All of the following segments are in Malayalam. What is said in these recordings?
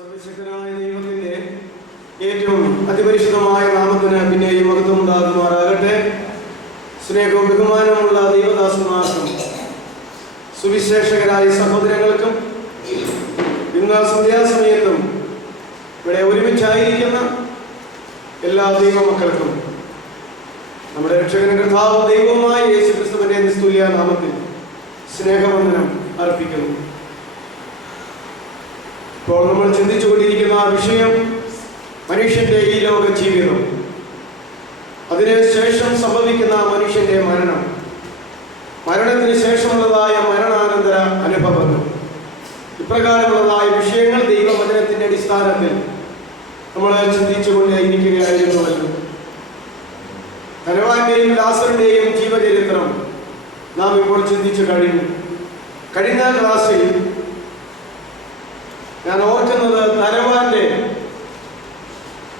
സർവശക്തനായ ദൈവത്തിന്റെ ഏറ്റവും അതിപരിശുദ്ധമായ നാമത്തിന് പിന്നെയും മഹത്വമുണ്ടാകുമാറാകട്ടെ. സ്നേഹവും ബഹുമാനമുള്ള ദൈവദാസന്മാർക്കും സുവിശേഷകരായ സഹോദരങ്ങൾക്കും ഇന്ന് സന്ധ്യാസമയത്തും ഇവിടെ ഒരുമിച്ചായിരിക്കുന്ന എല്ലാ ദൈവമക്കൾക്കും നമ്മുടെ രക്ഷകനും കർത്താവും ദൈവവുമായ യേശുക്രിസ്തുവിന്റെ നിസ്തുല്യ നാമത്തിൽ സ്നേഹവന്ദനം അർപ്പിക്കുന്നു. ഇപ്പോൾ നമ്മൾ ചിന്തിച്ചുകൊണ്ടിരിക്കുന്ന ആ വിഷയം മനുഷ്യന്റെ ഈ ലോക ജീവിതം, അതിനുശേഷം സംഭവിക്കുന്ന മനുഷ്യന്റെ മരണം, മരണത്തിന് ശേഷമുള്ളതായ മരണാനന്തര അനുഭവങ്ങൾ, ഇപ്രകാരമുള്ളതായ വിഷയങ്ങൾ ദൈവവചനത്തിന്റെ അടിസ്ഥാനത്തിൽ നമ്മൾ ചിന്തിച്ചുകൊണ്ടേയിരിക്കുകയായിരുന്നുവല്ലോ. ധനവാന്റെയും ലാസറിന്റെയും ജീവചരിത്രം നാം ഇപ്പോൾ ചിന്തിച്ചു കഴിഞ്ഞു. കഴിഞ്ഞ ക്ലാസ്സിൽ ഞാൻ ഓർക്കുന്നത് ധനവാന്റെ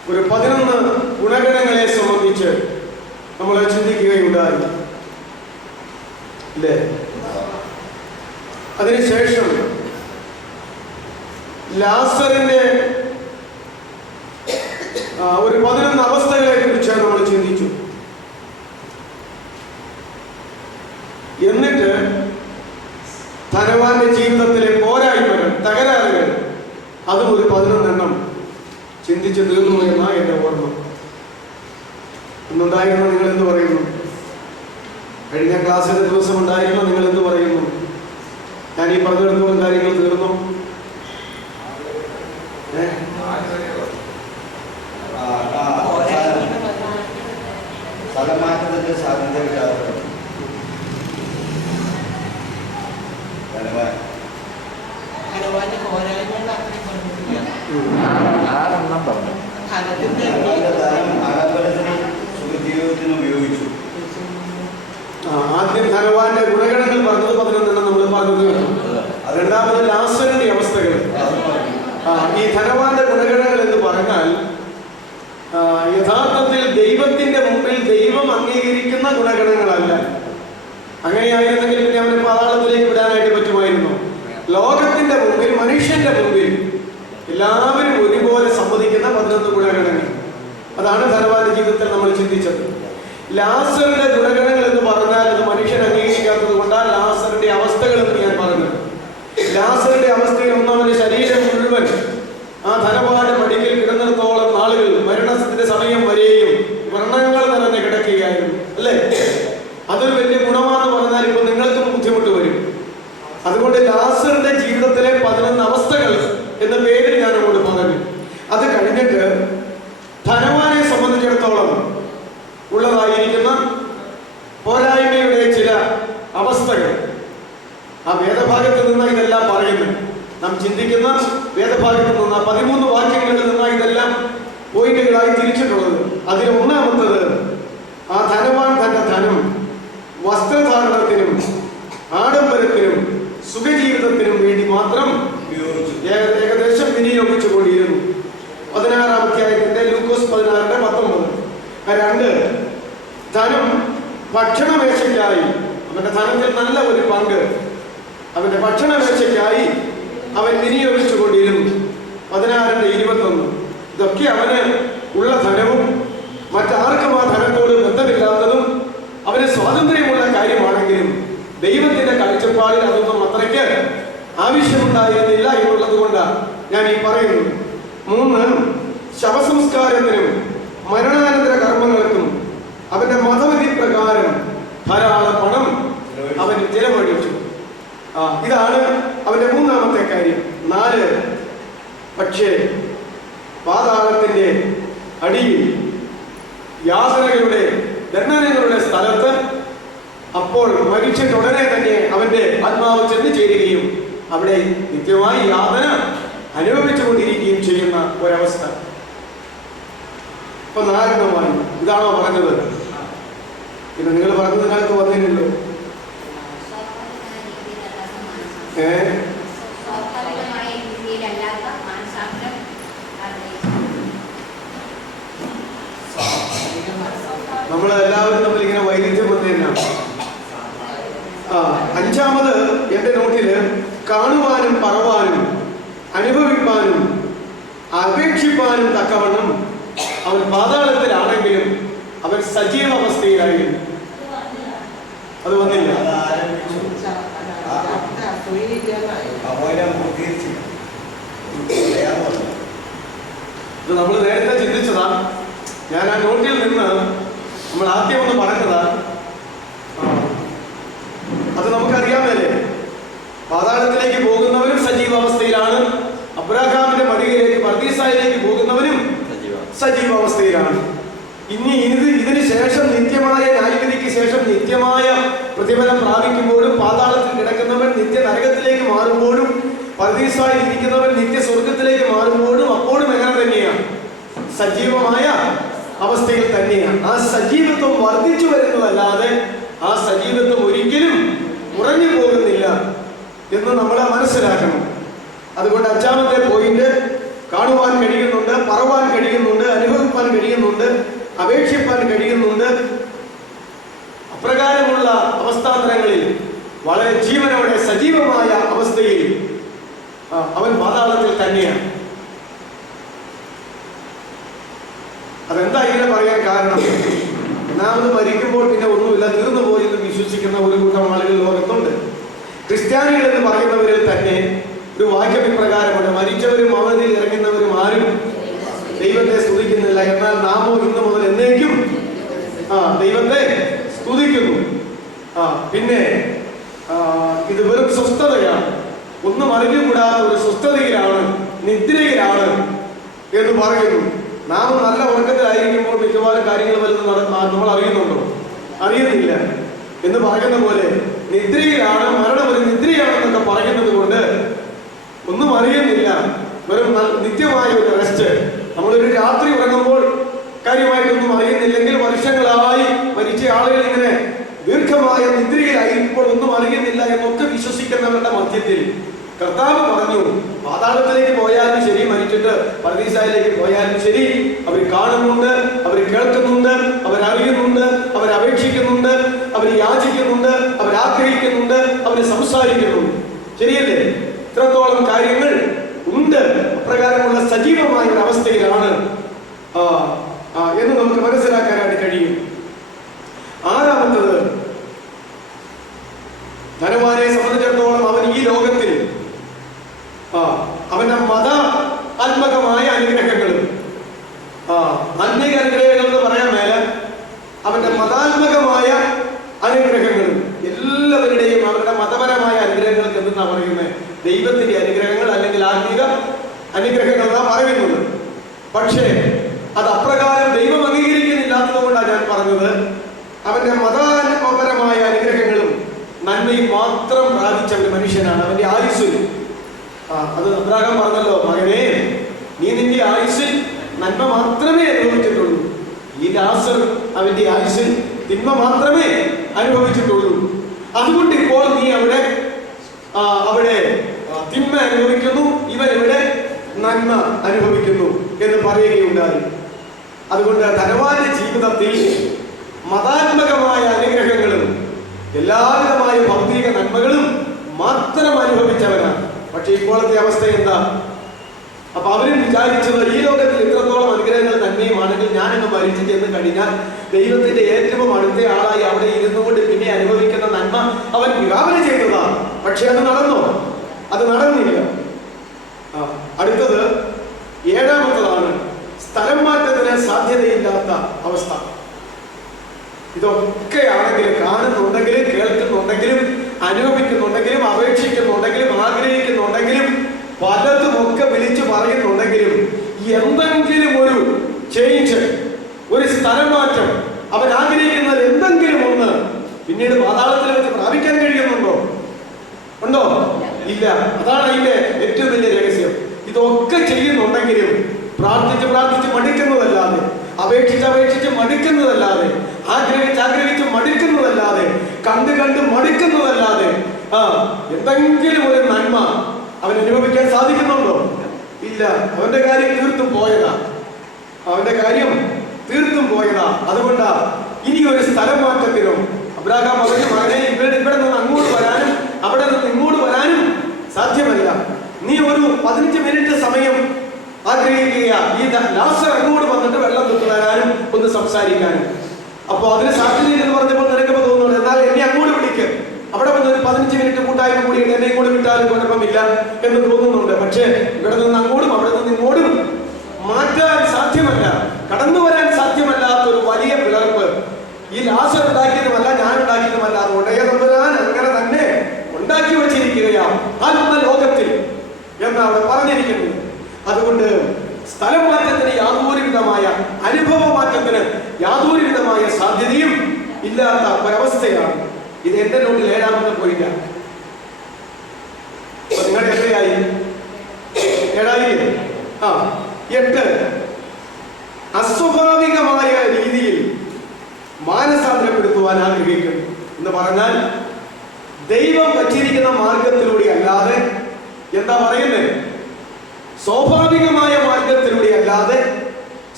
ഒരു 11 ഗുണഗണങ്ങളെ സംബന്ധിച്ച് നമ്മൾ ചിന്തിക്കുകയുണ്ടായി അല്ലേ? അതിനുശേഷം ലാസറിന്റെ ഒരു 11 അവസ്ഥകളെ കുറിച്ച് നമ്മൾ ചിന്തിച്ചു. എന്നിട്ട് ധനവാന്റെ ജീവിതത്തിലെ പോരായ്മകൾ, തകരാറുകൾ, അതും ഒരു 11 ചിന്തിച്ച് തീർന്നു എന്ന എന്റെ ഓർമ്മ. ഇന്നുണ്ടായിരുന്ന നിങ്ങൾ എന്ത് പറയുന്നു? കഴിഞ്ഞ ക്ലാസ്സിന്റെ ദിവസം ഉണ്ടായിരുന്ന നിങ്ങൾ എന്ത് പറയുന്നു? ഞാൻ ഈ പറഞ്ഞെടുത്തോളം കാര്യങ്ങൾ തീർന്നു? ആദ്യം ധനവാന്റെ ഗുണഗണങ്ങൾ പറഞ്ഞത് 11 നമ്മൾ പറഞ്ഞു. രണ്ടാമത് ലാസറിന്റെ അവസ്ഥകൾ. ഈ ധനവാന്റെ ഗുണഗണങ്ങൾ എന്ന് പറഞ്ഞാൽ യഥാർത്ഥത്തിൽ ദൈവത്തിന്റെ മുമ്പിൽ ദൈവം അംഗീകരിക്കുന്ന ഗുണഗണങ്ങളല്ല. അങ്ങനെയായിരുന്നെങ്കിൽ പിന്നെ അവനെ പാതാളത്തിലേക്ക് വിടാനായിട്ട് പറ്റുമായിരുന്നു. ലോകത്തിന്റെ മുമ്പിൽ, മനുഷ്യന്റെ മുമ്പിൽ എല്ലാവരും ഒരുപോലെ സമ്മതിക്കുന്ന 11 ഗുണഗണങ്ങൾ. അതാണ് ധനവാന്റെ ജീവിതത്തിൽ നമ്മൾ ചിന്തിച്ചത്. ലാസറിന്റെ ഗുണഗണങ്ങൾ എന്ന് പറഞ്ഞാൽ അത് മനുഷ്യൻ അംഗീകരിക്കാത്തത് കൊണ്ടാണ് ലാസറിന്റെ അവസ്ഥകൾ എന്ന് ഞാൻ പറഞ്ഞത്. ലാസറിന്റെ അവസ്ഥയിൽ ഒന്നാമത് ശരീരം മുഴുവൻ ആ ധനവാന്റെ പടിക്കൽ കിടന്നിടത്തോളം നാളുകൾ, മരണത്തിന്റെ സമയം വരെയും വ്രണങ്ങൾ നിറഞ്ഞ് കിടക്കുകയായിരുന്നു അല്ലേ? അതൊരു വലിയ ഗുണമാണെന്ന് പറഞ്ഞാൽ ഇപ്പൊ നിങ്ങൾക്കും ബുദ്ധിമുട്ട് വരും. അതുകൊണ്ട് ലാസറിന്റെ ജീവിതത്തിലെ 11 അവസ്ഥകൾ എന്ന പേരിൽ ഞാൻ അങ്ങോട്ട് പറഞ്ഞു. അത് കഴിഞ്ഞിട്ട് ധനവാനെ സംബന്ധിച്ചിടത്തോളം ഉള്ളതായിരിക്കുന്ന പോരായ്മയുടെ ചില അവസ്ഥകൾ, ആ വേദഭാഗത്ത് നിന്ന് ഇതെല്ലാം പറയുന്നു. നാം ചിന്തിക്കുന്ന വേദഭാഗത്ത് നിന്ന് 13 വാക്യങ്ങളിൽ നിന്ന് ഇതെല്ലാം പോയിന്റുകളായി തിരിച്ചിട്ടുള്ളത്. അതിൽ ഒന്നാമത്തത്, ആ ധനവാൻ തന്റെ ധനം വസ്ത്രധാരണത്തിനും ആഡംബരത്തിനും സുഖജീവിതത്തിനും വേണ്ടി മാത്രം ഏകദേശം വിനിയോഗിച്ചുകൊണ്ടിരുന്നു. 16-ാം അധ്യായത്തിന്റെ ലൂക്കോസ് 16:19. 2, ധനം ഭക്ഷണമേശയ്ക്കായി, അവന്റെ ധനത്തിൽ നല്ല ഒരു പങ്ക് അവന്റെ ഭക്ഷണമേശയ്ക്കായി അവൻ വിനിയോഗിച്ചുകൊണ്ടിരുന്നു. 16:21. ഇതൊക്കെ അവന് ഉള്ള ധനവും മറ്റാർക്കും ആ ധനത്തോട് ബന്ധമില്ലാത്തതും അവന് സ്വാതന്ത്ര്യമുള്ള കാര്യമാണെങ്കിലും ദൈവത്തിന്റെ കാഴ്ചപ്പാടിൽ അതൊന്നും അത്രയ്ക്ക് ആവശ്യമുണ്ടായിരുന്നില്ല എന്നുള്ളത് കൊണ്ടാണ് ഞാൻ ഈ പറയുന്നത്. 3, ശവസംസ്കാരത്തിനും മരണാനന്തര കർമ്മങ്ങൾക്കും അവന്റെ മതവിധി പ്രകാരം ധാരാളം പണം അവൻ ചെലവഴിച്ചു. ഇതാണ് അവന്റെ 3-ാമത്തെ കാര്യം. 4, പക്ഷേ പാതാളത്തിന്റെ അടിയിൽ യാതനകളുടെ ദണ്ഡനങ്ങളുടെ സ്ഥലത്ത് അപ്പോൾ മരിച്ചിട്ട് ഉടനെ തന്നെ അവന്റെ ആത്മാവ് ചെന്ന് ചേരുകയും അവിടെ നിത്യമായി യാതന അനുഭവിച്ചുകൊണ്ടിരിക്കുകയും ചെയ്യുന്ന ഒരവസ്ഥ. ഇപ്പൊ 4 ഇതാണോ പറഞ്ഞത്? പിന്നെ നിങ്ങൾ പറഞ്ഞത് കാലത്ത് വന്നില്ലല്ലോ. നമ്മൾ എല്ലാവരും തമ്മിൽ ഇങ്ങനെ വൈരുദ്ധ്യം വന്നു തന്നെയാണ്. 5-ാമത് എന്റെ നോട്ടില് കാണുവാനും പറവാനും അനുഭവിപ്പാനും അപേക്ഷിപ്പാനും തക്കവണ്ണം അവൻ പാതാളത്തിലാണെങ്കിലും അവൻ സജീവ അവസ്ഥയിലായിരുന്നു. അത് വന്നില്ല. ഇത് നമ്മൾ നേരത്തെ ചിന്തിച്ചതാ. ഞാൻ ആ നോട്ടിൽ നിന്ന് നമ്മൾ ആദ്യം ഒന്ന് പറഞ്ഞതാ. അത് നമുക്കറിയാമല്ലേ, പാതാളത്തിലേക്ക് പോകുന്നവരും സജീവാവസ്ഥയിലാണ്, അബ്രാഹാമിന്റെ മടിയിലേക്ക് പർദീസായിലേക്ക് പോകുന്നവരും സജീവാവസ്ഥയിലാണ്. ഇനി ഇതിന് ശേഷം നിത്യമായ ന്യായവിധിക്ക് ശേഷം നിത്യമായ പ്രതിഫലം പ്രാപിക്കുമ്പോഴും പാതാളത്തിൽ കിടക്കുന്നവൻ നിത്യ നരകത്തിലേക്ക് മാറുമ്പോഴും പർദീസായിൽ ഇരിക്കുന്നവൻ നിത്യ സ്വർഗത്തിലേക്ക് മാറുമ്പോഴും അപ്പോഴും എങ്ങനെ തന്നെയാണ്? സജീവമായ അവസ്ഥയിൽ തന്നെയാണ്. ആ സജീവത്വം വർദ്ധിച്ചു വരുന്നതല്ലാതെ ആ സജീവത്വം ഒരിക്കലും കുറഞ്ഞു പോകുന്നില്ല എന്ന് നമ്മൾ മനസ്സിലാക്കണം. അതുകൊണ്ട് അഞ്ചാമത്തെ പോയിന്റ്, കാണുവാൻ കഴിയുന്നുണ്ട്, പറവാൻ കഴിയുന്നുണ്ട്, അനുഭവിപ്പാൻ കഴിയുന്നുണ്ട്, അപേക്ഷിപ്പാൻ കഴിയുന്നുണ്ട്. അപ്രകാരമുള്ള അവസ്ഥാന്തരങ്ങളിൽ വളരെ ജീവനോടെ സജീവമായ അവസ്ഥയിൽ അവൻ പാതാളത്തിൽ തന്നെയാണ്. അതെന്താ ഇങ്ങനെ പറയാൻ കാരണം? ഒന്നാമത് മരിക്കുമ്പോൾ പിന്നെ ഒന്നുമില്ല, തീർന്നു പോയി എന്ന് വിശ്വസിക്കുന്ന ഒരു കൂട്ടം ആളുകൾ ലോകത്തുണ്ട്. ക്രിസ്ത്യാനികൾ എന്ന് പറയുന്നവരിൽ തന്നെ ഒരു വാക്യം ഇപ്രകാരമുണ്ട്: മരിച്ചവരും അവധിയിൽ ഇറങ്ങുന്നവരും ആരും ദൈവത്തെ സ്തുതിക്കുന്നില്ല, എന്നാൽ നാമോ ഇന്ന് മുതൽ എന്നേക്കും ദൈവത്തെ സ്തുതിക്കുന്നു. പിന്നെ ഇത് വെറും സ്വസ്ഥതയാണ്, ഒന്നും അറിഞ്ഞുകൂടാത്ത ഒരു സ്വസ്ഥതയിലാണ്, നിദ്രയിലാണ് എന്ന് പറയുന്നു. നാം നല്ല ഉറക്കത്തിലായിരിക്കുമ്പോൾ മിക്കവാറും കാര്യങ്ങൾ വലുത് നമ്മൾ അറിയുന്നുണ്ടോ? അറിയുന്നില്ല എന്ന് പറയുന്ന പോലെ നിദ്രയിലാണ്, മരണം ഒരു നിദ്രയാണെന്നൊക്കെ പറയുന്നത് കൊണ്ട് ഒന്നും അറിയുന്നില്ല, വെറും നിത്യമായ ഒരു റെസ്റ്റ്. നമ്മളൊരു രാത്രി ഉറങ്ങുമ്പോൾ കാര്യമായിട്ടൊന്നും അറിയുന്നില്ലെങ്കിൽ വർഷങ്ങളായി മരിച്ച ആളുകൾ ഇങ്ങനെ ദീർഘമായ നിദ്രയിലായിരിക്കുമ്പോൾ ഒന്നും അറിയുന്നില്ല എന്നൊക്കെ വിശ്വസിക്കുന്നവരുടെ മധ്യത്തിൽ കർത്താവ് പറഞ്ഞു, പാതാളത്തിലേക്ക് പോയാലും ശരി, മരിച്ചിട്ട് പർദീസായിലേക്ക് പോയാലും ശരി, അവർ കാണുന്നുണ്ട്, അവർ കേൾക്കുന്നുണ്ട്, അവരറിയുന്നുണ്ട്, അവരപേക്ഷിക്കുന്നുണ്ട്, അവർ യാചിക്കുന്നുണ്ട്, അവരാഗ്രഹിക്കുന്നുണ്ട്, അവർ സംസാരിക്കുന്നുണ്ട്. ശരിയല്ലേ? ഇത്രത്തോളം കാര്യങ്ങൾ ഉണ്ട്. അപ്രകാരമുള്ള സജീവമായ ഒരു അവസ്ഥയിലാണ് എന്ന് നമുക്ക് മനസ്സിലാക്കാനായിട്ട് കഴിയും. ആറാമത്തത്, ധനവാനെ സംബന്ധിച്ചിടത്തോളം അവൻ ഈ ലോകത്തിൽ അവന്റെ മതാത്മകമായ അനുഗ്രഹങ്ങളും ആത്മീക അനുഗ്രഹങ്ങൾ എന്ന് പറയാൻ മേല, അവന്റെ മതാത്മകമായ അനുഗ്രഹങ്ങളും എല്ലാവരുടെയും അവരുടെ മതപരമായ അനുഗ്രഹങ്ങൾക്ക് എന്തെന്നാ പറയുന്നത്? ദൈവത്തിന്റെ അനുഗ്രഹങ്ങൾ അല്ലെങ്കിൽ ആത്മീക അനുഗ്രഹങ്ങൾ എന്നാ പറയുന്നത്. പക്ഷേ അത് അപ്രകാരം ദൈവം അംഗീകരിക്കുന്നില്ലാത്തത് കൊണ്ടാണ് ഞാൻ പറഞ്ഞത്. അവന്റെ മതപരമായ അനുഗ്രഹങ്ങളും നന്മയും മാത്രം പ്രാപിച്ച ഒരു മനുഷ്യനാണ്. അവന്റെ ആയുസ്സിൽ അത് അബ്രാഹാം പറഞ്ഞല്ലോ, മകനെ നീ നിന്റെ ആയുസ്സിൽ നന്മ മാത്രമേ അനുഭവിച്ചിട്ടുള്ളൂ. ഈ ലാസർ അവന്റെ ആയുസ്സിൽ തിന്മ മാത്രമേ അനുഭവിച്ചിട്ടുള്ളൂ. അതുകൊണ്ട് ഇപ്പോൾ നീ അവിടെ തിന്മ അനുഭവിക്കുന്നു, ഇവൻ ഇവിടെ നന്മ അനുഭവിക്കുന്നു എന്ന് പറയുകയുണ്ടായി. അതുകൊണ്ട് ധനവാന്റെ ജീവിതത്തിൽ മതാത്മകമായ അനുഗ്രഹങ്ങളും എല്ലാവിധമായ ഭൗതിക നന്മകളും മാത്രം അനുഭവിച്ചവനാണ്. പക്ഷെ ഇപ്പോഴത്തെ അവസ്ഥ എന്താ? അപ്പൊ അവരും വിചാരിച്ചത് ഈ ലോകത്തിൽ ഇത്രത്തോളം അനുഗ്രഹങ്ങൾ നന്മയുമാണെങ്കിൽ ഞാനങ്ങ് മരിച്ചു ചെന്ന് കഴിഞ്ഞാൽ ദൈവത്തിന്റെ ഏറ്റവും അടുത്ത ആളായി അവിടെ ഇരുന്നുകൊണ്ട് പിന്നെ അനുഭവിക്കുന്ന നന്മ അവൻ വിഭാവന ചെയ്തതാണ്. പക്ഷെ അത് നടന്നോ? അത് നടന്നില്ല. അടുത്തത് ഏഴാമത്തതാണ് സ്ഥലം മാറ്റത്തിന് സാധ്യതയില്ലാത്ത അവസ്ഥ. ഇതൊക്കെ ആണെങ്കിലും കാണുന്നുണ്ടെങ്കിലും കേൾക്കുന്നുണ്ടെങ്കിലും അനുഭവിക്കുന്നുണ്ടെങ്കിലും അപേക്ഷിക്കുന്നുണ്ടെങ്കിലും ആഗ്രഹിക്കുന്നുണ്ടെങ്കിലും പലതുമൊക്കെ വിളിച്ചു പറയുന്നുണ്ടെങ്കിലും എന്തെങ്കിലും ഒരു ചേഞ്ച്, ഒരു സ്ഥലമാറ്റം അവൻ ആഗ്രഹിക്കുന്നത് എന്തെങ്കിലും ഒന്ന് പിന്നീട് പാതാളത്തിൽ വെച്ച് പ്രാപിക്കാൻ കഴിയുന്നുണ്ടോ? ഉണ്ടോ? ഇല്ല. അതാണ് അതിന്റെ ഏറ്റവും വലിയ രഹസ്യം. ഇതൊക്കെ ചെയ്യുന്നുണ്ടെങ്കിലും പ്രാർത്ഥിച്ച് മടിക്കുന്നതല്ലാതെ, അപേക്ഷിച്ച് മടിക്കുന്നതല്ലാതെ, ആഗ്രഹിച്ച് മടിക്കുന്നതല്ലാതെ, കണ്ട് മടിക്കുന്നതല്ലാതെ എന്തെങ്കിലും ഒരു നന്മ അവൻ അനുഭവിക്കാൻ സാധിക്കുന്നുണ്ടോ? ഇല്ല. അവന്റെ കാര്യം തീർത്തും പോയതാ. അതുകൊണ്ടാ ഇനി ഒരു സ്ഥലം മാറ്റത്തിനും അബ്രാഹാം പറഞ്ഞു, മകനെ ഇവിടെ നിന്ന് അങ്ങോട്ട് വരാനും അവിടെ നിന്ന് ഇങ്ങോട്ട് വരാനും സാധ്യമല്ല. നീ ഒരു 15 മിനിറ്റ് സമയം ആഗ്രഹിക്കുക, സംസാരിക്കാനും. അപ്പൊ അതിന് സാധ്യതയില്ലെന്ന് പറഞ്ഞപ്പോൾ നിനക്കിപ്പോ തോന്നുന്നു, എന്നാൽ എന്നെ അങ്ങോട്ട് വിളിക്ക്, അവിടെ വന്ന് ഒരു 15 മിനിറ്റ് കൂട്ടായ്മ കൂടിയിട്ട് എന്നെ ഇങ്ങോട്ട് വിട്ടാലും കുഴപ്പമില്ല എന്ന് തോന്നുന്നുണ്ട്. പക്ഷേ ഇവിടെ നിന്ന് അങ്ങോട്ടും അവിടെ നിന്ന് ഇങ്ങോട്ടും മാറ്റാൻ സാധ്യമല്ല, കടന്നു വരാൻ സാധ്യമല്ലാത്തൊരു വലിയ പിളർപ്പ് ഈ ലാസർ ഉണ്ടാക്കിയതുമല്ല, ഞാൻ ഉണ്ടാക്കിയതുമല്ല, അത് ഉടയതമ്പുരാൻ അങ്ങനെ തന്നെ ഉണ്ടാക്കി വച്ചിരിക്കുകയാണ് ആത്മലോകത്തിൽ എന്ന് അവിടെ പറഞ്ഞിരിക്കുന്നത്. അതുകൊണ്ട് സ്ഥലം മാറ്റത്തിന് യാതൊരു വിധമായ അനുഭവ മാറ്റത്തിന് യാതൊരു വിധമായ സാധ്യതയും ഇല്ലാത്ത ഒരവസ്ഥയാണ് ഇത്. എന്റെ നോട്ടിൽ 7ാമത്തെ പോയിന്റാണ്. നിങ്ങളുടെ എത്രയായി? 7 8. അസ്വാഭാവികമായ രീതിയിൽ മാനസാന്തരപ്പെടുത്തുവാൻ ആഗ്രഹിക്കുന്നു എന്ന് പറഞ്ഞാൽ ദൈവം വച്ചിരിക്കുന്ന മാർഗത്തിലൂടെ അല്ലാതെ, എന്താ പറയുന്നത്, സ്വാഭാവികമായ മാർഗത്തിലൂടെ അല്ലാതെ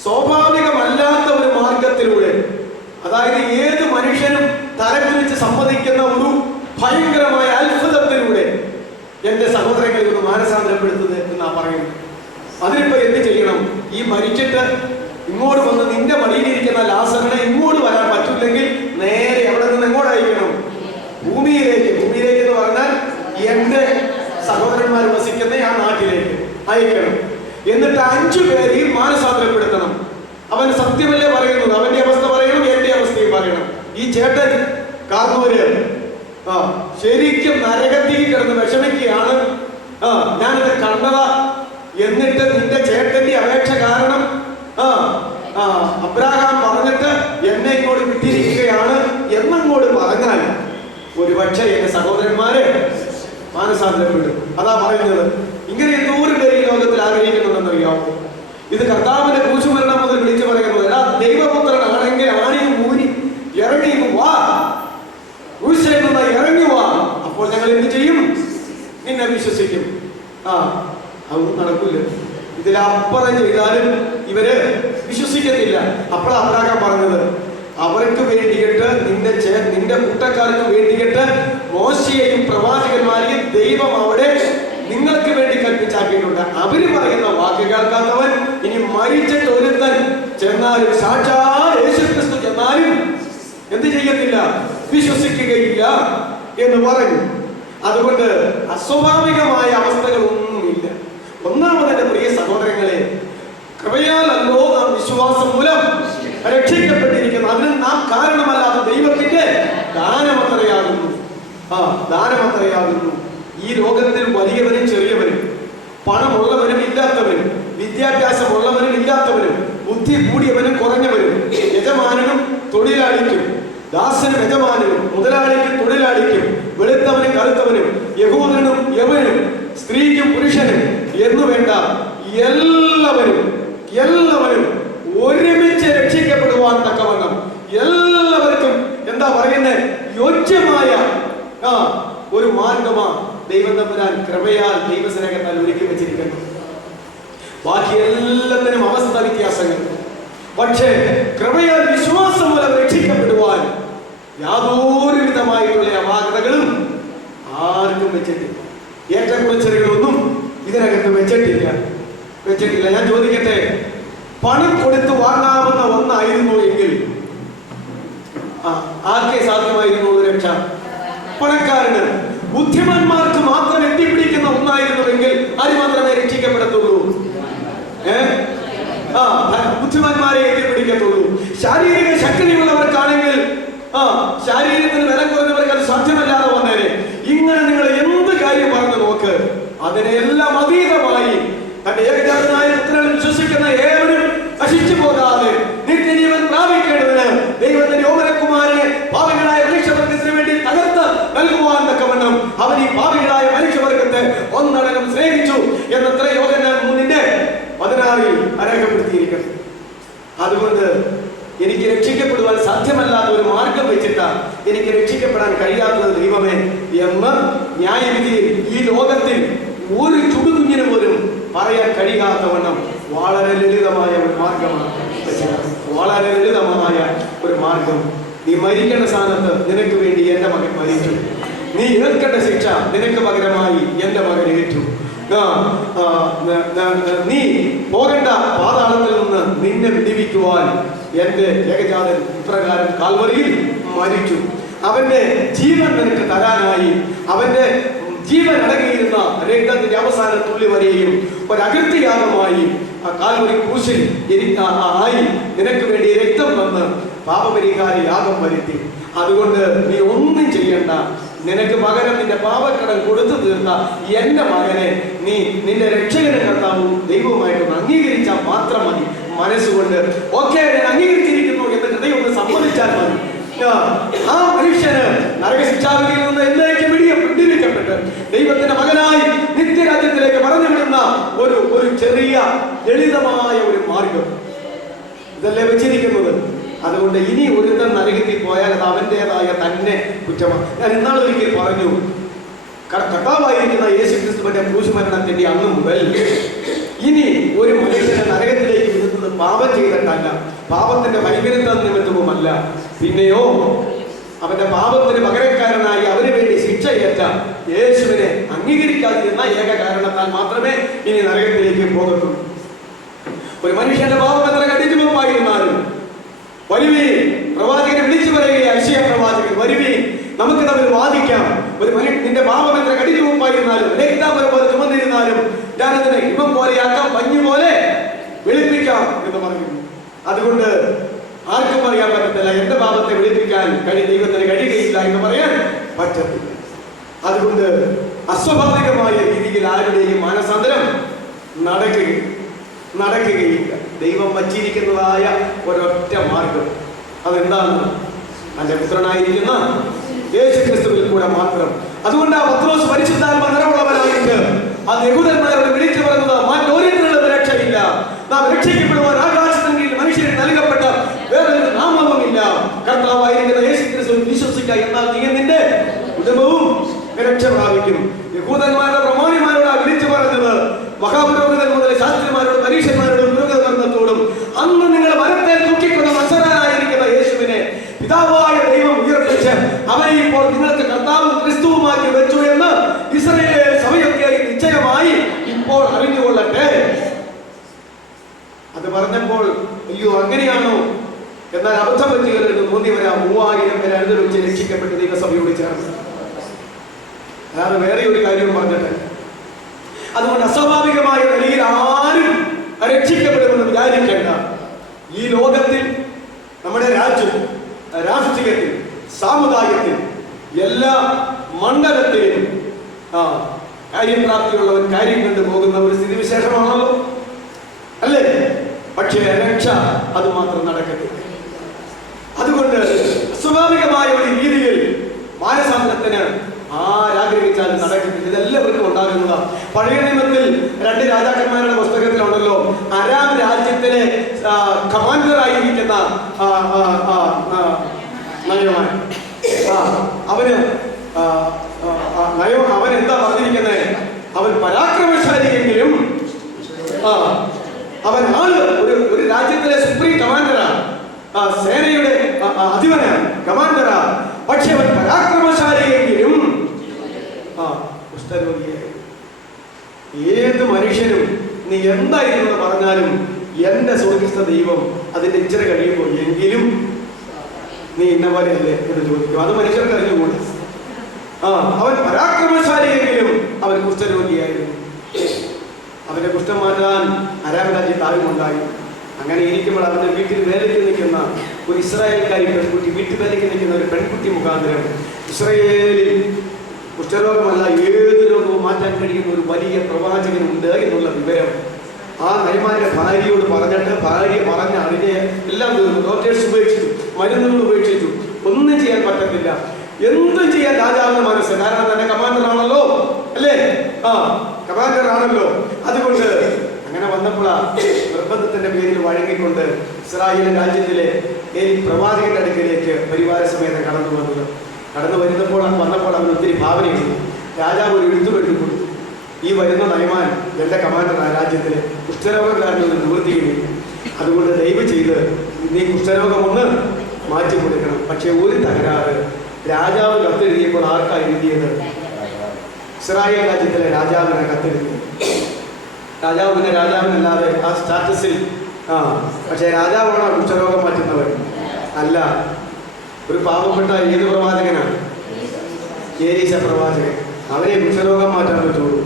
സ്വാഭാവികമല്ലാത്ത ഒരു മാർഗത്തിലൂടെ, അതായത് ഏത് മനുഷ്യനും തലകുറിച്ച് സമ്മതിക്കുന്ന ഒരു ഭയങ്കരമായ അത്ഭുതത്തിലൂടെ എന്റെ സഹോദരങ്ങളെ ഒന്ന് മാനസാന്തരപ്പെടുത്തുന്നത് എന്നാ പറയുന്നത്. അതിനിപ്പോ എന്ത് ചെയ്യണം? ഈ മരിച്ചിട്ട് ഇങ്ങോട്ട് വന്ന് നിന്റെ മടിയിലിരിക്കുന്ന ലാസറിനെ ഇങ്ങോട്ട് വരാൻ പറ്റില്ലെങ്കിൽ നേരെ എവിടെ നിന്ന് എങ്ങോട്ട് അയക്കണം? ഭൂമിയിലേക്ക്. ഭൂമിയിലേക്ക് എന്ന് പറഞ്ഞാൽ എന്റെ സഹോദരന്മാർ വസിക്കുന്ന ആ നാട്ടിലേക്ക് അയക്കണം. എന്നിട്ട് 5 പേരെയും മാനസാന്തരപ്പെടുത്തണം. അവൻ സത്യമല്ലേ പറയുന്നത്, അവന്റെ അവസ്ഥ പറയണം, എന്റെ അവസ്ഥയും പറയണം. ഈ ചേട്ടൻ കാർന്നൂര് ശരിക്കും നരകത്തിൽ കിടന്ന് വിഷമിക്കുകയാണ്, ഞാനിത് കണ്ടതാ, എന്നിട്ട് നിന്റെ ചേട്ടന്റെ അപേക്ഷ കാരണം അബ്രാഹാം പറഞ്ഞിട്ട് എന്നെ ഇങ്ങോട്ട് വിട്ടിരിക്കുകയാണ് എന്നങ്ങോട്ട് പറഞ്ഞാൽ ഒരുപക്ഷെ എന്റെ സഹോദരന്മാരെ മാനസാന്തരപ്പെടും. അതാ പറയുന്നത്. ഇങ്ങനെ എന്തോരം പേര് ഈ ലോകത്തിൽ ആഗ്രഹിക്കുന്നുണ്ടെന്നറിയാമോ? ഇത് കർത്താവിന്റെ ക്രൂശുമരണം മുതൽ വിളിച്ചു പറയുന്നത്, എടാ ദൈവപുത്രനാണെങ്കിൽ ആണിയും ഊരി ഇറങ്ങി വാ, ക്രൂശിൽ നിന്ന് ഇറങ്ങി വാ, അപ്പോൾ ഞങ്ങൾ എന്ത് ചെയ്യും? നിന്നെ വിശ്വസിക്കും. അതൊന്നും നടക്കൂല. ഇതിലപ്പുറം ചെയ്താലും ഇവര് വിശ്വസിക്കത്തില്ല. അപ്പോൾ അബ്രാഹാം പറഞ്ഞത്, അവർക്ക് വേണ്ടിയിട്ട് നിന്റെ കൂട്ടക്കാർക്ക് വേണ്ടിയിട്ട് മോശയെയും പ്രവാചകന്മാരെയും ദൈവം അവിടെ നിങ്ങൾക്ക് വേണ്ടി കൽപ്പിച്ചാക്കിയിട്ടുണ്ട്. അവര് പറയുന്ന വാക്ക് കേൾക്കാത്തവൻ ഇനി മരിച്ചിട്ട് ഒരുത്തൻ ചെന്നാലും, സാക്ഷാൽ യേശുക്രിസ്തു ചെന്നാലും എന്ത് ചെയ്യത്തില്ല? വിശ്വസിക്കുകയില്ല എന്ന് പറഞ്ഞു. അതുകൊണ്ട് അസ്വാഭാവികമായ അവസ്ഥകളൊന്നുമില്ല. ഒന്നാമത് എന്റെ പ്രിയ സഹോദരങ്ങളെ, കൃപയാലല്ലോ നാം വിശ്വാസം മൂലം രക്ഷിക്കപ്പെട്ടിരിക്കുന്നു. അതിന് നാം കാരണമല്ലാതെ ദൈവത്തിന്റെ ദാനമത്രയാകുന്നു. ദാനമത്രയാകുന്നു. ഈ ലോകത്തിൽ വലിയവനും ചെറിയവനും, പണമുള്ളവനും ഇല്ലാത്തവനും, വിദ്യാഭ്യാസമുള്ളവനും ഇല്ലാത്തവനും, ബുദ്ധി കൂടിയവനും കുറഞ്ഞവനും, യജമാനനും തൊഴിലാളിക്കും, ദാസനും യജമാനനും, മുതലാളിക്കും തൊഴിലാളിക്കും, വെളുത്തവനും കറുത്തവനും, യഹൂദനും യവനും, സ്ത്രീക്കും പുരുഷനും എന്നു വേണ്ട എല്ലാവരും ഒരുമിച്ച് രക്ഷിക്കപ്പെടുവാൻ തക്കവണ്ണം എല്ലാവർക്കും എന്താ പറയുന്നത്, യോജ്യമായ ഒരു മാർഗമാണ് ദൈവം തമ്പുരാൻ കൃപയാൽ ദൈവസ്നേഹത്താൽ ഒരുക്കി വെച്ചിരിക്കുന്നു. ബാക്കി എല്ലാത്തിനും അവസ്ഥ വ്യത്യാസങ്ങൾ. പക്ഷേ കൃപയാൽ വിശ്വാസം മൂലം രക്ഷിക്കപ്പെടുവാൻ യാതൊരു വിധമായിട്ടുള്ള അപാകതകളും ആർക്കും വെച്ചിട്ടില്ല. ഏറ്റക്കുറച്ചിലുകളൊന്നും ഇതിനകത്ത് വെച്ചിട്ടില്ല. ഞാൻ ചോദിക്കട്ടെ, പണം കൊടുത്ത് വാങ്ങാവുന്ന ഒന്നായിരുന്നു എങ്കിൽ ആർക്കേ സാധ്യമായിരുന്നു രക്ഷ? പണക്കാരന്. ബുദ്ധിമാന്മാർക്ക് മാത്രം എത്തിപ്പിടിക്കുന്ന ഒന്നായിരുന്നുവെങ്കിൽ ആര് മാത്രമേ രക്ഷിക്കപ്പെടത്തുള്ളൂ? ബുദ്ധിമാന്മാരെ എത്തിപ്പിടിക്കത്തുള്ളൂ. ശാരീരിക ശക്തിയുള്ളവർക്കാണെങ്കിൽ, ശാരീരത്തിന് ബലം കുറഞ്ഞവർക്ക് അത് സാധ്യമല്ലാതെ വന്നേനെ. ഇങ്ങനെ നിങ്ങൾ എന്ത് കാര്യം പറഞ്ഞു നോക്ക്, അതിനെല്ലാം അതീതമായി തന്റെ ഏകജാതനായ പുത്രനിൽ വിശ്വസിക്കുന്ന ഏവരും നശിച്ചു പോകാതെ നിത്യജീവൻ പ്രാപിക്കേണ്ടതിന് ദൈവത്തിന്റെ ഓമനകുമാരനെ പാപികളായ മനുഷ്യവർഗത്തിന് വേണ്ടി തകർത്ത് നൽകുവാൻ തക്കവണ്ണം അവൻ ഈ പാപികളായ മനുഷ്യവർഗത്തെ ഒന്നടങ്കം സ്നേഹിച്ചു എന്നത്ര യോഹന്നാൻ 3:16 രേഖപ്പെടുത്തിയിരിക്കുന്നു. അതുകൊണ്ട് എനിക്ക് രക്ഷിക്കപ്പെടുവാൻ സാധ്യമല്ലാത്ത ഒരു മാർഗം വെച്ചിട്ടാ എനിക്ക് രക്ഷിക്കപ്പെടാൻ കഴിയാത്തത് ദൈവമേ എന്ന് ന്യായവിധിയിൽ ഈ ലോകത്തിൽ ഒരു ചുടുകുഞ്ഞിന് പോലും പറയാൻ കഴിയാത്തവണ്ണം വളരെ ലളിതമായ ഒരു മാർഗമാണ്. വളരെ ലളിതമായ ഒരു മാർഗം. നീ മരിക്കേണ്ട സ്ഥാനത്ത് നിനക്ക് വേണ്ടി എന്റെ മകൻ മരിച്ചു. നീ ഏൽക്കേണ്ട ശിക്ഷ നിനക്ക് പകരമായി എന്റെ മകൻ ഏറ്റു. നീ പോകേണ്ട പാതാളത്തിൽ നിന്ന് നിന്നെ വിടിവിക്കുവാൻ എൻ്റെ ഏകജാതൻ ഇപ്രകാരം കാൽവറിയിൽ മരിച്ചു. അവന്റെ ജീവൻ നിനക്ക് തരാനായി, അവന്റെ ജീവൻ അടങ്ങിയിരുന്ന രക്തത്തിന്റെ അവസാന തുള്ളി വരെയും ഒരകൃത്യയാഗമായി ആ കാൽവരി ക്രൂശിൽ ആയി നിനക്ക് വേണ്ടി രക്തം തന്ന് പാപപരിഹാര യാഗം വരുത്തി. അതുകൊണ്ട് നീ ഒന്നും ചെയ്യണ്ട. നിനക്ക് പകരം നിന്റെ പാപക്കടം കൊടുത്തു തീർത്ത എന്റെ മകനെ നീ നിന്റെ രക്ഷകനും കർത്താവും ദൈവവുമായിട്ടൊന്ന് അംഗീകരിച്ചാൽ മാത്രം മതി. മനസ്സുകൊണ്ട് ഓക്കെ ഞാൻ അംഗീകരിച്ചിരിക്കുന്നു എന്ന് ഹൃദയം ഒന്ന് സമ്മതിച്ചാൽ മതി. ആ മനുഷ്യന് നരകശിക്ഷാവിധിയിൽ നിന്ന് എന്നേക്കും വിടിവിക്കപ്പെട്ട് ദൈവത്തിന്റെ മകനായി നിത്യരാജ്യത്തിലേക്ക് പറഞ്ഞു വിടുന്ന ഒരു ചെറിയ ലളിതമായ ഒരു മാർഗം ഇതല്ലേ വെച്ചിരിക്കുന്നത്. അതുകൊണ്ട് ഇനി ഒരുത്തൻ നരകത്തിൽ പോയാൽ അത് അവൻ്റെതായ തന്നെ കുറ്റമാണ്. ഞാൻ ഇന്നാളൊരിക്കൽ പറഞ്ഞു, കർത്താവായിരിക്കുന്ന യേശുക്രിസ്തുവിന്റെ ക്രൂശുമരണത്തിന്റെ അന്ന് മുതൽ ഇനി ഒരു മനുഷ്യനെ നരകത്തിലേക്ക് വിടുന്നത് പാപം ചെയ്തിട്ടല്ല, പാപത്തിന്റെ ഭയങ്കരത നിമിത്തവുമല്ല, പിന്നെയോ അവന്റെ പാപത്തിന് പകരക്കാരനായി അവന് വേണ്ടി ശിക്ഷയേറ്റ യേശുവിനെ അംഗീകരിക്കാതിരുന്ന ഏക കാരണത്താൽ മാത്രമേ ഇനി നരകത്തിലേക്ക് പോകത്തുള്ളൂ. ഒരു മനുഷ്യന്റെ പാപം എത്ര കഠിനമായിരുന്നാലും വരുവീ, പ്രവാചകനെ വിളിച്ചു പറയുകയാണ് യശയ്യാ പ്രവാചകൻ, വരുവീ നമുക്ക് തമ്മിൽ വാദിക്കാം. ഒരു നിന്റെ പാപം എത്ര കഠിനമായിരുന്നാലും രക്താപരം പോലെ ചുമന്നിരുന്നാലും ഞാനതിനെ ഹിമം പോലെയാക്കാം, മഞ്ഞു പോലെ വെളുപ്പിക്കാം എന്ന് പറഞ്ഞു. അതുകൊണ്ട് ആർക്കും അറിയാൻ പറ്റത്തില്ല, എന്റെ പാപത്തെ വെളുപ്പിക്കാൻ ദൈവത്തിന് കഴിയുകയില്ല എന്ന് പറയാൻ പറ്റത്തില്ല. അതുകൊണ്ട് അസ്വാഭാവികമായ രീതിയിൽ ആരുടെയും മാനസാന്തരം നടക്കുകയില്ല. ദൈവം വച്ചിരിക്കുന്നതായ ഒരൊറ്റ മാർഗം, അതെന്താണ്? തന്റെ പുത്രനായിരിക്കുന്ന യേശുക്രിസ്തുവിൽ കൂടെ മാത്രം. അതുകൊണ്ട് ആ പത്രോസ് പരിശുദ്ധാത്മ നിറവുള്ളവനായിട്ട് ആ യഹൂദന്മാരോട് വിളിച്ചു പറഞ്ഞത്, മറ്റൊരിടത്തുള്ള രക്ഷയില്ല, നാം രക്ഷിക്കപ്പെടുവാൻ ആകാശത്തിന് കീഴിൽ മനുഷ്യന് നൽകപ്പെട്ട വേറൊരു നാമവുമില്ല, കർത്താവായിരിക്കുന്ന യേശുക്രിസ്തുവിൽ വിശ്വസിക്കുക, എന്നാൽ നീ നിന്റെ കുടുംബവും രക്ഷ പ്രാപിക്കും. യഹൂദന്മാരുടെ പ്രമാണിമാരോട് വിളിച്ചു പറഞ്ഞത് മഹാപുരോഹിതൻ മുതൽ ശാസ്ത്രിമാരോടും പരീക്ഷന്മാരോടും പുരോഹിതവർഗത്തോടും, അന്ന് നിങ്ങൾ മരത്തെ തൂക്കിക്കൊണ്ട നസറായിരിക്കുന്ന യേശുവിനെ പിതാവായ ദൈവം ഉയർപ്പിച്ച് അവനെ ഇപ്പോൾ നിങ്ങൾക്ക് കർത്താവും ക്രിസ്തുവുമാക്കി വെച്ചു എന്ന് ഇസ്രായേൽ സഭയൊക്കെ നിശ്ചയമായി ഇപ്പോൾ അറിഞ്ഞുകൊള്ളട്ടെ. അത് പറഞ്ഞപ്പോൾ അയ്യോ അങ്ങനെയാണോ, എന്നാൽ അബദ്ധം പറ്റിയവരുടെ തോന്നി വരാം 3000 പേരെ അനുദരിച്ച് രക്ഷിക്കപ്പെട്ട് ദൈവസഭയോട് ചേർന്ന്. അതാണ് വേറെ ഒരു കാര്യം പറഞ്ഞിട്ട്. അതുകൊണ്ട് അസ്വാഭാവികമായ നിലയിൽ ആരും രക്ഷിക്കപ്പെടുമെന്ന് വിചാരിക്കേണ്ട. ഈ ലോകത്തിൽ, നമ്മുടെ രാഷ്ട്രീയത്തിൽ, സാമുദായത്തിൽ, എല്ലാ മണ്ഡലത്തിലും കാര്യപ്രാപ്തിയുള്ളവൻ കാര്യം കണ്ടു പോകുന്ന ഒരു സ്ഥിതിവിശേഷമാണല്ലോ, അല്ലേ? പക്ഷേ രക്ഷ അത് മാത്രം നടക്കത്തില്ല. അതുകൊണ്ട് സ്വാഭാവികമായ ഒരു രീതിയിൽ മാനസാന്തരത്തിന് ആരാഗ്രഹിച്ചാലും നടക്കത്തില്ല. ഇതെല്ലാവർക്കും ഉണ്ടാകുന്നതാണ്. പഴയ നിയമത്തിൽ 2 രാജാക്കന്മാരുടെ പുസ്തകത്തിലുണ്ടല്ലോ, അരാം രാജ്യത്തിലെ കമാൻഡറായിരിക്കുന്ന നയമാൻ, അവൻ എന്താ പറഞ്ഞിരിക്കുന്നത്? അവൻ പരാക്രമശാലിയെങ്കിലും അവൻ ഒരു രാജ്യത്തിലെ സുപ്രീം കമാൻഡറാണ്, സേനയുടെ അധിപനാണ്, കമാൻഡറാ. പക്ഷെ അവൻ പരാക്രമശാലിയെങ്കിലും കുഷ്ഠരോഗിയായി. ഏത് മനുഷ്യനും നീ എന്തായിരുന്നു പറഞ്ഞാലും എന്റെ സ്വർഗസ്ഥ ദൈവം അതിന്റെ ഇച്ചിരി കഴിയുമ്പോൾ എങ്കിലും നീ ഇന്ന പോലെയല്ലേ എന്ന് ചോദിക്കും. അത് മനുഷ്യർക്ക് അറിഞ്ഞുകൂടി. അവൻ പരാക്രമശാലിയെങ്കിലും അവൻ കുഷ്ഠരോഗിയായിരുന്നു. അവന്റെ കുഷ്ഠം മാറ്റാൻ അരാം രാജ്യത്ത് ആരുമുണ്ടായി. അങ്ങനെ ഇരിക്കുമ്പോൾ അവന്റെ വീട്ടിൽ വേലയ്ക്ക് നിൽക്കുന്ന ഒരു ഇസ്രായേൽക്കാരി പെൺകുട്ടി, വീട്ടിൽ വേലയ്ക്ക് നിൽക്കുന്ന ഒരു പെൺകുട്ടി മുഖാന്തരം ഇസ്രായേലിൽ കുഷ്ഠരോഗമല്ല ഏത് രോഗവും മാറ്റാൻ കഴിയുന്ന ഒരു വലിയ പ്രവാചകനുണ്ട് എന്നുള്ള വിവരം ആ നയമാന്റെ ഭാര്യയോട് പറഞ്ഞിട്ട് ഭാര്യ പറഞ്ഞ അതിനെ എല്ലാം ഡോക്ടേഴ്സ് ഉപേക്ഷിച്ചു, മരുന്നുകൾ ഉപേക്ഷിച്ചു, ഒന്നും ചെയ്യാൻ പറ്റത്തില്ല. എന്തും ചെയ്യാൻ രാജാവിന്റെ മനസ്സ്, കാരണം തന്നെ കമാൻഡർ ആണല്ലോ, അല്ലേ? കമാൻഡർ ആണല്ലോ. അതുകൊണ്ട് അങ്ങനെ വന്നപ്പോഴാ നിർബന്ധത്തിന്റെ പേരിൽ വഴങ്ങിക്കൊണ്ട് ഇസ്രായേൽ രാജ്യത്തിലെ പ്രവാചകന്റെ അടുക്കിലേക്ക് പരിവാര സമേതം കടന്നു വന്നപ്പോൾ അവൻ ഒത്തിരി ഭാവനയുണ്ട്. രാജാവ് ഒരു എഴുത്തുപെട്ടു കൊടുത്തു, ഈ വരുന്ന നയമാൻ എന്റെ കമാൻഡർ ആ രാജ്യത്തിലെ കുഷ്ഠരോഗക്കാരനൊന്ന് നിവൃത്തിയില്ല. അതുകൊണ്ട് ദയവ് ചെയ്ത് നീ കുഷ്ഠരോഗമൊന്ന് മാറ്റി കൊടുക്കണം. പക്ഷെ ഒരു തകരാറ്, രാജാവ് കത്തെഴുതിയപ്പോൾ ആർക്കാണ് എഴുതിയത്? ഇസ്രായേൽ രാജ്യത്തിലെ രാജാവിനെ കത്തെഴുതി. രാജാവിനല്ലാതെ ആ സ്റ്റാറ്റസിൽ പക്ഷെ രാജാവാണോ കുഷ്ഠരോഗം മാറ്റുന്നവൻ? അല്ല. ഒരു പാവപ്പെട്ട ഏത് പ്രവാചകനാണ്? ഏലീശ പ്രവാചകൻ. അവരെ കുഷ്ഠരോഗം മാറ്റാൻ പറ്റുള്ളൂ.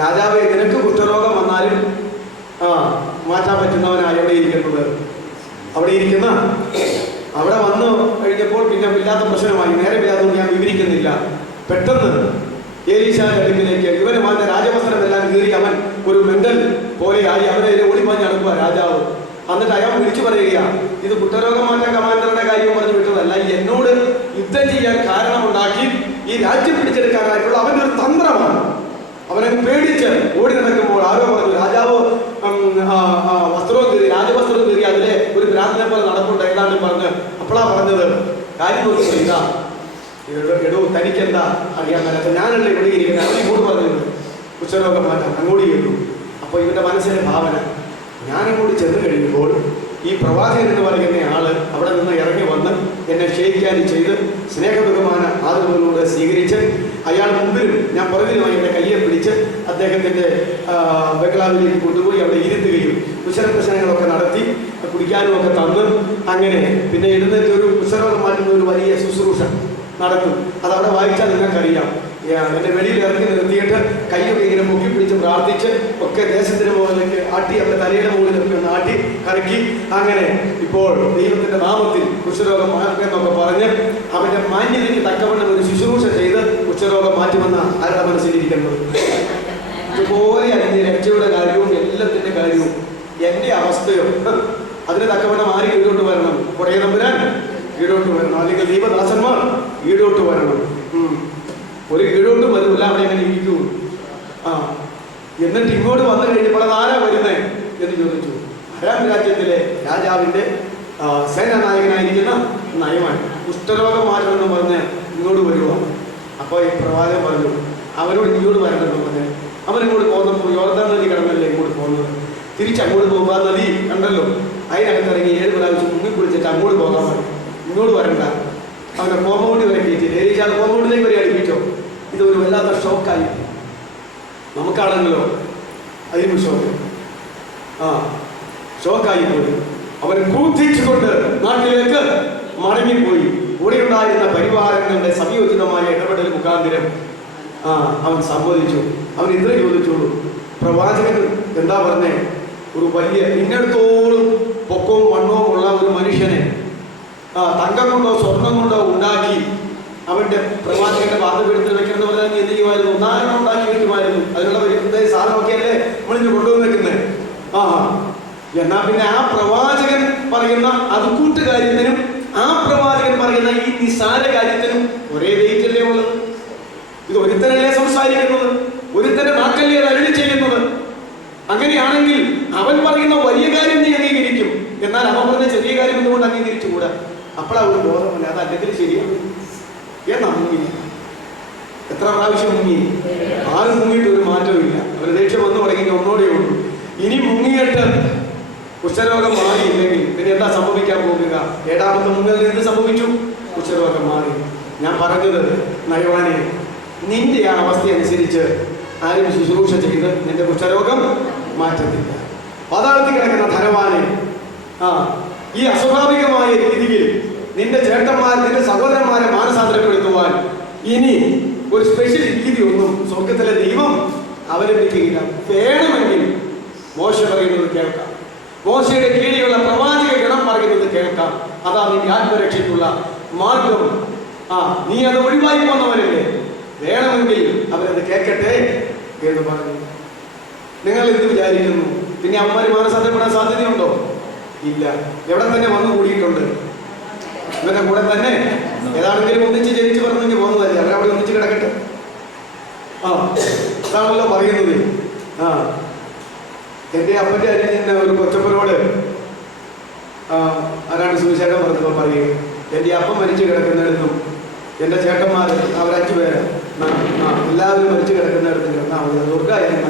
രാജാവ് നിനക്ക് കുഷ്ഠരോഗം വന്നാലും മാറ്റാൻ പറ്റുന്നവനായി അവിടെ ഇരിക്കുന്ന അവിടെ വന്നു കഴിഞ്ഞപ്പോൾ പിന്നെ ഇല്ലാത്ത പ്രശ്നമായി. നേരമില്ലാത്തതുകൊണ്ട് ഞാൻ വിവരിക്കുന്നില്ല. പെട്ടെന്ന് ഏലീശാന്റെ അടുക്കിലേക്ക് ഇവന് അവന്റെ രാജവസ്ത്രമെല്ലാം കീറി അവൻ ഒരു മെന്റൽ പോലെയായി അവനെ ഓടിപ്പാഞ്ഞ് നടക്കുക രാജാവ്. എന്നിട്ട് അയാൾ വിളിച്ചു പറയുക, ഇത് കുഷ്ഠരോഗം മാറ്റാൻ കമാൻഡറുടെ കാര്യം പറഞ്ഞു വിട്ടതല്ല, എന്നോട് യുദ്ധം ചെയ്യാൻ കാരണമുണ്ടാക്കി ഈ രാജ്യം പിടിച്ചെടുക്കാനായിട്ടുള്ള അവന്റെ ഒരു തന്ത്രമാണ്. അവനെ പേടിച്ച് ഓടി നടക്കുമ്പോൾ ആരോ പറഞ്ഞു, രാജാവ് വസ്ത്രവും കീറി, രാജവസ്ത്രവും കീറി അതിലെ ഒരു ഭ്രാന്തനെ പോലെ നടപ്പുണ്ട് ഏതാണ്ട് പറഞ്ഞ്. അപ്പോഴാ പറഞ്ഞത്, കാര്യം നോക്കി ഇതാ എടോ തനിക്കെന്താ അറിയാൻ മേലാത്ത, ഞാനല്ലേ ഇവിടെ ഇരിക്കുന്നത്. അവൻ ഇങ്ങോട്ട് പറഞ്ഞത് കുഷ്ഠരോഗം മാറ്റാൻ അങ്ങോട്ട് കേട്ടു. അപ്പോൾ ഇവന്റെ മനസ്സിലെ ഭാവന, ഞാനങ്ങോട്ട് ചെന്ന് കഴിയുമ്പോൾ ഈ പ്രവാചകൻ എന്ന് പറയുന്ന ആള് അവിടെ നിന്ന് ഇറങ്ങി വന്ന് എന്നെ ക്ഷയിക്കാൻ ചെയ്ത് സ്നേഹബഹുമാന ആദരവിലൂടെ സ്വീകരിച്ച് അയാൾ മുമ്പിലും ഞാൻ പുറകിലുമായി എൻ്റെ കയ്യെ പിടിച്ച് അദ്ദേഹത്തിൻ്റെ ബംഗ്ലാവിലേക്ക് കൊണ്ടുപോയി അവിടെ ഇരുത്തുകയും കുശലപ്രശ്നങ്ങളൊക്കെ നടത്തി കുടിക്കാനും ഒക്കെ തന്ന് അങ്ങനെ പിന്നെ എഴുന്നേറ്റ് ഒരു കുശലം മാറ്റുന്ന ഒരു വലിയ ശുശ്രൂഷ നടക്കും. അതവിടെ വായിച്ചാൽ നിങ്ങൾക്കറിയാം. എൻ്റെ വെളിയിൽ ഇറങ്ങി നിർത്തിയിട്ട് കൈയൊക്കെ ഇങ്ങനെ പൊക്കി പിടിച്ച് പ്രാർത്ഥിച്ച് ഒക്കെ ദേശത്തിന് മുകളിലേക്ക് ആട്ടി അവരുടെ തലയുടെ മുകളിലൊക്കെ നാട്ടി കറക്കി അങ്ങനെ ഇപ്പോൾ ദൈവത്തിൻ്റെ നാമത്തിൽ കുഷ്ഠരോഗം മാറ്റണമെന്നൊക്കെ പറഞ്ഞ് അവൻ്റെ മാന്യതയ്ക്ക് തക്കവണ്ണം ഒരു ശുശ്രൂഷ ചെയ്ത് കുഷ്ഠരോഗം മാറ്റുമെന്ന ആരുടെ മനസ്സിലിരിക്കുന്നത്. ഇതുപോലെ അതിൻ്റെ രക്ഷയുടെ കാര്യവും എല്ലാത്തിൻ്റെ കാര്യവും എൻ്റെ അവസ്ഥയോ അതിന് തക്കവണ്ണം ആര് കീഴോട്ട് വരണം? കുറേ നമ്പുരാൻ കീഴോട്ട് വരണം, അല്ലെങ്കിൽ ദൈവദാസന്മാർ കീഴോട്ട് വരണം. ഒരു കീഴോട്ട് വരുന്നില്ല, അവിടെ എങ്ങനെ ഇരിക്കൂ. എന്നിട്ട് ഇങ്ങോട്ട് വന്നു കഴിഞ്ഞപ്പോൾ ആരാ വരുന്നേ എന്ന് ചോദിച്ചു. അരാം രാജ്യത്തിലെ രാജാവിൻ്റെ സേനാനായകനായിരിക്കുന്ന നയമാണ്. കുഷ്ഠരോഗം മാറ്റണമെന്ന് പറഞ്ഞ് ഇങ്ങോട്ട് വരുക. അപ്പോൾ ഈ പ്രവാചകൻ പറഞ്ഞു, അവരോട് ഇങ്ങോട്ട് വരണമെന്ന് പറഞ്ഞ് അവനിങ്ങോട്ട് പോകുന്നപ്പോൾ യോർദാൻ നദി കടന്നല്ലേ ഇങ്ങോട്ട് പോകുന്നത്. തിരിച്ചങ്ങോട്ട് പോകുമ്പോൾ ആ നദി കണ്ടല്ലോ, അതിനകത്തിറങ്ങി 7 പ്രാവശ്യം മുങ്ങിക്കുളിച്ചിട്ട് അങ്ങോട്ട് പോകാൻ പറയും. ഇങ്ങോട്ട് വരണ്ട. അവനെ കോമ്പൗണ്ട് വരെ കയറ്റിട്ട് ഏലീശാ കോമ്പൗണ്ടിലേക്ക് വരെ അടുപ്പിച്ചോ. ഇതൊരു വല്ലാത്ത ഷോക്കായി. നമുക്കാണെങ്കിലോ അതിന് ഷോക്ക്. ഷോക്കായി പോയി. അവൻ ക്രൂദ്ധിച്ചുകൊണ്ട് നാട്ടിലേക്ക് മടങ്ങിപ്പോയി. കൂടെ ഉണ്ടായിരുന്ന പരിവാരങ്ങളുടെ സംയോജിതമായ ഇടപെടൽ മുഖാന്തരം അവൻ സമ്മതിച്ചു. അവൻ ഇത്ര ചോദിച്ചോളൂ, പ്രവാചകൻ എന്താ പറഞ്ഞേ? ഒരു വലിയ ഇന്നടത്തോളം പൊക്കവും വണ്ണവും ഉള്ള ഒരു മനുഷ്യനെ തങ്കം കൊണ്ടോ സ്വർണം കൊണ്ടോ ഉണ്ടാക്കി അവന്റെ പ്രവാചകന്റെ പാദപീഠത്തിൽ വെക്കണമെന്ന് പറഞ്ഞാൽ നീ എന്ത് ചെയ്യുമായിരുന്നു? ഉദാഹരണം ഉണ്ടാക്കി വെക്കുമായിരുന്നു. അതിനുള്ള വലിയ സാധനമൊക്കെ അല്ലേ നമ്മളിന്ന് കൊണ്ടുവന്ന് വെക്കുന്നത്. എന്നാ പിന്നെ ആ പ്രവാചകൻ പറയുന്ന അത് കൂട്ടുകാര്യത്തിനും ആ പ്രവാചകൻ പറയുന്ന ഈ നിസ്സാര കാര്യത്തിനും ഒരേ വെയിറ്റല്ലേ ഉള്ളത്? ഇത് ഒരുത്തനല്ലേ സംസാരിക്കുന്നത്, ഒരുത്തന്റെ നാക്കല്ലേ അത് അരുളി ചെയ്യുന്നത്. അങ്ങനെയാണെങ്കിൽ അവൻ പറയുന്ന വലിയ കാര്യം നീ അംഗീകരിക്കും, എന്നാൽ അവൻ പറഞ്ഞ ചെറിയ കാര്യം എന്തുകൊണ്ട് അംഗീകരിച്ചുകൂടാ? അപ്പോഴാ ഒരു ബോധമല്ല, അത് അല്ലെങ്കിൽ ശരിയാണ്. എന്നാ മുങ്ങി എത്ര പ്രാവശ്യം മുങ്ങി? ആരും മുങ്ങിയിട്ട് ഒരു മാറ്റവും ഇല്ല. ഒരു ദേഷ്യം വന്നു തുടങ്ങി ഒന്നോടെ ഉള്ളൂ. ഇനി മുങ്ങിയിട്ട് കുഷ്ഠരോഗം മാറിയില്ലെങ്കിൽ പിന്നെ എന്താ സംഭവിക്കാൻ പോകുക? 7ാമത്തെ മുങ്ങലിൽ എന്ത് സംഭവിച്ചു? കുഷ്ഠരോഗം മാറി. ഞാൻ പറഞ്ഞത് നയവാനെ, നിന്റെ ആ അവസ്ഥ അനുസരിച്ച് ആരും ശുശ്രൂഷ ചെയ്ത് നിന്റെ കുഷ്ഠരോഗം മാറ്റത്തില്ല. പാതാളത്തിൽ കിടക്കുന്ന ധനവാനെ ഈ അസ്വാഭാവികമായ രീതിയിൽ നിന്റെ ചേട്ടന്മാർ നിന്റെ സഹോദരന്മാരെ മാനസാന്തരപ്പെടുത്തുവാൻ ഇനി ഒരു സ്പെഷ്യൽ രീതി ഒന്നും സ്വർഗത്തിലെ ദൈവം അവലംബിക്കുകയില്ല. വേണമെങ്കിൽ മോശ പറയുന്നത് കേൾക്കാം, മോശയുടെ കീഴിലുള്ള പ്രവാചക ഗണം പറയുന്നത് കേൾക്കാം. അതാ നിന്റെ ആത്മരക്ഷയ്ക്കുള്ള മാർഗം. നീ അത് ഒഴിവായി പോന്നവരല്ലേ, വേണമെങ്കിൽ അവരത് കേൾക്കട്ടെ എന്ന് പറഞ്ഞു. നിങ്ങൾ എന്ത് വിചാരിക്കുന്നു? പിന്നെ അമ്മമാര് മാനസാന്തരപ്പെടാൻ സാധ്യതയുണ്ടോ? ഇല്ല. എവിടെ തന്നെ വന്നു കൂടിയിട്ടുണ്ട്. ഇവരുടെ കൂടെ തന്നെ ഏതാണെങ്കിലും ഒന്നിച്ച് ജനിച്ച് പറഞ്ഞു പോകുന്നതല്ലേ, അവരവിടെ ഒന്നിച്ച് കിടക്കട്ടെ. അതാണല്ലോ പറയുന്നത്. എൻ്റെ അപ്പൻ്റെ അരിഞ്ഞ ഒരു കൊച്ചപ്പനോട് ആരാണ് സുവിശേഷം പറഞ്ഞപ്പോൾ പറയുക, എൻ്റെ അപ്പം മരിച്ചു കിടക്കുന്നിടത്തും എൻ്റെ ചേട്ടന്മാർ അവർ 5 പേര് എല്ലാവരും മരിച്ചു കിടക്കുന്നിടത്തും കിടന്നാൽ മതി. ദുർഗായാലും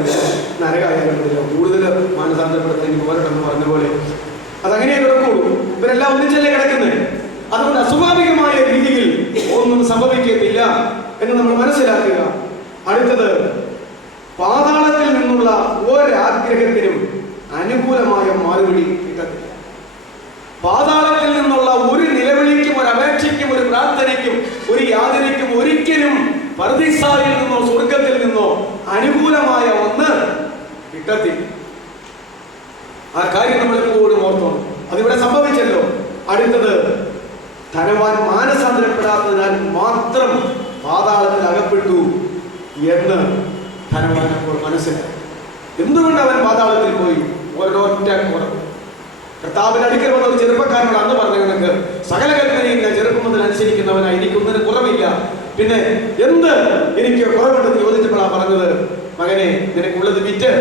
നരകായാലും കൂടുതൽ മാനസാന്തരപ്പെടുത്താൻ പോരട്ടെന്ന് പറഞ്ഞ പോലെ അതങ്ങനെ കിടക്കുള്ളൂ. ഇവരെല്ലാം ഒന്നിച്ചല്ലേ കിടക്കുന്നത്. അതുകൊണ്ട് അസ്വാഭാവികമായ രീതിയിൽ ഒന്നും സംഭവിക്കത്തില്ല എന്ന് നമ്മൾ മനസ്സിലാക്കുക. അടുത്തത്, പാതാളത്തിൽ നിന്നുള്ള ഒരാഗ്രഹത്തിനും അനുകൂലമായ മറുപടി കിട്ടത്തില്ല. പാതാളത്തിൽ നിന്നുള്ള ഒരു നിലവിളിക്കും, ഒരു അപേക്ഷയ്ക്കും, ഒരു പ്രാർത്ഥനയ്ക്കും, ഒരു യാതനയ്ക്കും ഒരിക്കലും പർദീസായിൽ നിന്നോ സ്വർഗത്തിൽ നിന്നോ അനുകൂലമായ ഒന്ന് കിട്ടത്തില്ല. ആ കാര്യം നമ്മൾ എപ്പോഴും ഓർത്തോണം. അതിവിടെ സംഭവിച്ചല്ലോ. അടുത്തത്, ധനവാൻ മാനസാന്തരപ്പെടാത്തതിനാൽ മാത്രം പാതാളത്തിൽ അകപ്പെട്ടു എന്ന് ധനവാൻ അപ്പോൾ മനസ്സിലായി. എന്തുകൊണ്ട് അവൻ പാതാളത്തിൽ പോയി? ഒരൊറ്റ കുറവ്. കർത്താവിന്റെ അടുക്കൽ വന്ന ഒരു ചെറുപ്പക്കാരനോട് അന്ന് പറഞ്ഞ കണക്ക്, സകല കൽപ്പനയും ഞാൻ ചെറുപ്പം മുതൽ അനുസരിക്കുന്നവനായി, എനിക്കൊന്നിന് കുറവില്ല, പിന്നെ എന്ത് എനിക്ക് കുറവുണ്ടെന്ന് ചോദിച്ചപ്പോഴാണ് പറഞ്ഞത്, മകനെ, നിനക്കുള്ളത് വിറ്റ്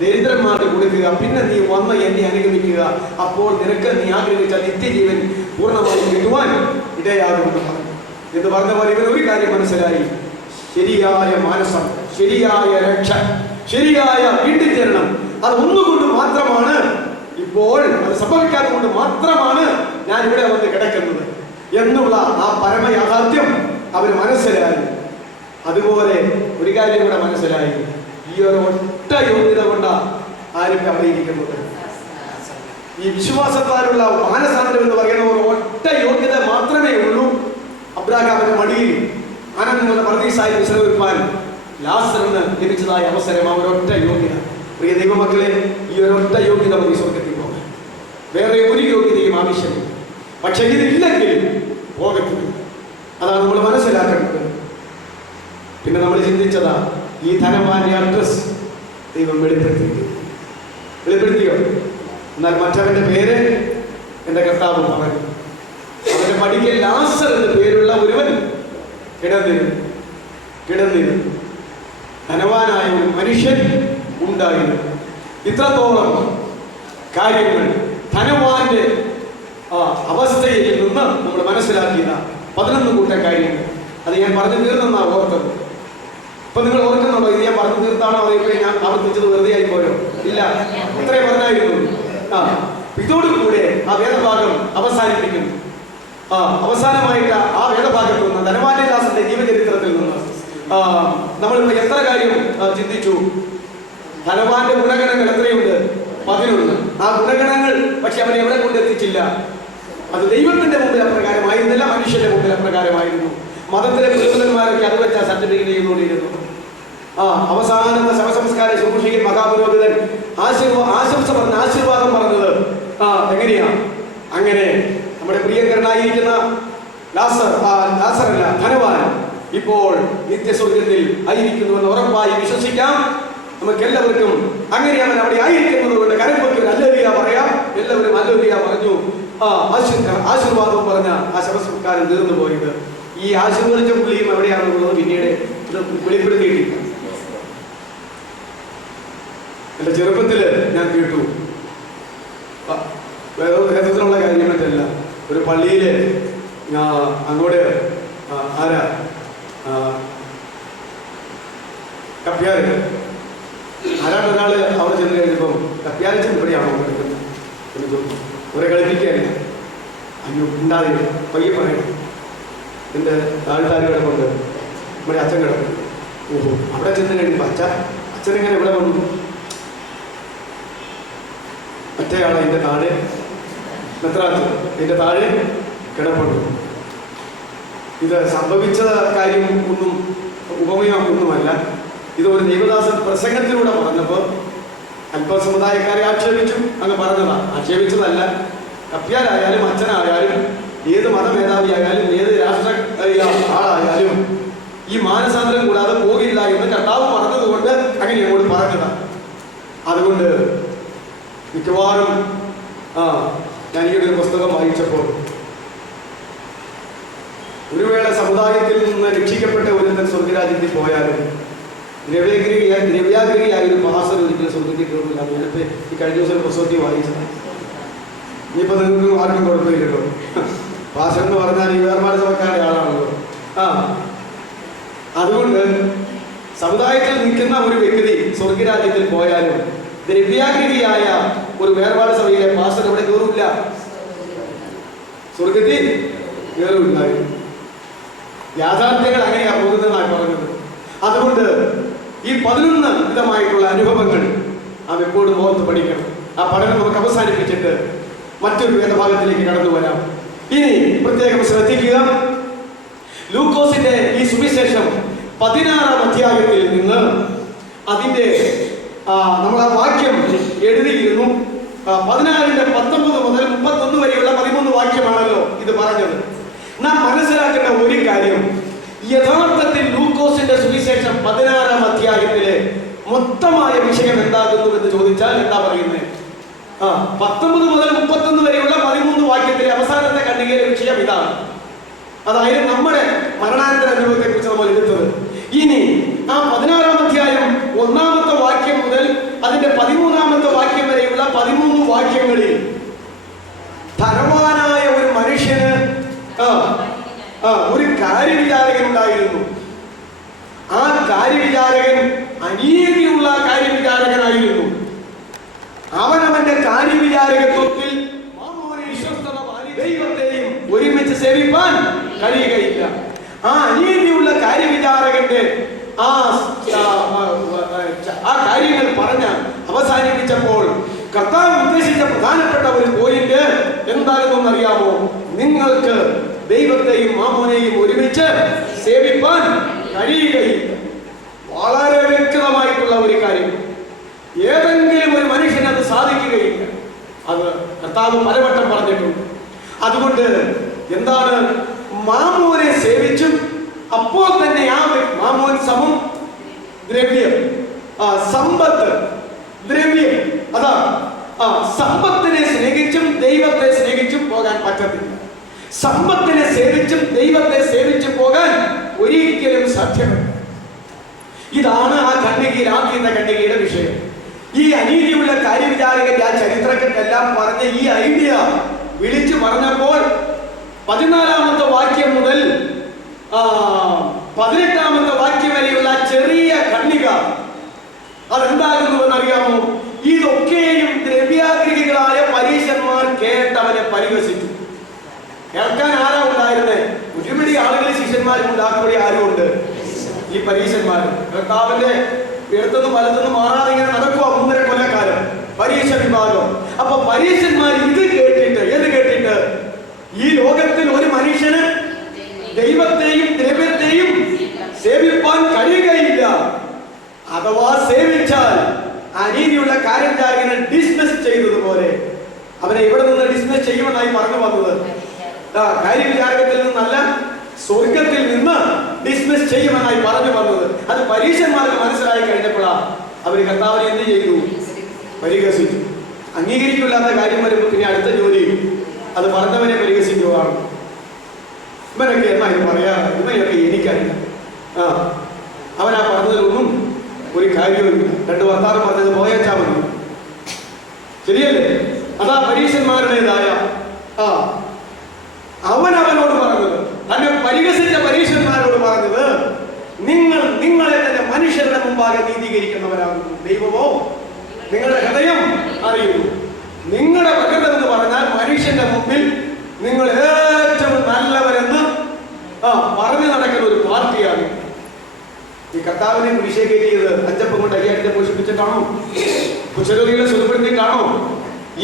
ദരിദ്രന്മാർക്ക് കൊടുക്കുക, പിന്നെ നീ വന്ന് എന്നെ അനുഗമിക്കുക, അപ്പോൾ നിനക്ക് നീ ആഗ്രഹിച്ച നിത്യജീവൻ പൂർണ്ണമായി കിട്ടുവാൻ ഇടയാകുമെന്ന് പറഞ്ഞു. എന്ന് പറഞ്ഞ പോലെ ഇവൻ ഒരു കാര്യം മനസ്സിലായി: ശരിയായ മാനസം, ശരിയായ രക്ഷ, ശരിയായ വീട്ടിച്ചേരണം, അത് ഒന്നുകൊണ്ട് മാത്രമാണ്, ഇപ്പോൾ അത് സംഭവിക്കാതെ കൊണ്ട് മാത്രമാണ് ഞാൻ ഇവിടെ വന്ന് കിടക്കുന്നത് എന്നുള്ള ആ പരമ യാഥാർത്ഥ്യം അവർ മനസ്സിലായി. അതുപോലെ ഒരു കാര്യം കൂടെ മനസ്സിലായി: ഈ ഒരു ഒറ്റ യോഗ്യത കൊണ്ടാണ് ആരും അഭിനയിക്കുന്നത്. ഈ വിശ്വാസത്താലുള്ള മാനസാന്തരം എന്ന് പറയുന്ന ഒരു ഒറ്റ യോഗ്യത മാത്രമേ ഉള്ളൂ. അബ്രാഹാമിന്റെ മടിയിൽ ആനന്ദമുള്ള പർദീസായി വിശ്രമിപ്പാൻ ലാസറിന് ലഭിച്ചതായ അവസരം, ആ ഒരൊറ്റ യോഗ്യത. പ്രിയ ദൈവമക്കളെ, ഈ ഒരൊറ്റ യോഗ്യത മതി സ്വർഗത്തിൽ പോകാൻ. വേറെ ഒരു യോഗ്യതയും ആവശ്യമില്ല. പക്ഷെ ഇതില്ലെങ്കിൽ പോകത്തില്ല. അതാണ് നമ്മൾ മനസ്സിലാക്കേണ്ടത്. പിന്നെ നമ്മൾ ചിന്തിച്ചതാ, ഈ ധനവാന്റെ അഡ്രസ് ദൈവം വെളിപ്പെടുത്തിയോ? എന്നാൽ മറ്റവന്റെ പേര് എന്റെ കർത്താവ് പറഞ്ഞു. അവന്റെ പടിക്കൽ ലാസർ എന്ന് പേരുള്ള ഒരുവൻ കിടന്നിരുന്നു. ധനവാനായ ഒരു മനുഷ്യൻ ഉണ്ടായിരുന്നു. ഇത്രത്തോളം കാര്യങ്ങൾ ധനവാന്റെ അവസ്ഥയിൽ നിന്ന് നമ്മൾ മനസ്സിലാക്കിയതാ 11 കൂട്ടം കാര്യങ്ങൾ. അത് ഞാൻ പറഞ്ഞു തീർന്നെന്നാ ഓർത്തത്. ഇപ്പൊ നിങ്ങൾ ഓർക്കുന്നുണ്ടോ? ഇത് ഞാൻ പറഞ്ഞു തീർത്താണോ, അതേപോലെ ഞാൻ ആവർത്തിച്ചത് വെറുതെ ആയി പോയോ? ഇല്ല, ഇത്രയും പറഞ്ഞായിരുന്നു. ഇതോടുകൂടെ ആ വേദഭാഗം അവസാനിപ്പിക്കുന്നു. അവസാനമായിട്ട് ആ വേദഭാഗത്ത് നിന്ന്, ധനവാന്റെ ദാസന്റെ ജീവചരിത്രത്തിൽ നിന്ന് നമ്മളിപ്പോ എത്ര കാര്യം ചിന്തിച്ചു. ധനവാന്റെ ഗുണഗണങ്ങൾ എത്രയുണ്ട്? 11. ആ ഗുണഗണങ്ങൾ പക്ഷെ അവനെ എവിടെ കൊണ്ടെത്തിച്ചില്ല. അത് ദൈവത്തിന്റെ മുമ്പിൽ അപ്രകാരമായിരുന്നില്ല, മനുഷ്യന്റെ മുമ്പിൽ അപ്രകാരമായിരുന്നു. മതത്തിലെ പുരോഹിതന്മാരൊക്കെ അത് വെച്ചാൽ സർട്ടിഫിക്കറ്റ് ചെയ്തുകൊണ്ടിരുന്നു. അവസാനത്തെ ശവസംസ്കാര ശുശ്രൂഷയിൽ മഹാപുരോഹിതൻ ആശംസ പറഞ്ഞ ആശീർവാദം പറഞ്ഞത് എങ്ങനെയാ? അങ്ങനെ നമ്മുടെ പ്രിയങ്കരനായിരിക്കുന്ന ലാസറല്ല, ധനവാൻ ഇപ്പോൾ നിത്യസ്വർഗത്തിൽ ആയിരിക്കുന്നുവെന്ന് ഉറപ്പായി വിശ്വസിക്കാം നമുക്ക് എല്ലാവർക്കും. അങ്ങനെ അവൻ അവിടെ ആയിരിക്കുന്നത് കൊണ്ട് കരപ്പൊക്കെ അല്ലേലിയ പറയാം. എല്ലാവരും അല്ലേലിയ പറഞ്ഞു. ആശീർവാദവും പറഞ്ഞ ആ ശവസംസ്കാരം തീർന്നു പോയത്. ഈ ആശീർവദിച്ച പുള്ളിയും എവിടെയാണെന്നുള്ളത് പിന്നീട് ഇത് വെളിപ്പെടുത്തിയിട്ടില്ല. എന്റെ ചെറുപ്പത്തില് ഞാൻ കേട്ടു, വേദത്തിലുള്ള കാര്യമല്ല, ഒരു പള്ളിയില് അങ്ങോട്ട് ആരാ കപ്പ്യാര് ആരാണ്ടൊരാള് അവിടെ ചെന്ന് കഴിഞ്ഞപ്പം കപ്പ്യാരിച്ചൻ ഇവിടെയാണോ എടുക്കുന്നത് എന്ന് ചോദിച്ചു. ഒരെ കളിപ്പിക്കുകയല്ല. അയ്യോ ഉണ്ടാതെ പയ്യെ പറയണം, എൻ്റെ താഴ്ത്താരി കിടപ്പുണ്ട്, നമ്മുടെ അച്ഛൻ കിടപ്പുണ്ട്. ഓഹോ, അവിടെ ചെന്ന് കഴിയുമ്പോൾ അച്ഛനെങ്ങനെ ഇവിടെ വന്നു? മറ്റേയാളെ എൻ്റെ താഴെ മെത്രാച്ചൻ എൻ്റെ താഴെ കിടപ്പുണ്ട്. ഇത് സംഭവിച്ച കാര്യം ഒന്നും ഉപമയൊന്നുമല്ല. ഇത് ഒരു ദൈവദാസൻ പ്രസംഗത്തിലൂടെ പറഞ്ഞപ്പോൾ അല്പസമുദായക്കാരെ ആക്ഷേപിച്ചു. അങ്ങ് പറഞ്ഞതാ, ആക്ഷേപിച്ചതല്ല. കപ്പ്യാരായാലും അച്ഛനായാലും ഏത് മതമേധാവിയായാലും ഏത് രാഷ്ട്ര ആളായാലും ഈ മാനസാന്തരം കൂടാതെ പോകില്ല എന്ന് കർത്താവ് പറഞ്ഞതുകൊണ്ട് അങ്ങനെ അങ്ങോട്ട് പറഞ്ഞതാണ്. അതുകൊണ്ട് മിക്കവാറും ഞാൻ ഈ ഒരു പുസ്തകം വായിച്ചപ്പോൾ ഒരു വേള സമുദായത്തിൽ നിന്ന് രക്ഷിക്കപ്പെട്ട ഒരുത്തൻ സ്വർഗരാജ്യത്തിൽ പോയാലും ദ്രവ്യാഗ്രഹിയായ ഒരു പാസർ ഒരിക്കലും സ്വർഗത്തിൽ കയറില്ല. നേരത്തെ ഈ കഴിഞ്ഞ ദിവസം പുസ്തകത്തിൽ വായിച്ചത്. ഇനിയിപ്പോൾ നിങ്ങൾക്ക് ആർക്കും കുഴപ്പമില്ലല്ലോ. പാസർ എന്ന് പറഞ്ഞാൽ ഈ വേർപാട് സഭക്കാരുടെ ആളാണല്ലോ. അതുകൊണ്ട് സമുദായത്തിൽ നിൽക്കുന്ന ഒരു വ്യക്തി സ്വർഗരാജ്യത്തിൽ പോയാലും ദ്രവ്യാഗ്രഹിയായ ഒരു വേർപാട് സഭയിലെ പാസർ ഇവിടെ കയറില്ല, സ്വർഗത്തിൽ കയറില്ലായിരുന്നു. യാഥാർത്ഥ്യങ്ങൾ അങ്ങനെയാ പോകുന്നതെന്നാണ് പറഞ്ഞത്. അതുകൊണ്ട് ഈ 11 വിധമായിട്ടുള്ള അനുഭവങ്ങൾ നാം എപ്പോഴും ഓർത്ത് പഠിക്കണം. ആ പഠനം നമുക്ക് അവസാനിപ്പിച്ചിട്ട് മറ്റൊരു വേദഭാഗത്തിലേക്ക് കടന്നു വരാം. ഇനി പ്രത്യേകം ശ്രദ്ധിക്കുക, ലൂക്കോസിന്റെ ഈ സുവിശേഷം 16-ാം അധ്യായത്തിൽ നിന്ന് അതിന്റെ നമ്മൾ ആ വാക്യം എഴുതിയിരുന്നു. 16-19 മുതൽ 31 വരെയുള്ള 13 വാക്യമാണല്ലോ ഇത് പറഞ്ഞത്. നാം മനസ്സിലാക്കേണ്ട ഒരു കാര്യം, യഥാർത്ഥത്തിൽ ലൂക്കോസിന്റെ സുവിശേഷം 16-ാം അധ്യായത്തിലെ മൊത്തമായ വിഷയം എന്താകുന്നു എന്ന് ചോദിച്ചാൽ എന്താ പറയുന്നത്? 19 മുതൽ 31 വരെയുള്ള 13 വാക്യത്തിലെ അവസാനത്തെ ഖണ്ഡികയിലെ വിഷയം ഇതാണ്. അതായത് നമ്മുടെ മരണാനന്തര അനുഭവത്തെ കുറിച്ച് നമ്മൾ എടുത്തത്. ഇനി ആ 16-ാം അധ്യായം 1-ാമത്തെ വാക്യം മുതൽ അതിന്റെ 13-ാമത്തെ വാക്യം വരെയുള്ള 13 വാക്യങ്ങളിൽ ധനവാനായ ഒരു മനുഷ്യന് ഒരു കാര്യവിചാരകൻ ഉണ്ടായിരുന്നു. ആ കാര്യവിചാരകൻ അനീതിയുള്ള കാര്യവിചാരകനായിരുന്നു. അവനവന്റെ കാര്യവിചാരകത്വത്തിൽ ദൈവത്തെയും ഒരുമിച്ച് സേവിപ്പാൻ കഴിയുകയില്ല. ആ അനീതിയുള്ള കാര്യവിചാരകന്റെ ആ കാര്യങ്ങൾ പറഞ്ഞ് അവസാനിപ്പിച്ചപ്പോൾ കർത്താവ് ഉദ്ദേശിച്ച പ്രധാനപ്പെട്ട ഒരു പോയിന്റ് എന്താകുമെന്ന് അറിയാമോ? നിങ്ങൾക്ക് ദൈവത്തെയും മാമോനെയും ഒരുമിച്ച് സേവിപ്പാൻ കഴിയുകയില്ല. വളരെ വ്യക്തമായിട്ടുള്ള ഒരു കാര്യം. ഏതെങ്കിലും ഒരു മനുഷ്യന് അത് സാധിക്കുകയില്ല. അത് കർത്താവ് പലവട്ടം പറഞ്ഞിട്ടുണ്ട്. അതുകൊണ്ട് എന്താണ്? മാമോനെ സേവിച്ചും അപ്പോൾ തന്നെ ആ മാമോൻ സമം ദ്രവ്യം, സമ്പത്ത്, ദ്രവ്യം. അതാ സമ്പത്തിനെ സ്നേഹിച്ചും ദൈവത്തെ സ്നേഹിച്ചും പോകാൻ പറ്റത്തില്ല. സമ്പത്തിനെ സേവിച്ചും ദൈവത്തെ സേവിച്ചും പോകാൻ ഒരിക്കലും സാധ്യമല്ല. ഇതാണ് ആ ഖണ്ഡികയിൽ ആദ്യത്തെ ഖണ്ഡികയുടെ വിഷയം. ഈ അനീതിയുള്ള കാര്യവിചാരകന്റെ ആ ചരിത്രക്കെല്ലാം പറഞ്ഞ ഈ ഐഡിയ വിളിച്ചു പറഞ്ഞപ്പോൾ 14-ാമത്തെ വാക്യം മുതൽ 18-ാമത്തെ വാക്യം വരെയുള്ള ചെറിയ ഖണ്ഡിക അതെന്താകുന്നുവെന്ന് അറിയാമോ? ഇതൊക്കെയും ദ്രവ്യാഗ്രഹികളായ പരീശന്മാർ കേട്ടവനെ പരിഹസിച്ചു. കേൾക്കാൻ ആരാ ഉണ്ടായിരുന്നേ? ഒരുപിടി ആളുകൾ ശിഷ്യന്മാരും ഉണ്ടാക്കുമ്പോൾ ആരും ഉണ്ട്? ഈ പരീശന്മാർ. കർത്താവിന്റെ ഇടത്തുനിന്ന് വലത്തുനിന്ന് മാറാതെ ഇങ്ങനെ നടക്കുക 3.5 കൊല്ലക്കാലം പരീക്ഷ വിഭാഗം. അപ്പൊ പരീശന്മാർ ഇത് കേട്ടിട്ട് ഈ ലോകത്തിൽ ഒരു മനുഷ്യന് ദൈവത്തെയും ദ്രവ്യത്തെയും സേവിപ്പാൻ കഴിയുകയില്ല. അഥവാ സേവിച്ചാൽ അനീതിയുള്ള കാര്യവിചാരകനെ ഡിസ്മിസ് ചെയ്തതുപോലെ അവനെ ഇവിടെ നിന്ന് ഡിസ്മിസ് ചെയ്യുമെന്നായി പറഞ്ഞു വന്നത്. കാര്യവിചാരകത്തിൽ നിന്നല്ല, സ്വർഗത്തിൽ നിന്ന് ഡിസ്മിസ് ചെയ്യുമെന്നായി പറഞ്ഞു വന്നത്. അത് പരീശന്മാർക്ക് മനസ്സിലായി കഴിഞ്ഞപ്പോഴാണ് അവര് കർത്താവിനെ എന്ത് ചെയ്തു? പരിഹസിച്ചു. അംഗീകരിക്കില്ലാത്ത കാര്യം വരുമ്പോൾ പിന്നെ അടുത്ത ജോലി അത് പറഞ്ഞവനെ പരിഹസിക്കുകയാണ്. ഇവനൊക്കെ എന്നാ ഇത് പറയാ? ഇവനൊക്കെ എനിക്കറിയില്ല. അവനാ പറഞ്ഞതിലൊന്നും ഒരു കാര്യവുമില്ല. 2 വർത്താനം പറഞ്ഞത് പോയച്ചാ മതി. ശരിയല്ലേ? അതാ പരീശന്മാരുടേതായ അവനവനോട് പറഞ്ഞത്, തന്നെ പരിഹസിച്ച പരീശന്മാരോട് പറഞ്ഞത്, നിങ്ങളെ തന്നെ മനുഷ്യരുടെ മുമ്പാകെ നീതീകരിക്കുന്നവരാകുന്നു. ദൈവമോ നിങ്ങളുടെ ഹൃദയം അറിയുന്നു. നിങ്ങളുടെ പ്രകൃതം എന്ന് പറഞ്ഞാൽ മനുഷ്യന്റെ മുമ്പിൽ നിങ്ങൾ ഏറ്റവും നല്ലവരെന്ന് പറഞ്ഞു നടക്കുന്ന ഒരു പാർട്ടിയാണ്. ഈ കർത്താവിനെ കുരിശേ കയറ്റിയത് അഞ്ചപ്പം കൊണ്ട് അയ്യായിരത്തെ പോഷിപ്പിച്ചിട്ടാണോ? കുശരോഗികളെ സുഖപ്പെടുത്തിയിട്ടാണോ?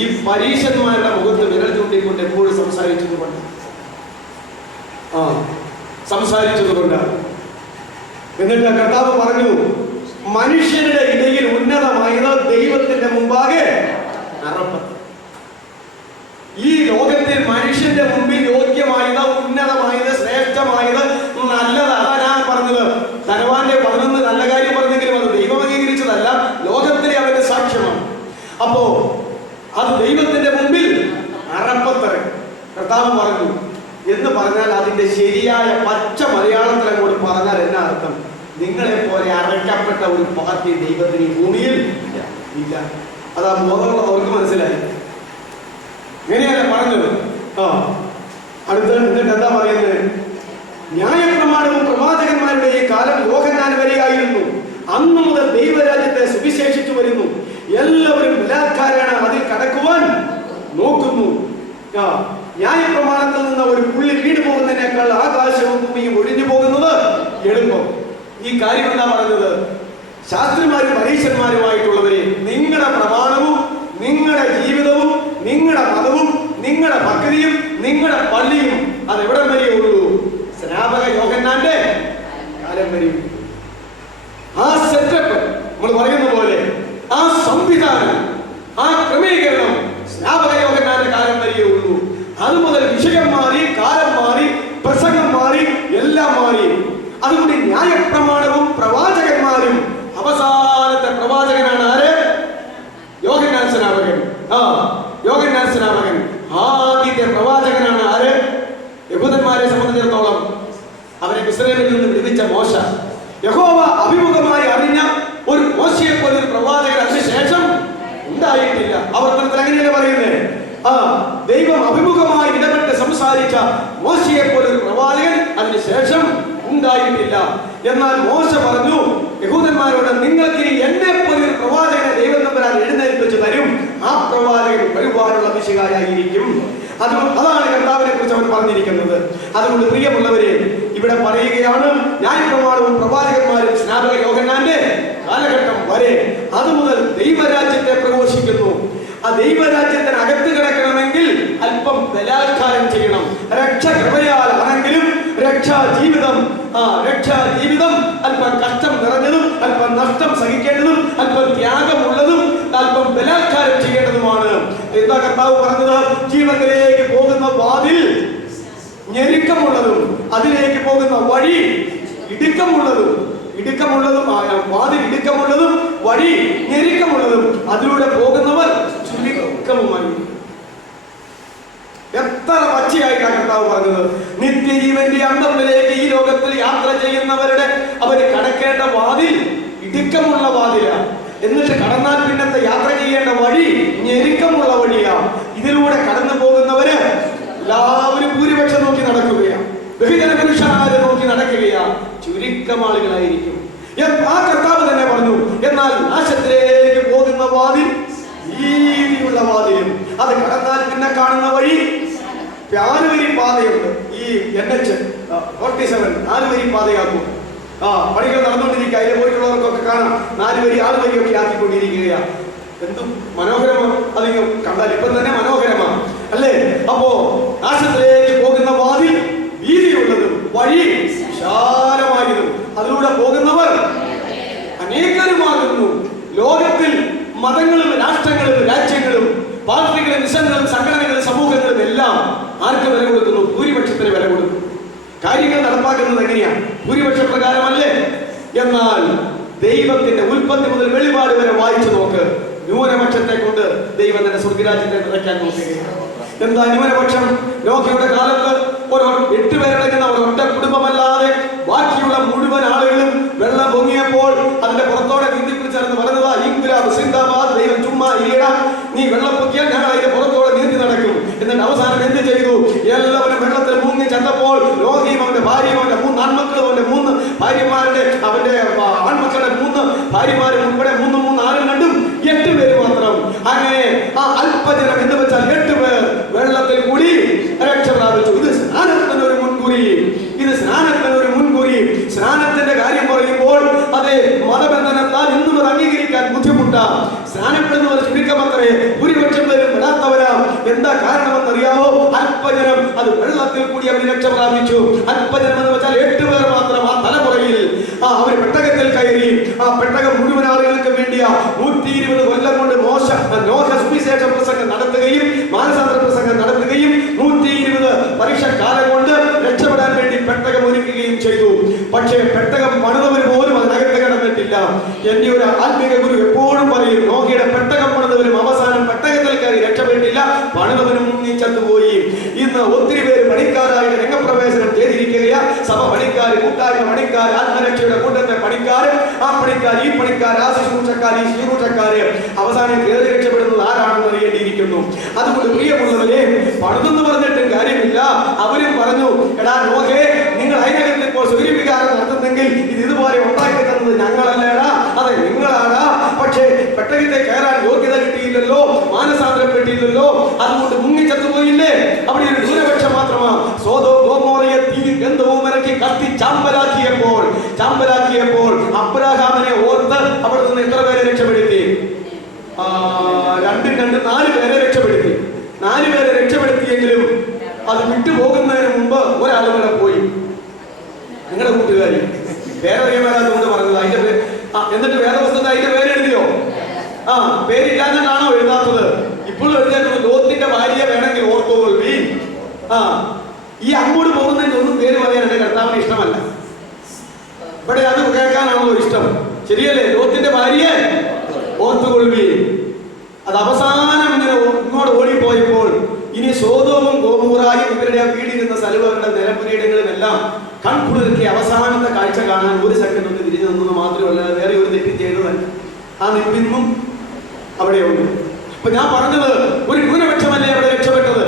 ഈ പരീശന്മാരുടെ മുഖത്ത് വിരൽ ചൂണ്ടിക്കൊണ്ട് എപ്പോഴും സംസാരിച്ചതുകൊണ്ട് എന്നിട്ട് കർത്താവ് പറഞ്ഞു, മനുഷ്യരുടെ ഇടയിൽ ഉന്നതമായത് ദൈവത്തിന്റെ മുമ്പാകെ അറപ്പത്ത്. ഈ ലോകത്തിൽ മനുഷ്യന്റെ മുമ്പിൽ യോഗ്യമായത്, ഉന്നതമായത്, ശ്രേഷ്ഠമായത്, നല്ലത്, അതാ ഞാൻ പറഞ്ഞത്. ധനവാന്റെ 11 നല്ല കാര്യം പറഞ്ഞെങ്കിലും അത് ദൈവം അംഗീകരിച്ചതല്ല, ലോകത്തിലെ അവന്റെ സാക്ഷ്യമാണ്. അപ്പോ അത് ദൈവത്തിന്റെ മുമ്പിൽ അറപ്പത്തറ കർത്താവ് പറഞ്ഞു എന്ന് പറഞ്ഞാൽ അതിന്റെ ശരിയായ പച്ച മലയാളത്തിൽ അങ്ങോട്ട് പറഞ്ഞാൽ എന്നാ അർത്ഥം? നിങ്ങളെ പോലെ അറയ്ക്കപ്പെട്ട ഒരു പാർട്ടി ദൈവത്തിന് ഈ ഭൂമിയിൽ ഇല്ല. അതാ ബോധമുള്ള അവർക്ക് മനസ്സിലായി. ഇങ്ങനെയല്ല പറഞ്ഞത്. അടുത്ത എന്നിട്ട് എന്താ പറയുന്നത്? ന്യായപ്രമാണവും പ്രവാചകന്മാരുടെ ഈ കാലം യോഹന്നാൻ വരെയായിരുന്നു. അന്നു മുതൽ ദൈവരാജ്യത്തെ സുവിശേഷിച്ചു വരുന്നു. എല്ലാവരും ബലാത്കാരാണ് അതിൽ കടക്കുവാൻ നോക്കുന്നു. ന്യായപ്രമാണത്തിൽ നിന്ന് ഒരു പുള്ളി വീട് പോകുന്നതിനേക്കാൾ ആകാശവും ഭൂമിയും ഒഴിഞ്ഞു പോകുന്നത് എളുപ്പം. ഈ കാര്യം എന്താ പറഞ്ഞത്? ശാസ്ത്രിമാരും പരീശന്മാരുമായിട്ടുള്ളവരെ, നിങ്ങളുടെ പ്രമാണവും നിങ്ങളുടെ നിങ്ങളുടെ ഭക്തിയും നിങ്ങളുടെ പള്ളിയും അതെവിടെ വരെയേ ഉള്ളൂ? സ്നാപക യോഹന്നാന്റെ കാലം വരെയും. ആ സെറ്റപ്പ് നമ്മൾ പറയുന്ന പോലെ ആ സംവിധാനം, ആ ക്രമീകരണം സ്നാപക യോഹന്നാന്റെ കാലം വരെയേ ഉള്ളൂ. അതുമുതൽ വിഷയം മാറി, കാലം മാറി, പ്രസംഗം മാറി, എല്ലാം മാറി. അതുകൊണ്ട് ന്യായപ്രമാണവും പ്രവാചകന്മാരും, അവസാനത്തെ പ്രവാചകനാണ് ആര്? യോഹന്നാൻ സ്നാപകൻ. യോഹന്നാൻ സ്നാപകൻ ആദ്യത്തെ പ്രവാചകനാണ് ആര്? യഹൂദന്മാരെ സംബന്ധിച്ചിടത്തോളം അവരെ ഇസ്രായേലിൽ നിന്ന് വിടുവിച്ച മോശ. യഹോവ അഭിമുഖമായി അറിഞ്ഞ ഒരു മോശയെ പോലെ ഒരു പ്രവാചകൻ അതിനുശേഷം ഉണ്ടായിട്ടില്ല. ആവർത്തനത്തിൽ അങ്ങനെയല്ലേ പറയുന്നത്? ദൈവം അഭിമുഖമായി ഇടപെട്ട് സംസാരിച്ച മോശയെ പോലെ ഒരു പ്രവാചകൻ അതിനുശേഷം ഉണ്ടായിട്ടില്ല. എന്നാൽ മോശ പറഞ്ഞു യഹൂദന്മാരോട്, നിങ്ങൾക്ക് എന്നെ പോലെ ഒരു പ്രവാചകനെ ദൈവം തമ്പുരാൻ എഴുന്നേൽപ്പിച്ച് തരും. ആ പ്രവാചകൻ വരുവാനുള്ള മിശിഹായായിരിക്കും. അതാണ് കർത്താവിനെ കുറിച്ച് അവൻ പറഞ്ഞിരിക്കുന്നത്. അതുകൊണ്ട് പ്രിയമുള്ളവരെ, ഇവിടെ പറയുകയാണ് ന്യായപ്രമാണവും പ്രവാചകന്മാരും സ്നാപക യോഹന്നാന്റെ കാലഘട്ടം വരെ അതുമുതൽ ദൈവരാജ്യത്തെ പ്രഘോഷിക്കുന്നു. ആ ദൈവരാജ്യത്തിന് അകത്ത് കിടക്കണമെങ്കിൽ അല്പം ബലാത്കാരം ചെയ്യണം. രക്ഷ കൃപയാൽ ആണെങ്കിലും രക്ഷാ ജീവിതം അല്പം കഷ്ടം നിറഞ്ഞതും അല്പം നഷ്ടം സഹിക്കേണ്ടതും അല്പം ത്യാഗമുള്ളതും അല്പം ബലാത്കാരം ചെയ്യേണ്ടതുമാണ്. എന്താ കർത്താവ് പറഞ്ഞത്? ജീവനിലേക്ക് പോകുന്ന വാതിൽ ഞെരുക്കമുള്ളതും അതിലേക്ക് പോകുന്ന വഴി ഇടുക്കമുള്ളതും വാതിൽ ഇടുക്കമുള്ളതും വഴി ഞെരുക്കമുള്ളതും അതിലൂടെ പോകുന്നവർ ചുരുക്കവുമായി. എത്ര പച്ചയായിട്ടാണ് കർത്താവ് പറഞ്ഞത്? നിത്യജീവന്റെ അന്തത്തിലേക്ക് ഈ ലോകത്തിൽ യാത്ര ചെയ്യുന്നവരുടെ അവര് കടക്കേണ്ട വാതിൽ ഇടുക്കമുള്ള വാതിലാണ്. എന്നിട്ട് കടന്നാൽ പിന്നത്തെ യാത്ര ചെയ്യേണ്ട വഴി ഞെരുക്കമുള്ള വഴിയാണ്. ഇതിലൂടെ കടന്നു പോകുന്നവര് എല്ലാവരും ഭൂരിപക്ഷം നോക്കി നടക്കുകയാണ്, ബഹുജന പുരുഷന്മാരെ നോക്കി നടക്കുകയാണ്, ചുരുക്കം ആളുകളായിരിക്കും. ആ കർത്താവ് തന്നെ പറഞ്ഞു, എന്നാൽ നാശത്തിലേക്ക് പോകുന്ന വാതിൽ വീതിയുള്ള വാതിലും അത് കടന്നാൽ പിന്നെ കാണുന്ന വഴി 4 വരി പാതയുണ്ട്. ഈ NH 47 4 വരി പാതയാക്കും. പണികൾ നടന്നുകൊണ്ടിരിക്കുക. അതിൽ പോയിട്ടുള്ളവർക്കൊക്കെ കാണാം 4 വരി 6 വരിയൊക്കെ ആക്കിക്കൊണ്ടിരിക്കുകയാണ്. എന്തും മനോഹരമാണ്. അധികം കണ്ടാൽ ഇപ്പം തന്നെ മനോഹരമാണ് അല്ലേ? അപ്പോ നാശത്തിലേക്ക് പോകുന്ന വാതിൽ വീതിയുള്ളതും വഴി വിശാലമായതും അതിലൂടെ പോകുന്നവർ അനേകരുമാകുന്നു. ലോകത്തിൽ മതങ്ങളും രാഷ്ട്രങ്ങളും രാജ്യങ്ങളും പാർട്ടികളും മിഷനുകളും സംഘടനകളും സമൂഹങ്ങളും എല്ലാം ആർക്ക് വില കൊടുക്കുന്നു? ഭൂരിപക്ഷത്തിന് വില കൊടുക്കുന്നു. കാര്യങ്ങൾ നടപ്പാക്കുന്നത് എങ്ങനെയാണ്? ഭൂരിപക്ഷ പ്രകാരമല്ലേ? എന്നാൽ ദൈവത്തിന്റെ ഉൽപ്പത്തി മുതൽ വെളിപാട് വരെ വായിച്ചു നോക്ക്. ന്യൂനപക്ഷത്തെ കൊണ്ട് ദൈവം തന്നെ സ്വർഗരാജ്യത്തെ നിറയ്ക്കാൻ നോക്കുകയാണ്. എന്താ ന്യൂനപക്ഷം? നോഹയുടെ കാലത്ത് 8 പേരടങ്ങുന്ന ഒരൊറ്റ കുടുംബമല്ലാതെ ബാക്കിയുള്ള മുഴുവൻ ആളുകളും വെള്ളം പൊങ്ങിയപ്പോൾ അതിന്റെ പുറത്തോടെ നീന്തിപ്പിടിച്ചെന്ന് പറഞ്ഞതാ ഇൻകുലാബ് സിന്ദാബാദ്, ദൈവം ചുമ്മാ ഇരിയടാ, നീ വെള്ളം പൊക്കിയാൽ ഞങ്ങൾ അതിന്റെ പുറത്തോടെ നീന്തി നടക്കും. എന്നിട്ട് അവസാനം എന്ത് ചെയ്തു? എല്ലാവരും വെള്ളത്തിൽ മുങ്ങി ചെന്നപ്പോൾ നോഹയും അവന്റെ ഭാര്യയും അവന്റെ 3 ആൺമക്കളും അവന്റെ 3 ഭാര്യമാരുടെ അവന്റെ ആൺമക്കളുടെ 3 ഭാര്യമാരും ഉൾപ്പെടെ 3 ആരും കണ്ടും 8 പേര് മാത്രം. അങ്ങനെ ആ അല്പജനം എന്ന് വെച്ചാൽ 8 പേർ വെള്ളത്തിൽ കൂടി രക്ഷ പ്രാപിച്ചു. ഇത് സ്നാനത്തിനൊരു മുൻകുറി. സ്നാനത്തിന്റെ കാര്യം പറയുമ്പോൾ അതെ, മതബന്ധനത്താൽ ഇന്നും അത് അംഗീകരിക്കാൻ ബുദ്ധിമുട്ടാണ്. സ്നാനപ്പെടുന്നവർ ചുരുക്കമത്രേ, ഭൂരിപക്ഷം പേരും പെടാത്തവരാ. എന്താ കാരണമെന്നറിയാമോ? അല്പജനം അത് വെള്ളത്തിൽ കൂടി അവർ രക്ഷ പ്രാപിച്ചു. അല്പജനം എന്ന് വെച്ചാൽ 8 പേർ മാത്രം. ആ തലമുറയിൽ അവർ പെട്ടകത്തിൽ കയറി. ആ പെട്ടകം മുഴുവൻ ആളുകൾക്ക് വേണ്ടിയാ. 120 കൊല്ലം കൊണ്ട് നോഹ സുവിശേഷ പ്രസംഗം നടത്തുകയും മാനസാന്തര പ്രസംഗം നടത്തുകയും 120 വർഷക്കാലം കൊണ്ട് രക്ഷപ്പെടാൻ വേണ്ടി പെട്ടകം ഒരുക്കുകയും ചെയ്തു. പക്ഷേ പെട്ടകം പണിതവർ പോലും അതിനകത്ത് കിടന്നിട്ടില്ല. എന്റെ ഒരു ആത്മീക ഗുരു എപ്പോഴും പറയും, നോഹയുടെ പെട്ടകം പണിതവരും അവസാനം പെട്ടകത്തിൽ കയറി രക്ഷപ്പെട്ടില്ല, പണിതവനും ചത്തുപോയി. ഇന്ന് ഒത്തിരി പേര് പണിക്കാരായിട്ട് രംഗപ്രവേശനം ചെയ്തിരിക്കുകയാ. സഭ പണിക്കാർ, കൂട്ടായ്മ പണിക്കാർ, ആത്മരക്ഷയുടെ കൂട്ടത്തെ പണിക്കാർ, ആ പണിക്കാർ, ഈ പണിക്കാർ, ആ ശുശ്രൂഷക്കാർ, ഈ ശുശ്രൂഷക്കാര് അവസാനം കയറി രക്ഷപ്പെടുന്നത് ആരാണെന്ന് അറിയേണ്ടിയിരിക്കുന്നു. അതുകൊണ്ട് പ്രിയമുള്ളവരെ, പണിതെന്ന് പറഞ്ഞിട്ടും കാര്യമില്ല. അവരും പറഞ്ഞു, എടാ നോഹേ, നിങ്ങൾ അതിനകത്ത് ഇപ്പോൾ സ്വൈര്യവികാരം നടത്തുന്നെങ്കിൽ ഇത് ഇതുപോലെ ഉണ്ടാക്കി തന്നത് ഞങ്ങളല്ലേടാ, അതെ നിങ്ങളാടാ. പക്ഷേ പെട്ടകത്തെ കയറാൻ യോഗ്യത കിട്ടിയില്ലല്ലോ, മാനസാന്തരം കിട്ടിയില്ലല്ലോ, അതുകൊണ്ട് മുങ്ങിച്ചത്തുപോയില്ലേ. അവിടെ ഒരു ന്യൂനപക്ഷം മാത്രമാ. സോദോം ഗൊമോറയെ തീയിൽ ഗന്ധവും ഇറക്കി കത്തി ചാമ്പലാക്കിയപ്പോൾ അബ്രഹാമിനെ ഓർത്ത് അവിടെ നിന്ന് എത്ര പേരെ രക്ഷപ്പെടുത്തി? 2 4 പേരെ രക്ഷപ്പെടുത്തി. 4 പേരെ രക്ഷപ്പെടുത്തിയെങ്കിലും വിട്ടുപോകുന്നതിന് മുമ്പ് ഒരാളും കൂടെ പോയി. നിങ്ങളുടെ കൂട്ടുകാരി പേരറിയാൻ വരാത്തതുകൊണ്ട് പറഞ്ഞത്. അതിന്റെ എന്നിട്ട് വേദപുസ്തകത്തിൽ അതിന്റെ പേരെഴുതിയോ? പേരില്ലാഞ്ഞാണോ എഴുതാത്തത്? ഇപ്പോഴും എഴുതിയാൽ ലോത്തിന്റെ ഭാര്യയെ വേണമെങ്കിൽ ഓർത്തോളൂ. ഈ അങ്ങോട്ട് പോകുന്നതിന് ഒന്നും പേര് പറയാൻ എന്റെ കർത്താവിന് ഇഷ്ടമല്ല. ഇവിടെ അത് കേൾക്കാനാണല്ലോ ഇഷ്ടം. ശരിയല്ലേ? ലോത്തിന്റെ ഭാര്യയെ ഓർത്തുകൊള്ളുകയും. അത് അവസാനം ഇങ്ങോട്ട് ഓടിപ്പോയപ്പോൾ ഇനി സോദോമും ഗോമോറായും ഇവരുടെ വീടിരുന്ന സ്ഥലവരുടെ നിലപുരയിടങ്ങളും എല്ലാം കൺകുളിർക്കി അവസാനത്തെ കാഴ്ച കാണാൻ ഒരു സെക്കൻഡ് ഒന്ന് തിരിഞ്ഞു നിന്നത് മാത്രമല്ല, വേറെ ഒരു തെറ്റും ചെയ്തതല്ല. ആ നിപ്പിന്നും അവിടെയുണ്ട്. അപ്പൊ ഞാൻ പറഞ്ഞത്, ഒരു ന്യൂനപക്ഷമല്ലേ അവിടെ രക്ഷപ്പെട്ടത്?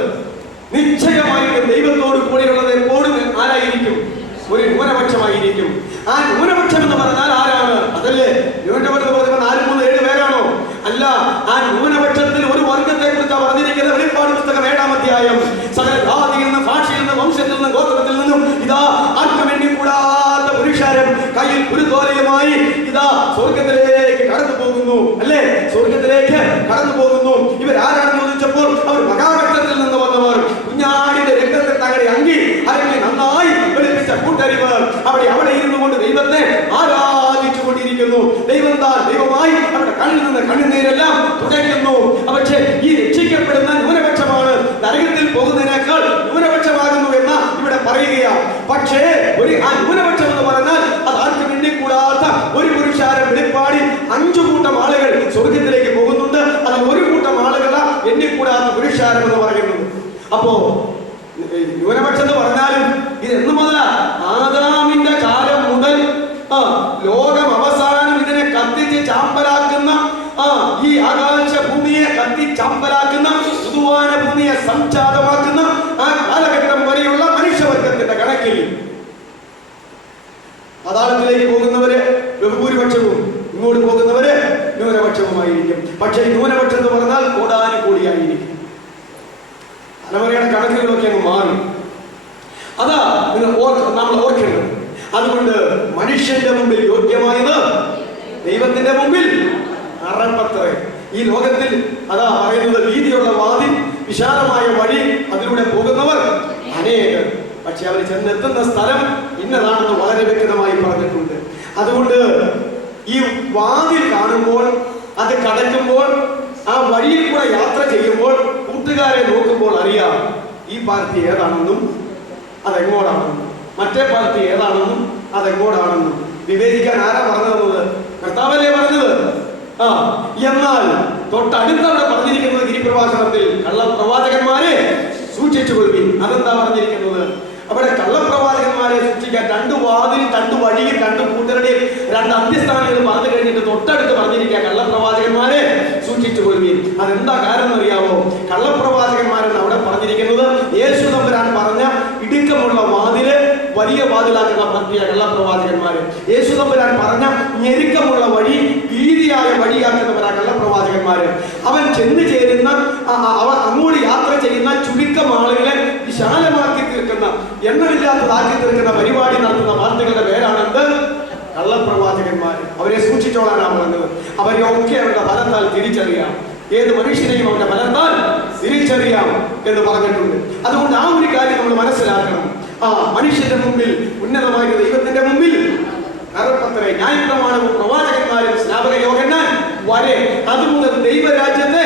നിശ്ചയമായിട്ടും ദൈവത്തോട് കൂടെയുള്ളത് എപ്പോഴും ആരായിരിക്കും? ഒരു ന്യൂനപക്ഷമായിരിക്കും. ആ ന്യൂനപക്ഷം എന്ന് പറഞ്ഞാൽ ആരാണ്? അതല്ലേ ന്യൂനപക്ഷം പറഞ്ഞാൽ 4-3-7 പേരാണോ? അല്ല, ആ ന്യൂനപക്ഷത്തിൽ ഒരു വർഗത്തെ കുറിച്ചാണ് പറഞ്ഞിരിക്കുന്നത്. വെളിപ്പാട് പുസ്തകം 7-ാം അധ്യായം. സകല ജാതിയിൽ നിന്നും ഭാഷയിൽ നിന്നും വംശത്തിൽ നിന്നും ഗോത്രത്തിൽ നിന്നും ഇതാ ആർക്കും വേണ്ടി കൂടാത്ത പുരുഷാരം കയ്യിൽ കുരുത്തോലയുമായി ഇതാ സ്വർഗത്തിലേക്ക് കടന്നു പോകുന്നു. അല്ലേ? സ്വർഗത്തിലേക്ക് കടന്നു പോകുന്നു. ഇവരാരാണെന്ന് ചോദിച്ചപ്പോൾ അവർ മഹാകഷ്ടത്തിൽ നിന്ന് വന്നവർ, കുഞ്ഞാടിന്റെ രക്തത്തിൽ തകടി അങ്കി അല്ലെങ്കിൽ നന്നായി വെളുപ്പിച്ച കൂട്ടരിവർ അവിടെ ഇരുന്നു കൊണ്ട് ദൈവത്തെ ആരാധിച്ചു കൊണ്ടിരിക്കുന്നു. ദൈവം താൻ ദൈവമായി അവരുടെ കണ്ണിൽ നിന്ന് കണ്ണുനീരെല്ലാം തുടയ്ക്കുന്നു. പക്ഷേ ഈ രക്ഷിക്കപ്പെടുന്ന ന്യൂനപക്ഷമാണ് നരകത്തിൽ പോകുന്നതിനേക്കാൾ ന്യൂനപക്ഷമാകുന്നു എന്ന് ഇവിടെ പറയുകയാണ്. പക്ഷേ ആ ന്യൂനപക്ഷം എന്ന് പറഞ്ഞാൽ അത് ആർക്കും എണ്ണിക്കൂടാത്ത ഒരു പുരുഷാരം വെളിപ്പാടിൽ 5 കൂട്ടം ആളുകൾ സ്വർഗത്തിലേക്ക് പോകുന്നുണ്ട്. അത് ഒരു കൂട്ടം ആളുകളാ എണ്ണിക്കൂടാത്ത പുരുഷാരം എന്ന് പറയുന്നത്. അപ്പോ ന്യൂനപക്ഷം എന്ന് പറഞ്ഞാലും ഇത് എന്ന് മുതലാ? ആദാമിന്റെ കാലം മുതൽ ലോകം അവസാനം ഇതിനെ കത്തിച്ച് ചാമ്പലാക്കുന്ന, ഈ ആകാശ ഭൂമിയെ കത്തി ചാമ്പലാക്കുന്ന, പുതുവാന ഭൂമിയെ സംജാതമാക്കുന്ന ആ കാലഘട്ടം വരെയുള്ള മനുഷ്യവർഗത്തിന്റെ കണക്കിൽ അദാലത്തിലേക്ക് പോകുന്നവര് ബഹുഭൂരിപക്ഷവും ഇങ്ങോട്ട് പോകുന്നവര് ന്യൂനപക്ഷവുമായിരിക്കും. പക്ഷേ ന്യൂനപക്ഷം എന്ന് പറഞ്ഞാൽ കോടാനുകൂടിയായിരിക്കും. തലമുറയുടെ കണക്കുകളൊക്കെ അങ്ങ് മാറും. അതാ നമ്മൾ ഓർക്കേണ്ടത്. അതുകൊണ്ട് മനുഷ്യന്റെ മുമ്പിൽ യോഗ്യമായത് ദൈവത്തിന്റെ മുമ്പിൽ അറപ്പത്രേ. ഈ ലോകത്തിൽ അതാ പറയുന്നത്, വീതിയുള്ള വാതിൽ, വിശാലമായ വഴി, അതിലൂടെ പോകുന്നവർ അനേകർ. പക്ഷെ അവർ ചെന്നെത്തുന്ന സ്ഥലം ഇന്നതാണെന്ന് വളരെ വ്യക്തമായി പറഞ്ഞിട്ടുണ്ട്. അതുകൊണ്ട് ഈ വാതിൽ കാണുമ്പോൾ, അത് കടക്കുമ്പോൾ, ആ വഴിയിൽ കൂടെ യാത്ര ചെയ്യുമ്പോൾ, കൂട്ടുകാരെ നോക്കുമ്പോൾ അറിയാം ഈ പാർട്ടി ഏതാണെന്നും അതെങ്ങോട്ടാണെന്നും, മറ്റേ പാർട്ടി ഏതാണെന്നും അതെങ്ങോട്ടാണെന്നും വിവേചിക്കാൻ ആരാ പറഞ്ഞു തന്നത്? കർത്താവല്ലേ പറഞ്ഞത്. എന്നാൽ തൊട്ടടുത്തവിടെ പറഞ്ഞിരിക്കുന്നത് ഗിരിപ്രഭാഷണത്തിൽ, കള്ളപ്രവാചകന്മാരെ സൂക്ഷിച്ചു കൊള്ളുവിൻ. അതെന്താ പറഞ്ഞിരിക്കുന്നത്? അവിടെ കള്ളപ്രവാചകന്മാരെ സൂക്ഷിക്കാൻ 2 വാതിൽ, 2 വഴിയും, 2 കൂട്ടരുടെയും 2 അന്ത്യസ്ഥാനികൾ പറഞ്ഞു കഴിഞ്ഞിട്ട് തൊട്ടടുത്ത് പറഞ്ഞിരിക്കുക കള്ളപ്രവാചകന്മാരെ സൂക്ഷിച്ചു കൊള്ളുവിൻ. അതെന്താ കാരണം അറിയാമോ? കള്ളപ്രവാചകന്മാരെന്ന് അവിടെ പറഞ്ഞിരിക്കുന്നത് യേശു തമ്പുരാൻ പറഞ്ഞ ഇടുക്കമുള്ള വാതില് വലിയ വാതിലാക്കുന്ന പ്രക്രിയ കള്ളപ്രവാചകന്മാര്. യേശു തമ്പുരാൻ പറഞ്ഞ ഞെരുക്കമുള്ള വഴി വീതിയായ വഴിയാക്കുന്നവരാ കള്ളപ്രവാചകന്മാര്. അവൻ ചെന്ന് ചേരുന്ന, അങ്ങോട്ട് യാത്ര ചെയ്യുന്ന ചുരുക്കം ആളുകളെ വിശാലമാക്കി തീർക്കുന്ന, എണ്ണമില്ലാത്തതാക്കി തീർക്കുന്ന പരിപാടി നടത്തുന്ന പാർട്ടികളുടെ പേരാണെന്ത്? കള്ളപ്രവാചകന്മാർ. അവരെ സൂക്ഷിച്ചോളാനാണ് പറഞ്ഞത്. അവരെയൊക്കെ അവരുടെ ഫലത്താൽ തിരിച്ചറിയാം. ഏത് മനുഷ്യനെയും അവരുടെ ഫലത്താൽ തിരിച്ചറിയാം എന്ന് പറഞ്ഞിട്ടുണ്ട്. അതുകൊണ്ട് ആ ഒരു കാര്യം നമ്മൾ മനസ്സിലാക്കണം. മനുഷ്യന്റെ മുമ്പിൽ, ഉന്നതമായ ദൈവത്തിന്റെ മുമ്പിൽ കറുപ്പത്രേ ന്യായപ്രമാണവും പ്രവാചകന്മാരും സ്നാപക യോഹന്നാൻ വരെ അതുമുതൽ ദൈവരാജ്യത്തെ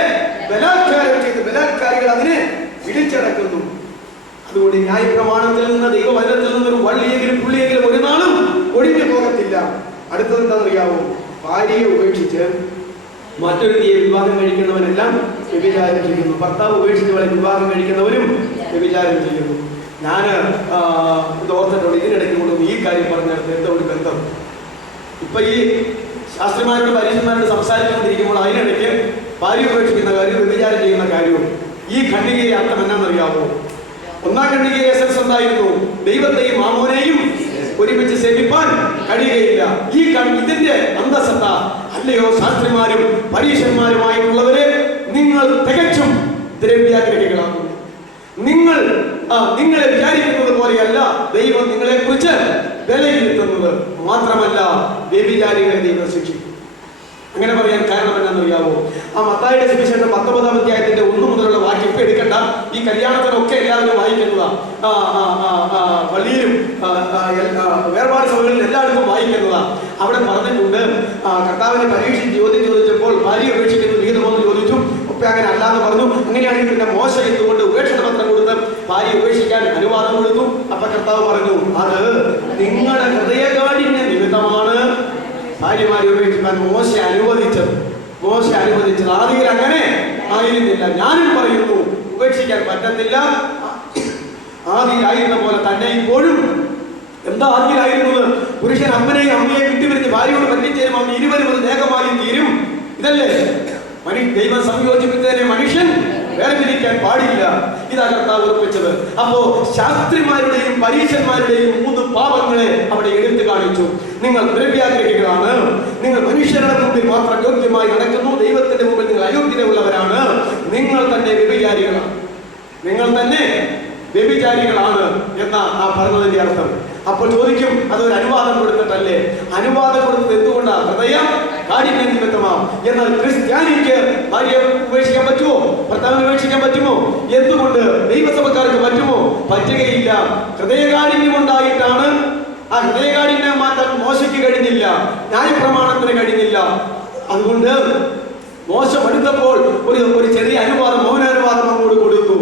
ബലാത്കാരം ചെയ്ത് ബലാത്കാരികൾ അതിനെ പിടിച്ചടക്കുന്നു. അതുകൊണ്ട് ന്യായപ്രമാണത്തിൽ നിന്ന്, ദൈവവചനത്തിൽ നിന്നൊരു വള്ളിയെങ്കിലും പുള്ളിയെങ്കിലും ഒരു നാളും ഒഴിഞ്ഞു പോകത്തില്ല. അടുത്തത് എന്താണെന്നറിയാവോ? ഭാര്യയെ ഉപേക്ഷിച്ച് മറ്റൊരുത്തിയെ വിവാഹം കഴിക്കുന്നവനെല്ലാം വ്യഭിചാരം ചെയ്യുന്നു. ഭർത്താവ് ഉപേക്ഷിച്ചവളെ വിവാഹം കഴിക്കുന്നവരും വ്യഭിചാരം ചെയ്യുന്നു. ഞാൻ ഇത് ഓർത്തിട്ടുള്ളൂ. ഇതിനിടയ്ക്ക് കൊണ്ടും ഈ കാര്യം പറഞ്ഞിടത്ത് എന്താ ഒരു ബന്ധം? ഇപ്പൊ ഈ ശാസ്ത്രിമാരോട് പരീക്ഷന്മാരോട് സംസാരിച്ചുകൊണ്ടിരിക്കുമ്പോൾ അതിനിടയ്ക്ക് ഭാര്യ ഉപേക്ഷിക്കുന്ന കാര്യം, വ്യഭിചാരം ചെയ്യുന്ന കാര്യവും ഈ ഖണ്ഡികയുടെ അർത്ഥം എന്നാണെന്നറിയാമോ? 1-ാം ഖണ്ഡികയുടെ എസൻസ് എന്തായിരുന്നു? ദൈവത്തെയും മാമോനെയും ഒരുമിച്ച് സേവിപ്പാൻ കഴിയുകയില്ല. ഇതിന്റെ അന്തസത്ത അല്ലയോ ശാസ്ത്രിമാരും പരീക്ഷന്മാരുമായിട്ടുള്ളവരെ, നിങ്ങൾ തികച്ചും ദ്രവ്യാഗ്രഹികളാകുന്നു. നിങ്ങളെ വിചാരിക്കുന്നത് പോലെയല്ല ദൈവം നിങ്ങളെ കുറിച്ച് വിലയിരുത്തുന്നത്. മാത്രമല്ല, വ്യഭിചാരികളെ ദൈവം ശിക്ഷിക്കും. അങ്ങനെ പറയാൻ കാരണം എന്താണെന്നറിയാവോ? ആ മത്തായിയുടെ സുവിശേഷം 19-ാം അധ്യായത്തിന്റെ 1 മുതലുള്ള വാക്യം ഇപ്പൊ എടുക്കണം. കേൾക്കണ്ട, ഈ കല്യാണത്തിനൊക്കെ എല്ലാവരും വായിക്കുന്നതാ. പള്ളിയിലും വേർപാട് സഭകളിൽ എല്ലായിടത്തും വായിക്കുന്നതാ. അവിടെ പറഞ്ഞിട്ടുണ്ട്, കർത്താവിനെ പരീക്ഷിച്ച് ചോദിച്ചപ്പോൾ ഭാര്യ ഉപേക്ഷിക്കുന്നത് വിഹിതമെന്ന് ചോദിച്ചു. ഒപ്പം അങ്ങനെ അല്ലാന്ന് പറഞ്ഞു. അങ്ങനെയാണെങ്കിൽ പിന്നെ മോശ എന്തുകൊണ്ട് ഉപേക്ഷണ പത്രം കൊടുത്ത് ഭാര്യ ഉപേക്ഷിക്കാൻ അനുവാദം കൊടുത്തു? അപ്പൊ കർത്താവ് പറഞ്ഞു, അത് നിങ്ങളുടെ ഹൃദയകാഠിന്യ നിമിത്തമാണ് ഭാര്യമാരെ ഉപേക്ഷിക്കാൻ മോശ അനുവദിച്ചത്. ആദ്യം അങ്ങനെ ആയിരുന്നില്ല. ഞാനും പറയുന്നു, ഉപേക്ഷിക്കാൻ പറ്റത്തില്ല. ആദ്യമായിരുന്ന പോലെ തന്നെ ഇപ്പോഴും. എന്താ ആദ്യമായിരുന്നത്? പുരുഷൻ അമ്മയെയും അമ്മയെ വിട്ടുപിരിഞ്ഞ് ഭാര്യയോട് പറ്റിച്ചേരും, അവൻ ഇരുവരും ഒരു ദേഹമായി തീരും. ഇതല്ലേ ദൈവം സംയോജിപ്പിച്ചതിനെ മനുഷ്യൻ വേർതിരിക്കാൻ പാടില്ല. ഇതാ കർത്താവ് ഉറപ്പിച്ചത്. അപ്പോ ശാസ്ത്രിമാരുടെയും പരീക്ഷന്മാരുടെയും 3 പാപങ്ങളെ അവിടെ എടുത്തു കാണിച്ചു. നിങ്ങൾ ദ്രവ്യാഗ്രഹികളാണ്, നിങ്ങൾ മനുഷ്യരുടെ മുമ്പിൽ മാത്രം യോഗ്യമായി നടക്കുന്നു, ദൈവത്തിന്റെ മുമ്പിൽ നിങ്ങൾ അയോഗ്യതയുള്ളവരാണ്, നിങ്ങൾ തന്നെ വ്യഭിചാരികളാണ് എന്ന ആ പറഞ്ഞതിന്റെ അർത്ഥം. അപ്പോൾ ചോദിക്കും, അതൊരു അനുവാദം കൊടുത്തിട്ടല്ലേ? അനുവാദം കൊടുത്തത് എന്തുകൊണ്ടാണ്? ഹൃദയം കാഠിന്യ നിമിത്തമാണ്. എന്നാൽ ക്രിസ്ത്യാനിക്ക് ഭാര്യയെ ഉപേക്ഷിക്കാൻ പറ്റുമോ? ഭർത്താവിനെ ഉപേക്ഷിക്കാൻ പറ്റുമോ? എന്തുകൊണ്ട്? ദൈവസഭക്കാർക്ക് പറ്റുമോ? പറ്റുകയില്ല. ഹൃദയകാഠിന്യം ഉണ്ടായിട്ടാണ്. ആ ഹൃദയകാഠിന്യം മാറ്റാൻ മോശയ്ക്ക് കഴിഞ്ഞില്ല, ന്യായപ്രമാണത്തിന് കഴിഞ്ഞില്ല. അതുകൊണ്ട് മോശം എടുത്തപ്പോൾ ഒരു ചെറിയ അനുവാദം, മൗനാനുവാദം അങ്ങോട്ട് കൊടുത്തു.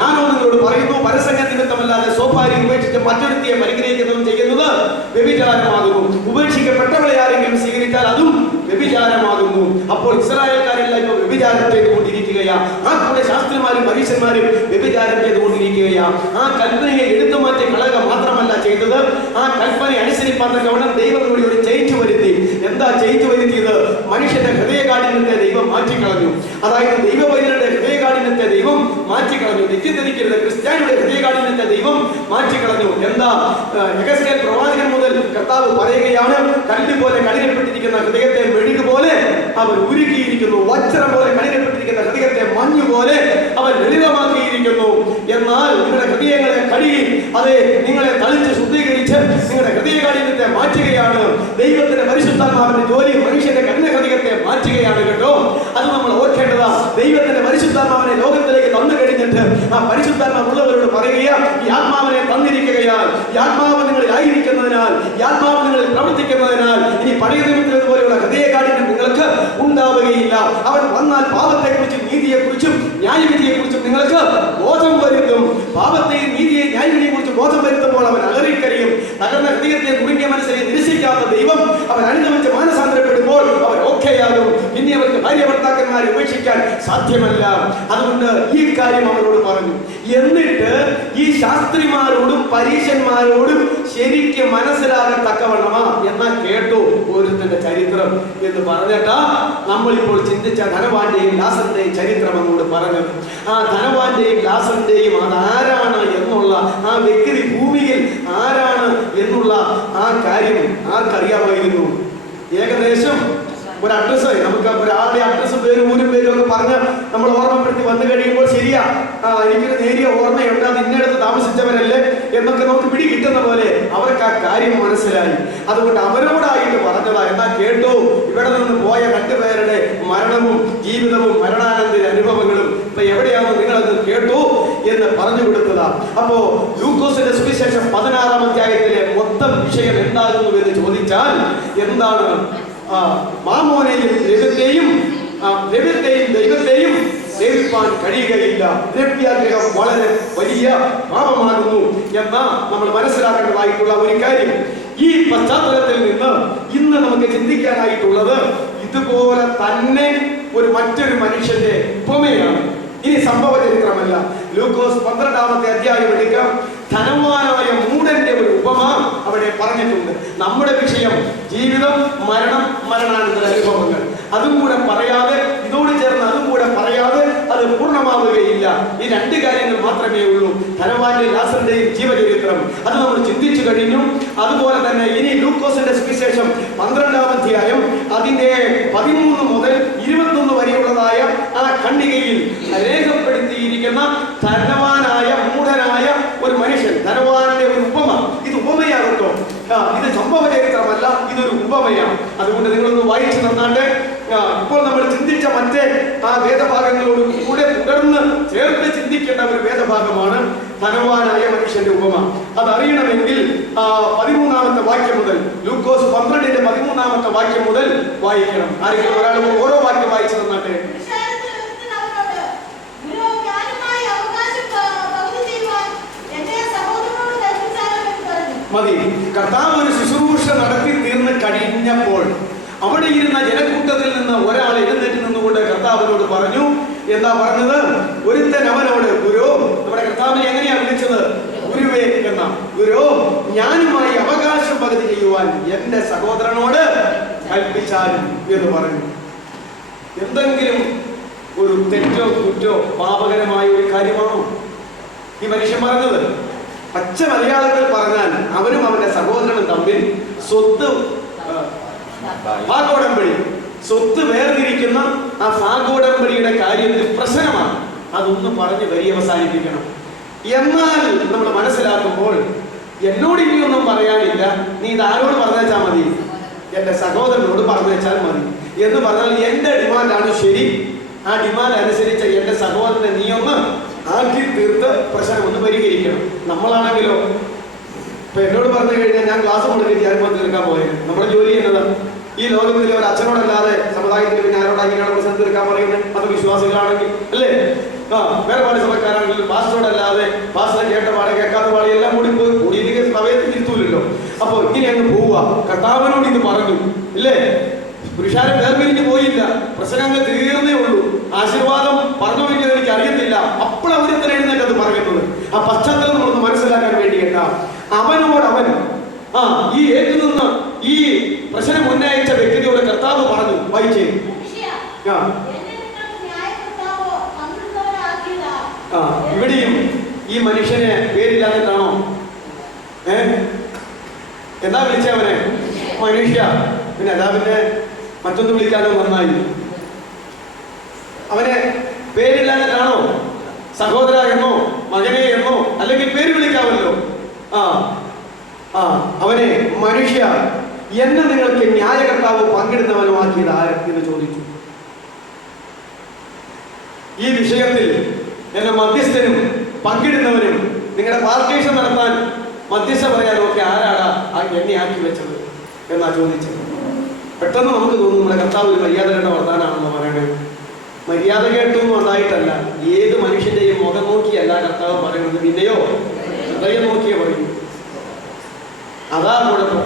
ഞാനോ നിങ്ങളോട് പറയുന്നു, പരസംഗ നിമിത്തമല്ലാതെ സ്വഭാര്യ ഉപേക്ഷിച്ച് മറ്റൊരുത്തിയെ പരിഗ്രഹിക്കുന്നതും ചെയ്യുന്നത് വ്യഭിചാരമാകുന്നു. ഉപേക്ഷിക്കപ്പെട്ടവളെ ആരെങ്കിലും സ്വീകരിച്ചാൽ അതും വ്യഭിചാരമാകുന്നു. അപ്പോൾ ഇസ്രായേൽക്കാരെല്ലാം ഇപ്പൊ വ്യഭിചാരം ചെയ്തുകൊണ്ടിരിക്കുകയാ. ആ കൂടെ ശാസ്ത്രിമാരും പരീക്ഷന്മാരും വ്യഭിചാരം ചെയ്തുകൊണ്ടിരിക്കുകയാ. ആ കൽപ്പനയെ എടുത്തു മാറ്റി കളക മാത്രമല്ല ചെയ്തത്, ആ കൽപ്പനയെ അനുസരിപ്പാത്ത ഗവണം ദൈവം കൂടി ഒരു ചേഞ്ച് വരുത്തി. എന്താ ചേഞ്ച് വരുത്തിയത്? മനുഷ്യന്റെ ഹൃദയകാഠിന്യത്തെ ദൈവം മാറ്റിക്കളഞ്ഞു. അതായത് ദൈവവൈദ്യരുടെ ഹൃദയകാഠിന്യത്തെ ദൈവം മാറ്റിക്കളഞ്ഞു. തെറ്റിദ്ധരിക്കരുത്, ക്രിസ്ത്യാനിയുടെ ഹൃദയകാഠിന്യത്തെ ദൈവം മാറ്റിക്കളഞ്ഞു. എന്താ? യെഹെസ്കേൽ പ്രവാചകൻ മുതൽ കർത്താവ് പറയുകയാണ്, കല്ല് പോലെ കഠിനപ്പെട്ടിരിക്കുന്ന ഹൃദയത്തെ മെഴുക് പോലെ അവൻ ഉരുക്കിയിരിക്കുന്നു, വജ്രം പോലെ കഠിനപ്പെട്ടിരിക്കുന്ന ഹൃദയത്തെ മഞ്ഞു പോലെ അവൻ ലളിതമാക്കിയിരിക്കുന്നു. എന്നാൽ നിങ്ങളുടെ ഹൃദയങ്ങളെ കഴുകി, അതെ, നിങ്ങളെ തളിച്ച് ശുദ്ധീകരിച്ച് നിങ്ങളുടെ ഹൃദയകാഠിന്യത്തെ മാറ്റുകയാണ്. ദൈവത്തിന്റെ പരിശുദ്ധാത്മാവിന്റെ ജോലി മനുഷ്യന്റെ കഠിന ഹൃദയത്തെ മാറ്റുകയാണ് കേട്ടോ. അത് നമ്മൾ ഓർക്കേണ്ടതാ. ദൈവത്തിന്റെ പരിശുദ്ധാത്മാവിനെ ലോകത്തിലേക്ക് തന്നു കഴിഞ്ഞിട്ട് ആ പരിശുദ്ധാത്മാവുള്ളവരോട് പറയുക, ഈ ആത്മാവിനെ തന്നിരിക്കുകയാൽ, ഈ ആത്മാവ് നിങ്ങളിൽ ആയിരിക്കുന്നതിനാൽ, ഈ ആത്മാവ് നിങ്ങളിൽ പ്രവർത്തിക്കുന്നതിനാൽ ഇനി പഴയ നിമിത്തതുപോലെയുള്ള ഹൃദയകാഠിന്യം നിങ്ങൾക്ക് ഉണ്ടാവുകയില്ല. അവൻ വന്നാൽ പാപത്തെക്കുറിച്ചും നീതിയെക്കുറിച്ചും ന്യായവിധിയെക്കുറിച്ചും നിങ്ങൾക്ക് ബോധം വരുത്തും. പാപത്തെയും നീതിയെയും ന്യായവിധിയെ കുറിച്ച് ബോധം വരുത്തുമ്പോൾ അവൻ അലറിക്കറിയും. തകർന്ന ഹൃദയത്തെ കുടുങ്ങിയ മനസ്സിനെ നിരസിക്കാത്ത ദൈവം അവൻ അനുഭവിച്ച് മാനസാന്തരപ്പെടുമ്പോൾ അവൻ ഓക്കെയാകും. പിന്നെ അവർക്ക് ഭാര്യ ഭർത്താക്കന്മാരെ ഉപേക്ഷിക്കാൻ സാധ്യമല്ല. അതുകൊണ്ട് ഈ കാര്യം അവരോട് പറഞ്ഞു. എന്നിട്ട് ഈ ശാസ്ത്രിമാരോടും പരീക്ഷന്മാരോടും ശരിക്കും മനസ്സിലാകത്തക്കവണ്ണമാ എന്നാ കേട്ടു ഓരോരുത്തരുടെ ചരിത്രം എന്ന് പറഞ്ഞിട്ടാ നമ്മളിപ്പോൾ ചിന്തിച്ച ധനവാന്റെയും ലാസറിന്റെയും ചരിത്രം അങ്ങോട്ട് പറഞ്ഞത്. ആ ധനവാന്റെയും ലാസറിന്റെയും അതാരാണ് എന്നുള്ള, ആ വ്യക്തി ഭൂമിയിൽ ആരാണ് എന്നുള്ള ആ കാര്യം ആർക്കറിയാമായിരുന്നു? ഏകദേശം ഒരു അഡ്രസ്, നമുക്ക് ഒരാളുടെ അഡ്രസ്സും പേരും ഊരും പേരും ഒക്കെ പറഞ്ഞ് നമ്മൾ ഓർമ്മപ്പെടുത്തി വന്നു കഴിയുമ്പോൾ ശരിയാ, എനിക്കൊരു നേരിയ ഓർമ്മയുണ്ട്, അത് ഇന്നടത്ത് താമസിച്ചവരല്ലേ എന്നൊക്കെ നമുക്ക് പിടി കിട്ടുന്ന പോലെ അവർക്ക് ആ കാര്യം മനസ്സിലായി. അതുകൊണ്ട് അവരോടായിട്ട് പറഞ്ഞതാ. എന്നാൽ കേട്ടോ, ഇവിടെ നിന്ന് പോയ 2 പേരുടെ മരണവും ജീവിതവും മരണാനന്തര അനുഭവങ്ങളും ഇപ്പൊ എവിടെയാണോ നിങ്ങളത് കേട്ടു എന്ന് പറഞ്ഞു കൊടുത്തതാ. അപ്പോ ലൂക്കോസിന്റെ സുവിശേഷം 16-ാം അധ്യായത്തിലെ മൊത്തം വിഷയം എന്താകുന്നു എന്ന് ചോദിച്ചാൽ എന്താണ്? മാമോനെയും ദൈവത്തെയും സേവിപ്പാൻ കഴിയുകയില്ല. ദ്രവ്യാഗ്രഹം വളരെ വലിയ പാപമാകുന്നു എന്ന നമ്മൾ മനസ്സിലാക്കേണ്ടതായിട്ടുള്ള ഒരു കാര്യം. ഈ പശ്ചാത്തലത്തിൽ നിന്ന് ഇന്ന് നമുക്ക് ചിന്തിക്കാനായിട്ടുള്ളത് ഇതുപോലെ തന്നെ മറ്റൊരു മനുഷ്യന്റെ ഉപമയാണ്. ഇനി സംഭവ ചരിത്രമല്ല. ലൂക്കോസ് 12-ാമത്തെ അധ്യായം എടുക്കാം. ധനവാനായ മൂഢന്റെ ഒരു ഉപമ അവിടെ പറഞ്ഞിട്ടുണ്ട്. നമ്മുടെ വിഷയം ജീവിതം, മരണം, മരണാനന്തര അനുഭവങ്ങൾ. അതും കൂടെ പറയാതെ, ഇതോട് ചേർന്ന് അതും കൂടെ പറയാതെ അത് പൂർണ്ണമാവുകയില്ല. ഈ 2 കാര്യങ്ങൾ മാത്രമേ ഉള്ളൂ. ധനവാന്റെയും ലാസറിന്റെയും ജീവചരിത്രം അത് നമ്മൾ ചിന്തിച്ചു കഴിഞ്ഞു. അതുപോലെ തന്നെ ഇനി ലൂക്കോസിന്റെ സുവിശേഷം 12-ാം അധ്യായം അതിന്റെ 13 മുതൽ 21 വരെയുള്ളതായ ആ ഖണ്ഡികയിൽ രേഖപ്പെടുത്തിയിരിക്കുന്ന ധനവാനായ മൂഢനായ ഒരു മനുഷ്യൻ, ധനവാന്റെ ഒരു ഉപമ. ഇത് ഉപമയാകട്ടോ, ഇത് സംഭവ ചരിത്രമല്ല, ഇതൊരു ഉപമയാണ്. അതുകൊണ്ട് നിങ്ങളൊന്ന് വായിച്ചു തന്നാണ്ട് ഇപ്പോൾ നമ്മൾ ചിന്തിച്ച മറ്റേ ആ വേദഭാഗങ്ങളോട് കൂടെ തുടർന്ന് ചേർത്ത് ചിന്തിക്കേണ്ട ഒരു വേദഭാഗമാണ് ധനവാനായ മനുഷ്യന്റെ ഉപമ. അതറിയണമെങ്കിൽ 13-ാമത്തെ വാക്യം മുതൽ, ലൂക്കോസ് 12-ന്റെ 13-ാമത്തെ വാക്യം മുതൽ വായിക്കണം. ആരെങ്കിലും ഒരാൾ ഓരോ വാക്യം വായിച്ചു തന്നാട്ടെ. മതി. കർത്താവ് ഒരു ശുശ്രൂഷ നടത്തി തീർന്ന് കഴിഞ്ഞപ്പോൾ അവിടെ ഇരുന്ന ജനക്കൂട്ടത്തിൽ നിന്ന് ഒരാൾ എഴുന്നേറ്റ് നിന്നുകൊണ്ട് കർത്താവിനോട് പറഞ്ഞു. എന്താ പറഞ്ഞത്? ഒരുത്തൻ അവനോട്, ഗുരു, നമ്മുടെ കർത്താവിനെ എങ്ങനെയാ വിളിച്ചത്? ഗുരുവേ എന്ന. ഗുരു, ഞാനുമായി അവകാശം പകുതി ചെയ്യുവാൻ എന്റെ സഹോദരനോട് കൽപ്പിച്ചാലും എന്ന് പറഞ്ഞു. എന്തെങ്കിലും ഒരു തെറ്റോ കുറ്റോ പാപകരമായ ഒരു കാര്യമാണോ ഈ മനുഷ്യൻ പറഞ്ഞത്? പച്ച മലയാളത്തിൽ പറഞ്ഞാൽ അവനും അവന്റെ സഹോദരനും തമ്മിൽ ഭാഗോടമ്പടി, സ്വത്ത് വേർതിരിക്കുന്ന ആ ഭാഗോടമ്പടിയുടെ കാര്യത്തിൽ പ്രശ്നമാണ്. അതൊന്ന് പറഞ്ഞ് വരി അവസാനിപ്പിക്കണം. എന്നാൽ നമ്മൾ മനസ്സിലാക്കുമ്പോൾ എന്നോട് ഇനിയൊന്നും പറയാനില്ല, നീ ഇത് ആരോട് പറഞ്ഞേച്ചാൽ മതി? എന്റെ സഹോദരനോട് പറഞ്ഞേച്ചാൽ മതി എന്ന് പറഞ്ഞാൽ എന്റെ ഡിമാൻഡാണ് ശരി. ആ ഡിമാൻഡ് അനുസരിച്ച് എന്റെ സഹോദരനെ നീ ഒന്ന് ആക്കി തീർത്ത് പ്രശ്നം ഒന്ന് പരിഹരിക്കണം. നമ്മളാണെങ്കിലോ ഇപ്പൊ എന്നോട് പറഞ്ഞു കഴിഞ്ഞാൽ ഞാൻ ക്ലാസ് കൊടുത്തിട്ട് ഞാനിപ്പോ തീർക്കാൻ പോയത്. നമ്മുടെ ജോലി എന്നതാണ് ഈ ലോകത്തിൽ ഒരു അച്ഛനോടല്ലാതെ സമുദായത്തിൽ പിന്നെ ആരോട് ഇങ്ങനെയാണ് പ്രശ്നം തീർക്കാൻ പറയുന്നത്? അത് വിശ്വാസികളാണെങ്കിൽ അല്ലേ, വേറെ പാടി സഭക്കാരാണെങ്കിൽ പാസ്റ്റോടല്ലാതെ പാസ്റ്ററെ കേട്ട പാടെ കേൾക്കാത്ത പാടെ എല്ലാം കൂടി പോയി കൂടിയിരിക്കുന്ന സമയത്ത് ഇരുത്തൂലല്ലോ. അപ്പൊ ഇങ്ങനെ അങ്ങ് പോവുക. കർത്താവിനോട് ഇത് പറഞ്ഞു ഇല്ലേ, പുരുഷാരം വേർപിരിഞ്ഞ് പോയില്ല, പ്രശ്നങ്ങൾ തീർന്നേ ഉള്ളൂ, ആശീർവാദം പറഞ്ഞു കഴിഞ്ഞത് എനിക്ക് അറിയത്തില്ല. അപ്പോൾ അവരിത്ര എഴുന്നേറ്റ് അത് പറയുന്നത് ആ പശ്ചാത്തലം നമ്മളൊന്ന് മനസ്സിലാക്കാൻ വേണ്ടിയിട്ട അവനോട് അവൻ ഈ ഏറ്റുനിന്ന് ഈ പ്രശ്നം ഉന്നയിച്ച വ്യക്തിയോട് കർത്താവ് പറഞ്ഞു. വായിച്ചേ. ഇവിടെയും ഈ മനുഷ്യനെ പേരില്ലാതിട്ടാണോ എന്താ വിളിച്ചവനെ? മനുഷ്യ. പിന്നെ അതാ പിന്നെ മറ്റൊന്ന് വിളിക്കാനോ നന്നായി. അവനെ പേരില്ലാതിട്ടാണോ? സഹോദര എന്നോ മകനെ എന്നോ അല്ലെങ്കിൽ പേര് വിളിക്കാമല്ലോ. അവനെ മനുഷ്യ, എന്നെ നിങ്ങൾക്ക് ന്യായകർത്താവ് പങ്കിടുന്നവനോ ആക്കിയത് ആര് എന്ന് ചോദിച്ചു. ഈ വിഷയത്തിൽ എന്നെ മധ്യസ്ഥനും പങ്കിടുന്നവനും നിങ്ങളുടെ പാർട്ടീഷൻ നടത്താൻ മധ്യസ്ഥ പറയാനൊക്കെ ആരാടാ എന്നെ ആക്കി വെച്ചത് എന്നാ ചോദിച്ചത്. പെട്ടെന്ന് നമുക്ക് തോന്നുന്നു നമ്മുടെ കർത്താവ് ഒരു മര്യാദ കേട്ട വർത്താനാണെന്ന് പറയണേ. മര്യാദ കേട്ടൊന്നും ഉണ്ടായിട്ടല്ല, ഏത് മനുഷ്യന്റെയും മുഖം നോക്കിയല്ല കർത്താവ് പറയുന്നത്, പിന്നെയോ ഹൃദയം നോക്കിയേ പറയൂ. അതാ കുഴപ്പം.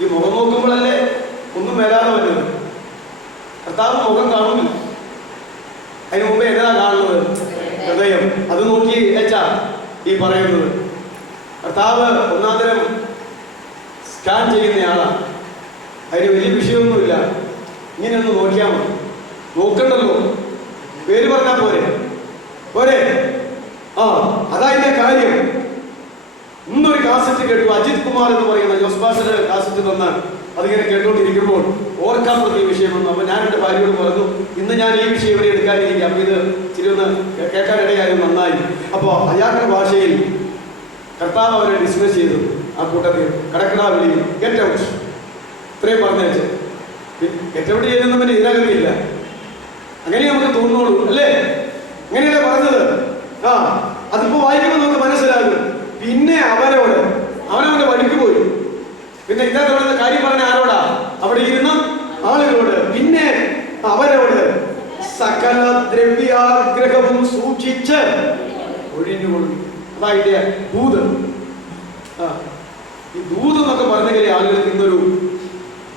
ഈ മുഖം നോക്കുമ്പോഴല്ലേ ഒന്നും വരാതെ വരുന്നത്. കർത്താവ് മുഖം കാണുന്നില്ല, അതിന് മുമ്പേ എന്നതാ കാണുന്നത്? ഹൃദയം. അത് നോക്കി വെച്ചാ ഈ പറയുന്നത്. കർത്താവ് ഒന്നാന്തരം സ്കാൻ ചെയ്യുന്നയാളാ, അതിന് വലിയ വിഷയമൊന്നുമില്ല. ഇങ്ങനെയൊന്ന് നോക്കിയാൽ മതി. നോക്കണ്ടല്ലോ, പേര് പറഞ്ഞാൽ പോരെ പോരെ. അതാ ഇതിന്റെ കാര്യം. ഇന്നൊരു കാസറ്റ് കേട്ടു, അജിത് കുമാർ എന്ന് പറയുന്ന ജോസ് ബാസിന്റെ കാസറ്റ് തന്നാൽ അതിങ്ങനെ കേട്ടോണ്ടിരിക്കുമ്പോൾ ഓർക്കാൻ പറ്റിയ വിഷയമെന്ന്. അപ്പൊ ഞാൻ എന്റെ ഭാര്യയോട് പറഞ്ഞു, ഇന്ന് ഞാൻ ഈ വിഷയം ഇവിടെ എടുക്കാനിരിക്കും, അപ്പൊ ഇത് ഇച്ചിരി ഒന്ന് കേൾക്കാനിടയായാലും നന്നായി. അപ്പൊ അയാളുടെ ഭാഷയിൽ കർത്താവ് അവരെ ഡിസ്മിസ് ചെയ്തു. ആ കൂട്ടത്തിൽ കടക്കടാ വിളി, ഗെറ്റ് ഔട്ട്, ഇത്രയും പറഞ്ഞേച്ച്. ഗെറ്റ് ഔട്ട് ചെയ്യുന്ന പിന്നെ ഇതിനകത്തില്ല. അങ്ങനെ നമുക്ക് തോന്നുള്ളൂ അല്ലേ? അങ്ങനെയല്ലേ പറഞ്ഞത്? അതിപ്പോ വായിക്കുമ്പോൾ നമുക്ക് മനസ്സിലാകും. പിന്നെ അവനോട് അവനവന്റെ വഴിക്ക് പോയി. പിന്നെ ഇന്നത്തെ കാര്യം പറഞ്ഞ ആരോടാ? അവിടെ ഇരുന്ന ആളുകളോട്. പിന്നെ അവരോട് സകല ദ്രവ്യാഗ്രഹവും സൂക്ഷിച്ച് ഒഴിഞ്ഞുകൊള്ളു. അതായത് ദൂത്. ഈ ദൂത് എന്നൊക്കെ പറഞ്ഞെങ്കിലേ ആളുകൾക്ക് ഇന്നൊരു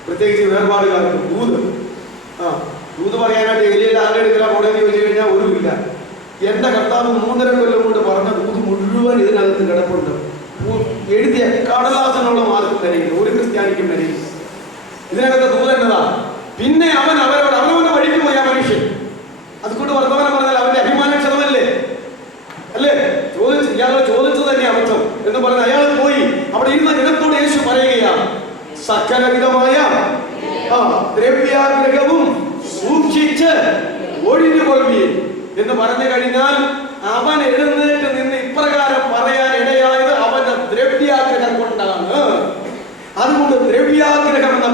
പ്രത്യേകിച്ച് വേർപാടുകാർക്ക് ദൂത് ദൂത് പറയാനായിട്ട് ഏരിയയിൽ ആരുടെ എടുക്കലാ പോണെന്ന് ചോദിച്ചു കഴിഞ്ഞാൽ ഒന്നുമില്ല. എന്റെ കർത്താവ് 3.5 കൊല്ലം കൊണ്ട് പറഞ്ഞ ദൂത് മുഴുവൻ ഇതിനകത്ത് കിടപ്പുണ്ട്. എഴുതിയ കടലാസനോളം ആർക്കും വരെയില്ല, ഒരു ക്രിസ്ത്യാനിക്കും വരെയില്ല. ഇതിനകത്ത് ദൂത് എന്നതാ. പിന്നെ അവൻ അവരോട് അവനവന്റെ വഴിക്ക് പോയി ആ മനുഷ്യൻ. അതുകൊണ്ട് വർത്തമാനം പറഞ്ഞാൽ അവന്റെ അഭിമാനക്ഷതമല്ലേ അല്ലേ? ചോദിച്ചു, ഇയാളെ ചോദിച്ചു തന്നെ അബദ്ധം എന്ന് പറഞ്ഞ് അയാൾ പോയി. അവിടെ ഇരുന്ന ജനത്തോട് യേശു പറയുകയാണ്, സകലവിധമായ ദ്രവ്യാഗ്രഹവും സൂക്ഷിച്ച് ഒഴിഞ്ഞുകൊള്ളുകയും എന്ന് പറഞ്ഞു കഴിഞ്ഞാൽ അവൻ എഴുന്നേറ്റ് നിന്ന് ഇപ്രകാരം പറയാൻ ഇടയായത് അവന്റെ ദ്രവ്യാഗ്രഹം കൊണ്ടാണ്. അതുകൊണ്ട് ദ്രവ്യാഗ്രഹം എന്ന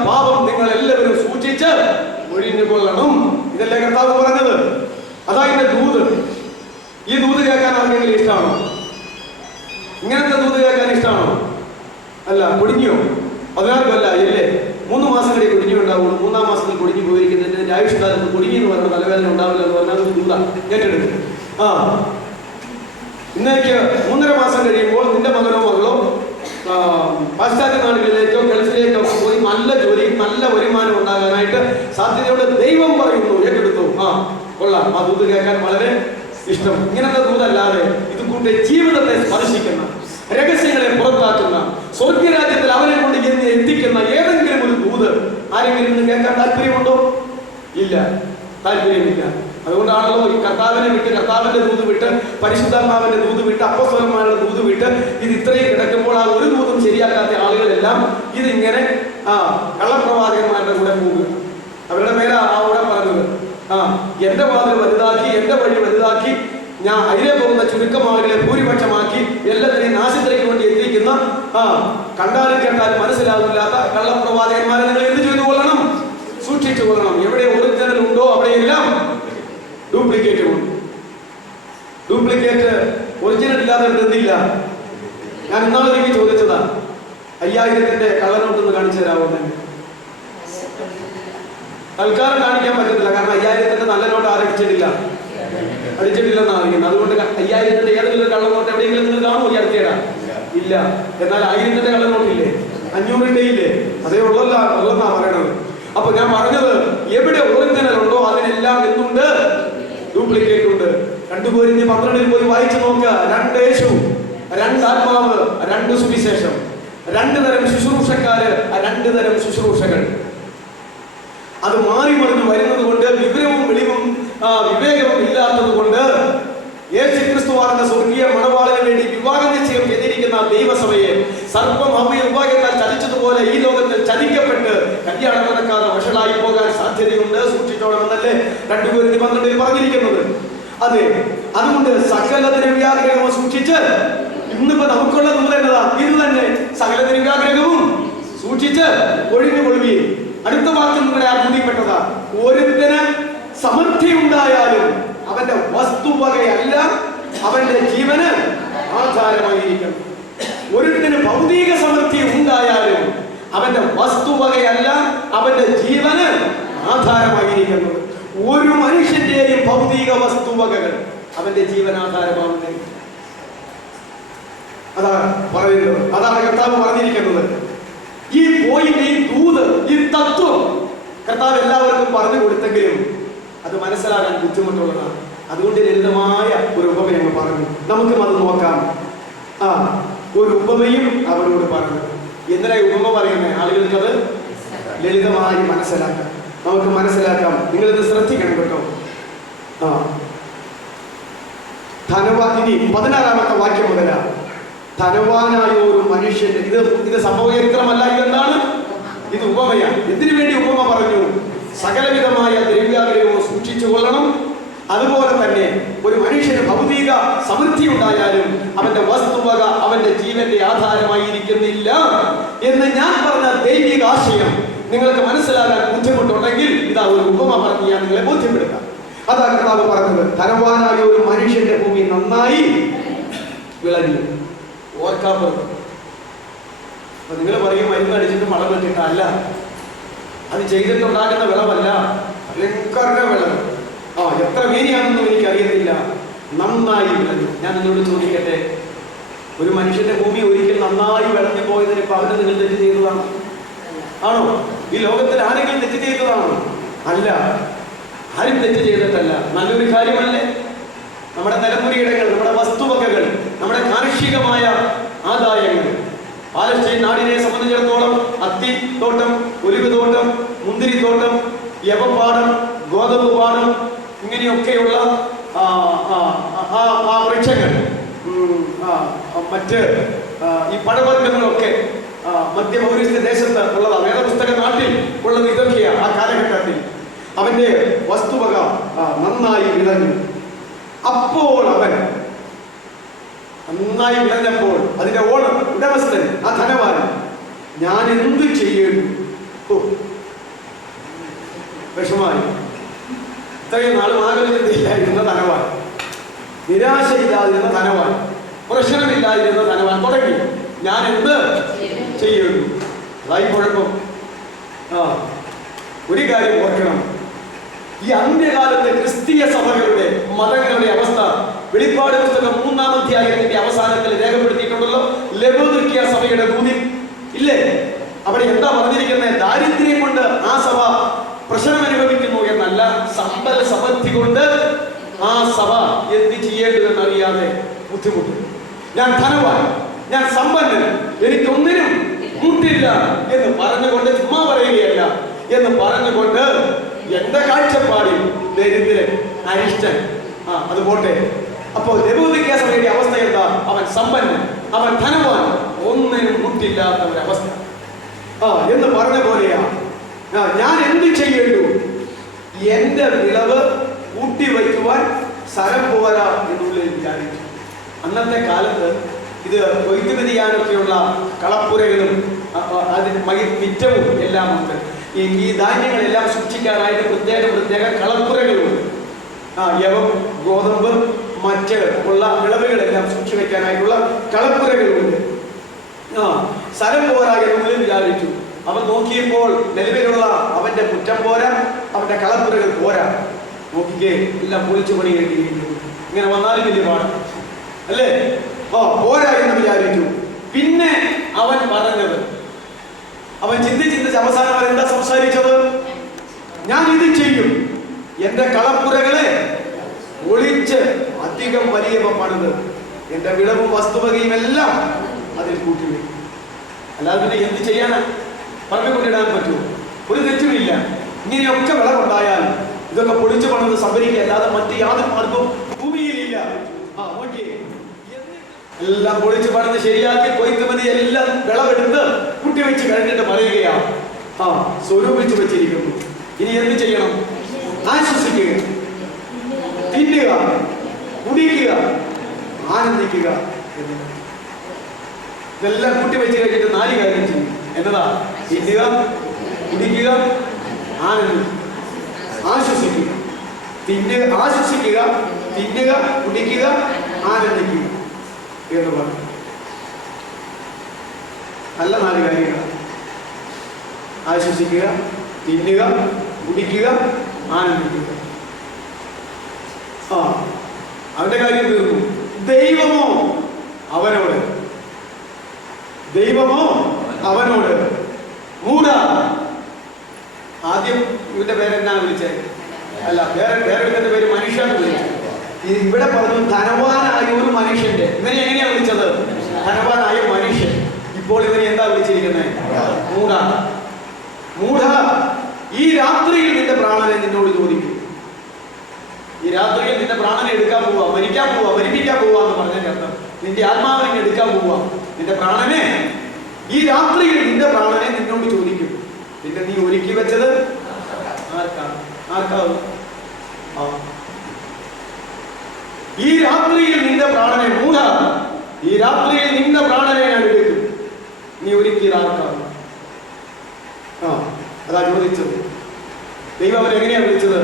തലവേദന ഉണ്ടാവില്ല എന്ന് പറഞ്ഞാൽ അത് ദൂത ഏറ്റെടുക്കും. ഇന്നേക്ക് 3.5 മാസം കഴിയുമ്പോൾ നിന്റെ മകനോ മകളോ പാശ്ചാത്യ നാടുകളിലേക്കോ ഗൾഫിലേക്കോ പോയി നല്ല ജോലി നല്ല വരുമാനം ഉണ്ടാകാനായിട്ട് സാധ്യതയോടെ ദൈവം പറയുന്നു, ഏറ്റെടുത്തു. കൊള്ളാം, ആ ദൂത് കേൾക്കാൻ വളരെ ഇഷ്ടം. ഇങ്ങനത്തെ ദൂതല്ലാതെ ഇത് കൂട്ടി ജീവിതത്തെ സ്പർശിക്കുന്ന, രഹസ്യങ്ങളെ പുറത്താക്കുന്ന, സ്വർഗരാജ്യത്തിൽ അവനെ കൊണ്ട് എത്തിക്കുന്ന ഏതെങ്കിലും ഒരു ദൂത് ആരെങ്കിലും ഇന്ന് കേൾക്കാൻ താല്പര്യമുണ്ടോ? ഇല്ല, താല്പര്യമില്ല. അതുകൊണ്ടാണല്ലോ ഈ കർത്താവിനെ വിട്ട്, കർത്താവിന്റെ ദൂത് വിട്ട്, പരിശുദ്ധാത്മാവിന്റെ ദൂത് വിട്ട്, അപ്പോസ്തലന്മാരുടെ ദൂത് വിട്ട് ഇത് ഇത്രയും കിടക്കുമ്പോൾ ആ ഒരു ദൂതും ശരിയാക്കാത്ത ആളുകളെല്ലാം ഇതിങ്ങനെ കള്ളപ്രവാചകന്മാരുടെ കൂടെ പോകുക. അവരുടെ പേരാ അവിടെ പറഞ്ഞത്. എന്റെ വാതിൽ വലുതാക്കി, എന്റെ വഴി വലുതാക്കി, ഞാൻ അതിലെ പോകുന്ന ചുരുക്കം ആളുകളെ ഭൂരിപക്ഷമാക്കി എല്ലാത്തിനെയും നാശത്തിലേക്ക് വേണ്ടി എത്തിക്കുന്ന കണ്ടാലും കേട്ടാലും മനസ്സിലാകില്ലാത്ത കള്ളപ്രവാചകന്മാരെ നിങ്ങൾ എന്ത് ചെയ്തു കൊള്ളണം? സൂക്ഷിച്ചു കൊള്ളണം. എവിടെ ഒറിജിനൽ ഉണ്ടോ അവിടെയെല്ലാം ഡ്യൂപ്ലിക്കേറ്റ് ഉണ്ട്. ഡ്യൂപ്ലിക്കേറ്റ് ഒറിജിനൽ ഇല്ലാതെ എന്തില്ല. ഞാൻ ഇന്നാളൊരിക്കൽ ചോദിച്ചതാ, 5000ന്റെ കള്ളനോട്ടൊന്ന് കാണിച്ചു തരാമോ? തൽക്കാലം കാണിക്കാൻ പറ്റത്തില്ല, കാരണം 5000ന്റെ നല്ല നോട്ട് അടിച്ചിട്ടില്ലെന്നാണ് അറിയുന്നത്. അതുകൊണ്ട് 5000ന്റെ ഏതെങ്കിലും കള്ളനോട്ട് എവിടെയെങ്കിലും നിങ്ങൾ കാണുമോ? ഈ അടുത്തേടാ ഇല്ല. എന്നാൽ 1000ന്റെ കള്ളനോട്ടില്ലേ, 500ന്റെ ഇല്ലേ? അതേ ഉള്ളെന്നാ പറയണത്. അപ്പൊ ഞാൻ പറഞ്ഞത്, എവിടെ ഒറിജിനൽ ഉണ്ടോ അതിനെല്ലാം എന്തുണ്ട്? ഡ്യൂപ്ലിക്കേറ്റ് ഉണ്ട്. 2 Corinthians 12 പോയി വായിച്ചു നോക്കുക. 2 യേശു, 2 ആത്മാവ്, 2 സുവിശേഷം, 2 തരം ശുശ്രൂഷക്കാര്, 2 തരം ശുശ്രൂഷകൾ. അത് മാറി മറിഞ്ഞു വരുന്നത് കൊണ്ട്, വിവരവും വിവേകവും ഇല്ലാത്തത് കൊണ്ട് യേശുക്രിസ്തുവാകുന്ന സ്വർഗീയ മണവാളിന് വേണ്ടി വിവാഹ നിശ്ചയം ചെയ്തിരിക്കുന്ന ദൈവസഭയെ സർപ്പം ഹവ്വയെ വിവാഹത്താൽ ചതിച്ചതുപോലെ ഈ ലോകത്തിൽ ചതിക്കപ്പെട്ട് കല്യാണം നടക്കാതെ വഷളായി പോകാൻ സാധ്യതയുണ്ട്. സൂക്ഷിച്ചോണമെന്നല്ലേ 2 Corinthians 12 പറഞ്ഞിരിക്കുന്നത്. അതെ, അതുകൊണ്ട് സകല ദ്രവ്യാഗ്രഹവും സൂക്ഷിച്ച്, ഇന്നിപ്പോ നമുക്കുള്ള ദൂത് എന്നതാ ഇത് തന്നെ. സകല ദ്രവ്യാഗ്രഹവും സൂക്ഷിച്ച് ഒഴിഞ്ഞുകൊള്ളുകയും. അടുത്ത വാക്യം നിങ്ങളുടെ ആബോധിപ്പെട്ടതാ, ഒരുത്തന് സമൃദ്ധി ഉണ്ടായാലും അവന്റെ വസ്തുവകയല്ല അവന്റെ ജീവന് ആധാരമായിരിക്കണം. ഒരുത്തന് ഭൗതിക സമൃദ്ധി ഉണ്ടായാലും അവന്റെ വസ്തുവകയല്ല അവന്റെ ജീവന് ആധാരമായിരിക്കുന്നത്. ഒരു മനുഷ്യന്റെയും ഭൗതിക വസ്തുവകകൾ അവന്റെ ജീവനാധാരമാവുന്നത്. അതാണ് പറയുന്നത്, അതാണ് കർത്താവ് പറഞ്ഞിരിക്കുന്നത്. ഈ പോയിന്റ്, ഈ ദൂത്, ഈ തത്വം കർത്താവ് എല്ലാവർക്കും പറഞ്ഞു കൊടുത്തെങ്കിലും അത് മനസ്സിലാകാൻ ബുദ്ധിമുട്ടുള്ളതാണ്. അതുകൊണ്ട് ലളിതമായ ഒരു ഉപമ പറഞ്ഞു. നമുക്കും അത് നോക്കാം. ഒരു ഉപമയും അവരോട് പറഞ്ഞു. എന്തിനാ ഉപമ പറയുന്നത്? ആളുകൾക്ക് അത് ലളിതമായി മനസ്സിലാക്കാം, നമുക്ക് മനസ്സിലാക്കാം. നിങ്ങളിത് ശ്രദ്ധിക്കണം കേട്ടോ. ഇനി 16ാമത്തെ വാക്യം മുതല, ധനവാനായ ഒരു മനുഷ്യന്റെ, ഇത് സംഭവചരിത്രമല്ല, ഇതെന്താണ്? ഇത് ഉപമയാണ്. എന്തിനു വേണ്ടി ഉപമ പറഞ്ഞു? സകലവിധമായ ദ്രവ്യാഗ്രഹവും സൂക്ഷിച്ചു കൊള്ളണം. അതുപോലെ തന്നെ ഒരു മനുഷ്യന് ഭൗതിക സമൃദ്ധി ഉണ്ടായാലും അവന്റെ വസ്തുവക അവന്റെ ജീവന്റെ ആധാരമായിരിക്കുന്നില്ല എന്ന് ഞാൻ പറഞ്ഞ ദൈവിക ആശയം നിങ്ങൾക്ക് മനസ്സിലാകാൻ ബുദ്ധിമുട്ടുണ്ടെങ്കിൽ ഇതാ ഒരു ഉപമ പറഞ്ഞ് ഞാൻ നിങ്ങളെ ബോധ്യപ്പെടുത്താം. അതാണ് കർത്താവ് പറഞ്ഞത്. ധനവാനായ ഒരു മനുഷ്യന്റെ ഭൂമി നന്നായി വിളഞ്ഞു. ഓർക്കാപ്പുറത്ത് നിങ്ങൾ പറയും മരുന്ന് അടിച്ചിട്ട് മഴ പറ്റിയിട്ടല്ല, അത് ചെയ്തിട്ടുണ്ടാക്കുന്ന വിളവല്ല, ഭയങ്കര വിളവ്. എത്ര മീനിയാണെന്നും എനിക്ക് അറിയത്തില്ല, നന്നായി വിളഞ്ഞു. ഞാൻ നിങ്ങളോട് ചോദിക്കട്ടെ, ഒരു മനുഷ്യന്റെ ഭൂമി ഒരിക്കൽ നന്നായി വിളഞ്ഞു പോയതിന് ഇപ്പൊ അവന് നിങ്ങൾ തെറ്റ് ചെയ്തതാണ്? ആണോ? ഈ ലോകത്തിൽ ആരെങ്കിലും തെറ്റ് ചെയ്തതാണോ? അല്ല, ആരും തെറ്റ് ചെയ്തിട്ടല്ല. നല്ലൊരു കാര്യമല്ലേ? നമ്മുടെ തലമുറയിടങ്ങൾ, നമ്മുടെ വസ്തുവകകൾ, നമ്മുടെ കാർഷികമായ ആദായങ്ങൾ. പാലസ്റ്റൈൻ നാടിനെ സംബന്ധിച്ചിടത്തോളം അത്തിത്തോട്ടം, ഒലിവ് തോട്ടം, മുന്തിരിത്തോട്ടം, യവപ്പാടം, ഗോതമ്പ് പാടം, ഇങ്ങനെയൊക്കെയുള്ള വൃക്ഷങ്ങൾ, മറ്റ് ഈ പഴവർഗ്ഗങ്ങളൊക്കെ മധ്യപൗരസ്ത്യ ദേശത്ത് ഉള്ളതാ. വേദപുസ്തക നാട്ടിൽ ഉള്ളത് ഇതൊക്കെയാണ്. ആ കാലഘട്ടത്തിൽ അവന്റെ വസ്തുവക നന്നായി വിളഞ്ഞു. അപ്പോൾ അവൻ നന്നായി വിളഞ്ഞപ്പോൾ അതിന്റെ ഓണർ, ഉടമസ്ഥൻ, ആ ധനവാൻ, ഞാൻ എന്ത് ചെയ്യുന്നു? വിഷമായി. ഇത്രയും നാളും ആലോചിച്ചില്ലായിരുന്ന ധനവാൻ, നിരാശയില്ലാതിരുന്ന ധനവാൻ, പ്രശ്നമില്ലാതിരുന്ന ധനവാൻ തുടങ്ങി ഞാൻ എന്ത് ചെയ്യുന്നു? അതായി കുഴപ്പം. ഒരു കാര്യം ഓർക്കണം, ഈ അന്ത്യകാലത്തെ ക്രിസ്തീയ സഭകളുടെ മതങ്ങളുടെ അവസ്ഥ വെളിപ്പാട് പുസ്തകം 3-ാം അധ്യായത്തിന്റെ അവസാനത്തിൽ രേഖപ്പെടുത്തിയിട്ടുണ്ടല്ലോ. ലവോദിക്കിയ സഭയുടെ ദൂതി ഇല്ലേ? അവിടെ എന്താ പറഞ്ഞിരിക്കുന്നത്? ദാരിദ്ര്യം കൊണ്ട് ആ സഭ പ്രശ്നം അനുഭവിക്കുന്നു എന്നല്ല, സമ്പൽ സമൃദ്ധി കൊണ്ട് ആ സഭ എന്ത് ചെയ്യേണ്ടതെന്ന് അറിയാതെ ബുദ്ധിമുട്ടുന്നു. ഞാൻ ധനവാൻ, ഞാൻ സമ്പന്നൻ, എനിക്കൊന്നിനും മുട്ടില്ല എന്ന് പറഞ്ഞുകൊണ്ട്, ചുമ്മാ പറയുകയല്ല എന്ന് പറഞ്ഞുകൊണ്ട് എന്റെ കാഴ്ചപ്പാടിൽ ദരിദ്രൻ, അരിഷ്ടൻ, അത് പോട്ടെ. അപ്പോ ലവോദിക്കിയ സഭയുടെ അവസ്ഥ എന്താ? അവൻ സമ്പന്നൻ, അവൻ ധനവാൻ, ഒന്നിനും മുട്ടില്ലാത്ത ഒരവസ്ഥ എന്ന് പറഞ്ഞ പോലെയാ. ഞാൻ എന്ത് ചെയ്യേണ്ടു? എന്റെ വിളവ് കൂട്ടിവയ്ക്കുവാൻ സ്ഥലം പോരാ എന്നുള്ളിൽ വിചാരിച്ചു. അന്നത്തെ കാലത്ത് ഇത് കൊയ്ത്ത് വ്യതിയാനൊക്കെയുള്ള കളപ്പുരകളും അതിന് മിറ്റവും എല്ലാം ഉണ്ട്. ഈ ധാന്യങ്ങളെല്ലാം സൂക്ഷിക്കാനായിട്ട് പ്രത്യേക കളപ്പുരകളുണ്ട്. യവം, ഗോതമ്പ്, മറ്റ് ഉള്ള വിളവുകളെല്ലാം സൂക്ഷിച്ചു വെക്കാനായിട്ടുള്ള കളപ്പുരകളുണ്ട്. സ്ഥലം പോരാ എന്നുള്ളിൽ വിചാരിച്ചു. അവൻ നോക്കിയപ്പോൾ നിലവിലുള്ള അവന്റെ കുറ്റം പോരാ, അവന്റെ കളപ്പുരകൾ പോരാ. നോക്കിക്കേ, എല്ലാം പൊളിച്ചു പണി കേട്ടിരിക്കുന്നു. ഇങ്ങനെ വന്നാലും വലിയ പാട് അല്ലേ? പോരാ എന്ന് വിചാരിച്ചു. പിന്നെ അവൻ പറഞ്ഞത്, അവൻ ചിന്തിച്ച് അവസാനം അവൻ എന്താ സംസാരിച്ചത്? ഞാൻ ഇത് ചെയ്യും, എന്റെ കളപ്പുരകളെ ഒളിച്ച് അധികം വലിയ പണിത് എന്റെ വിളവും വസ്തുവകയും എല്ലാം അതിൽ കൂട്ടിവെക്കും. അല്ലാതെ പിന്നെ എന്ത് ചെയ്യാനാ? പറമ്പിക്കൊണ്ടിടാൻ പറ്റുമോ? ഒരു തെറ്റുമില്ല. ഇങ്ങനെയൊക്കെ വിളവുണ്ടായാൽ ഇതൊക്കെ പൊളിച്ചു പണിത് സംഭരിക്കുക, അല്ലാതെ മറ്റ് യാതൊരു മാർഗവും ഭൂമിയിലില്ല. എല്ലാം പൊളിച്ചു പണിത് ശരിയാക്കി കൊയ്ത്ത് മതി എല്ലാം വിളവെടുത്ത് കുട്ടിവെച്ച് കഴിഞ്ഞിട്ട് പറയുകയാ, സ്വരൂപിച്ചു വെച്ചിരിക്കുന്നു. ഇനി എന്ത് ചെയ്യണം? ആശ്വസിക്കുക, തിന്നുക, കുടിക്കുക, ആനന്ദിക്കുക. ഇതെല്ലാം കുട്ടിവെച്ച് കഴിഞ്ഞിട്ട് 4 കാര്യം ചെയ്യും. എന്നതാ? തിന്നുക, കുടിക്കുക, ആനന്ദിക്കുക, ആശ്വസിക്കുക. ആശ്വസിക്കുക, തിന്നുക, കുടിക്കുക, ആനന്ദിക്കുക എന്ന് പറഞ്ഞു. നല്ല 4 കാര്യങ്ങൾ. ആശ്വസിക്കുക, തിന്നുക, കുടിക്കുക, ആനന്ദിക്കുക. അവന്റെ കാര്യം തീർന്നു. ദൈവമോ അവനോട് മൂഢ. ആദ്യം ഇവന്റെ പേരെന്നാ വിളിച്ചേ? അല്ല, വേറെ ഇവന്റെ പേര് മനുഷ്യന്ന് വിളിച്ചു. ഇവിടെ പറഞ്ഞു ധനവാനായ ഒരു മനുഷ്യന്റെ. ഇവനെ എങ്ങനെയാ വിളിച്ചത്? ധനവാനായ മനുഷ്യൻ. ഇപ്പോൾ ഇവനെ എന്താ വിളിച്ചിരിക്കുന്നത്? മൂഢ. ഈ രാത്രിയിൽ നിന്റെ പ്രാണനെ നിന്നോട് ചോദിക്കും. ഈ രാത്രിയിൽ നിന്റെ പ്രാണനെ എടുക്കാൻ പോവാ, മരിക്കാൻ പോവാ, മരിപ്പിക്കാൻ പോവാ എന്ന് പറഞ്ഞതിന്റെ അർത്ഥം നിന്റെ ആത്മാവിനെ എടുക്കാൻ പോവാ. നിന്റെ പ്രാണനെ, ഈ രാത്രിയിൽ നിന്റെ പ്രാണനെ നിന്നോട് ചോദിക്കും. പിന്നെ നീ ഒരുക്കി വെച്ചത് ആർക്കാവും? ഈ രാത്രിയിൽ നിന്റെ പ്രാണനെ മൂഢ, ഈ രാത്രിയിൽ നിന്റെ പ്രാണനെ ഞാൻ എടുക്കും. നീ ഒരുക്കിയത് ആർക്കാവും? അതാ ചോദിച്ചത്. ദൈവം അവരെങ്ങനെയാ വിളിച്ചത്?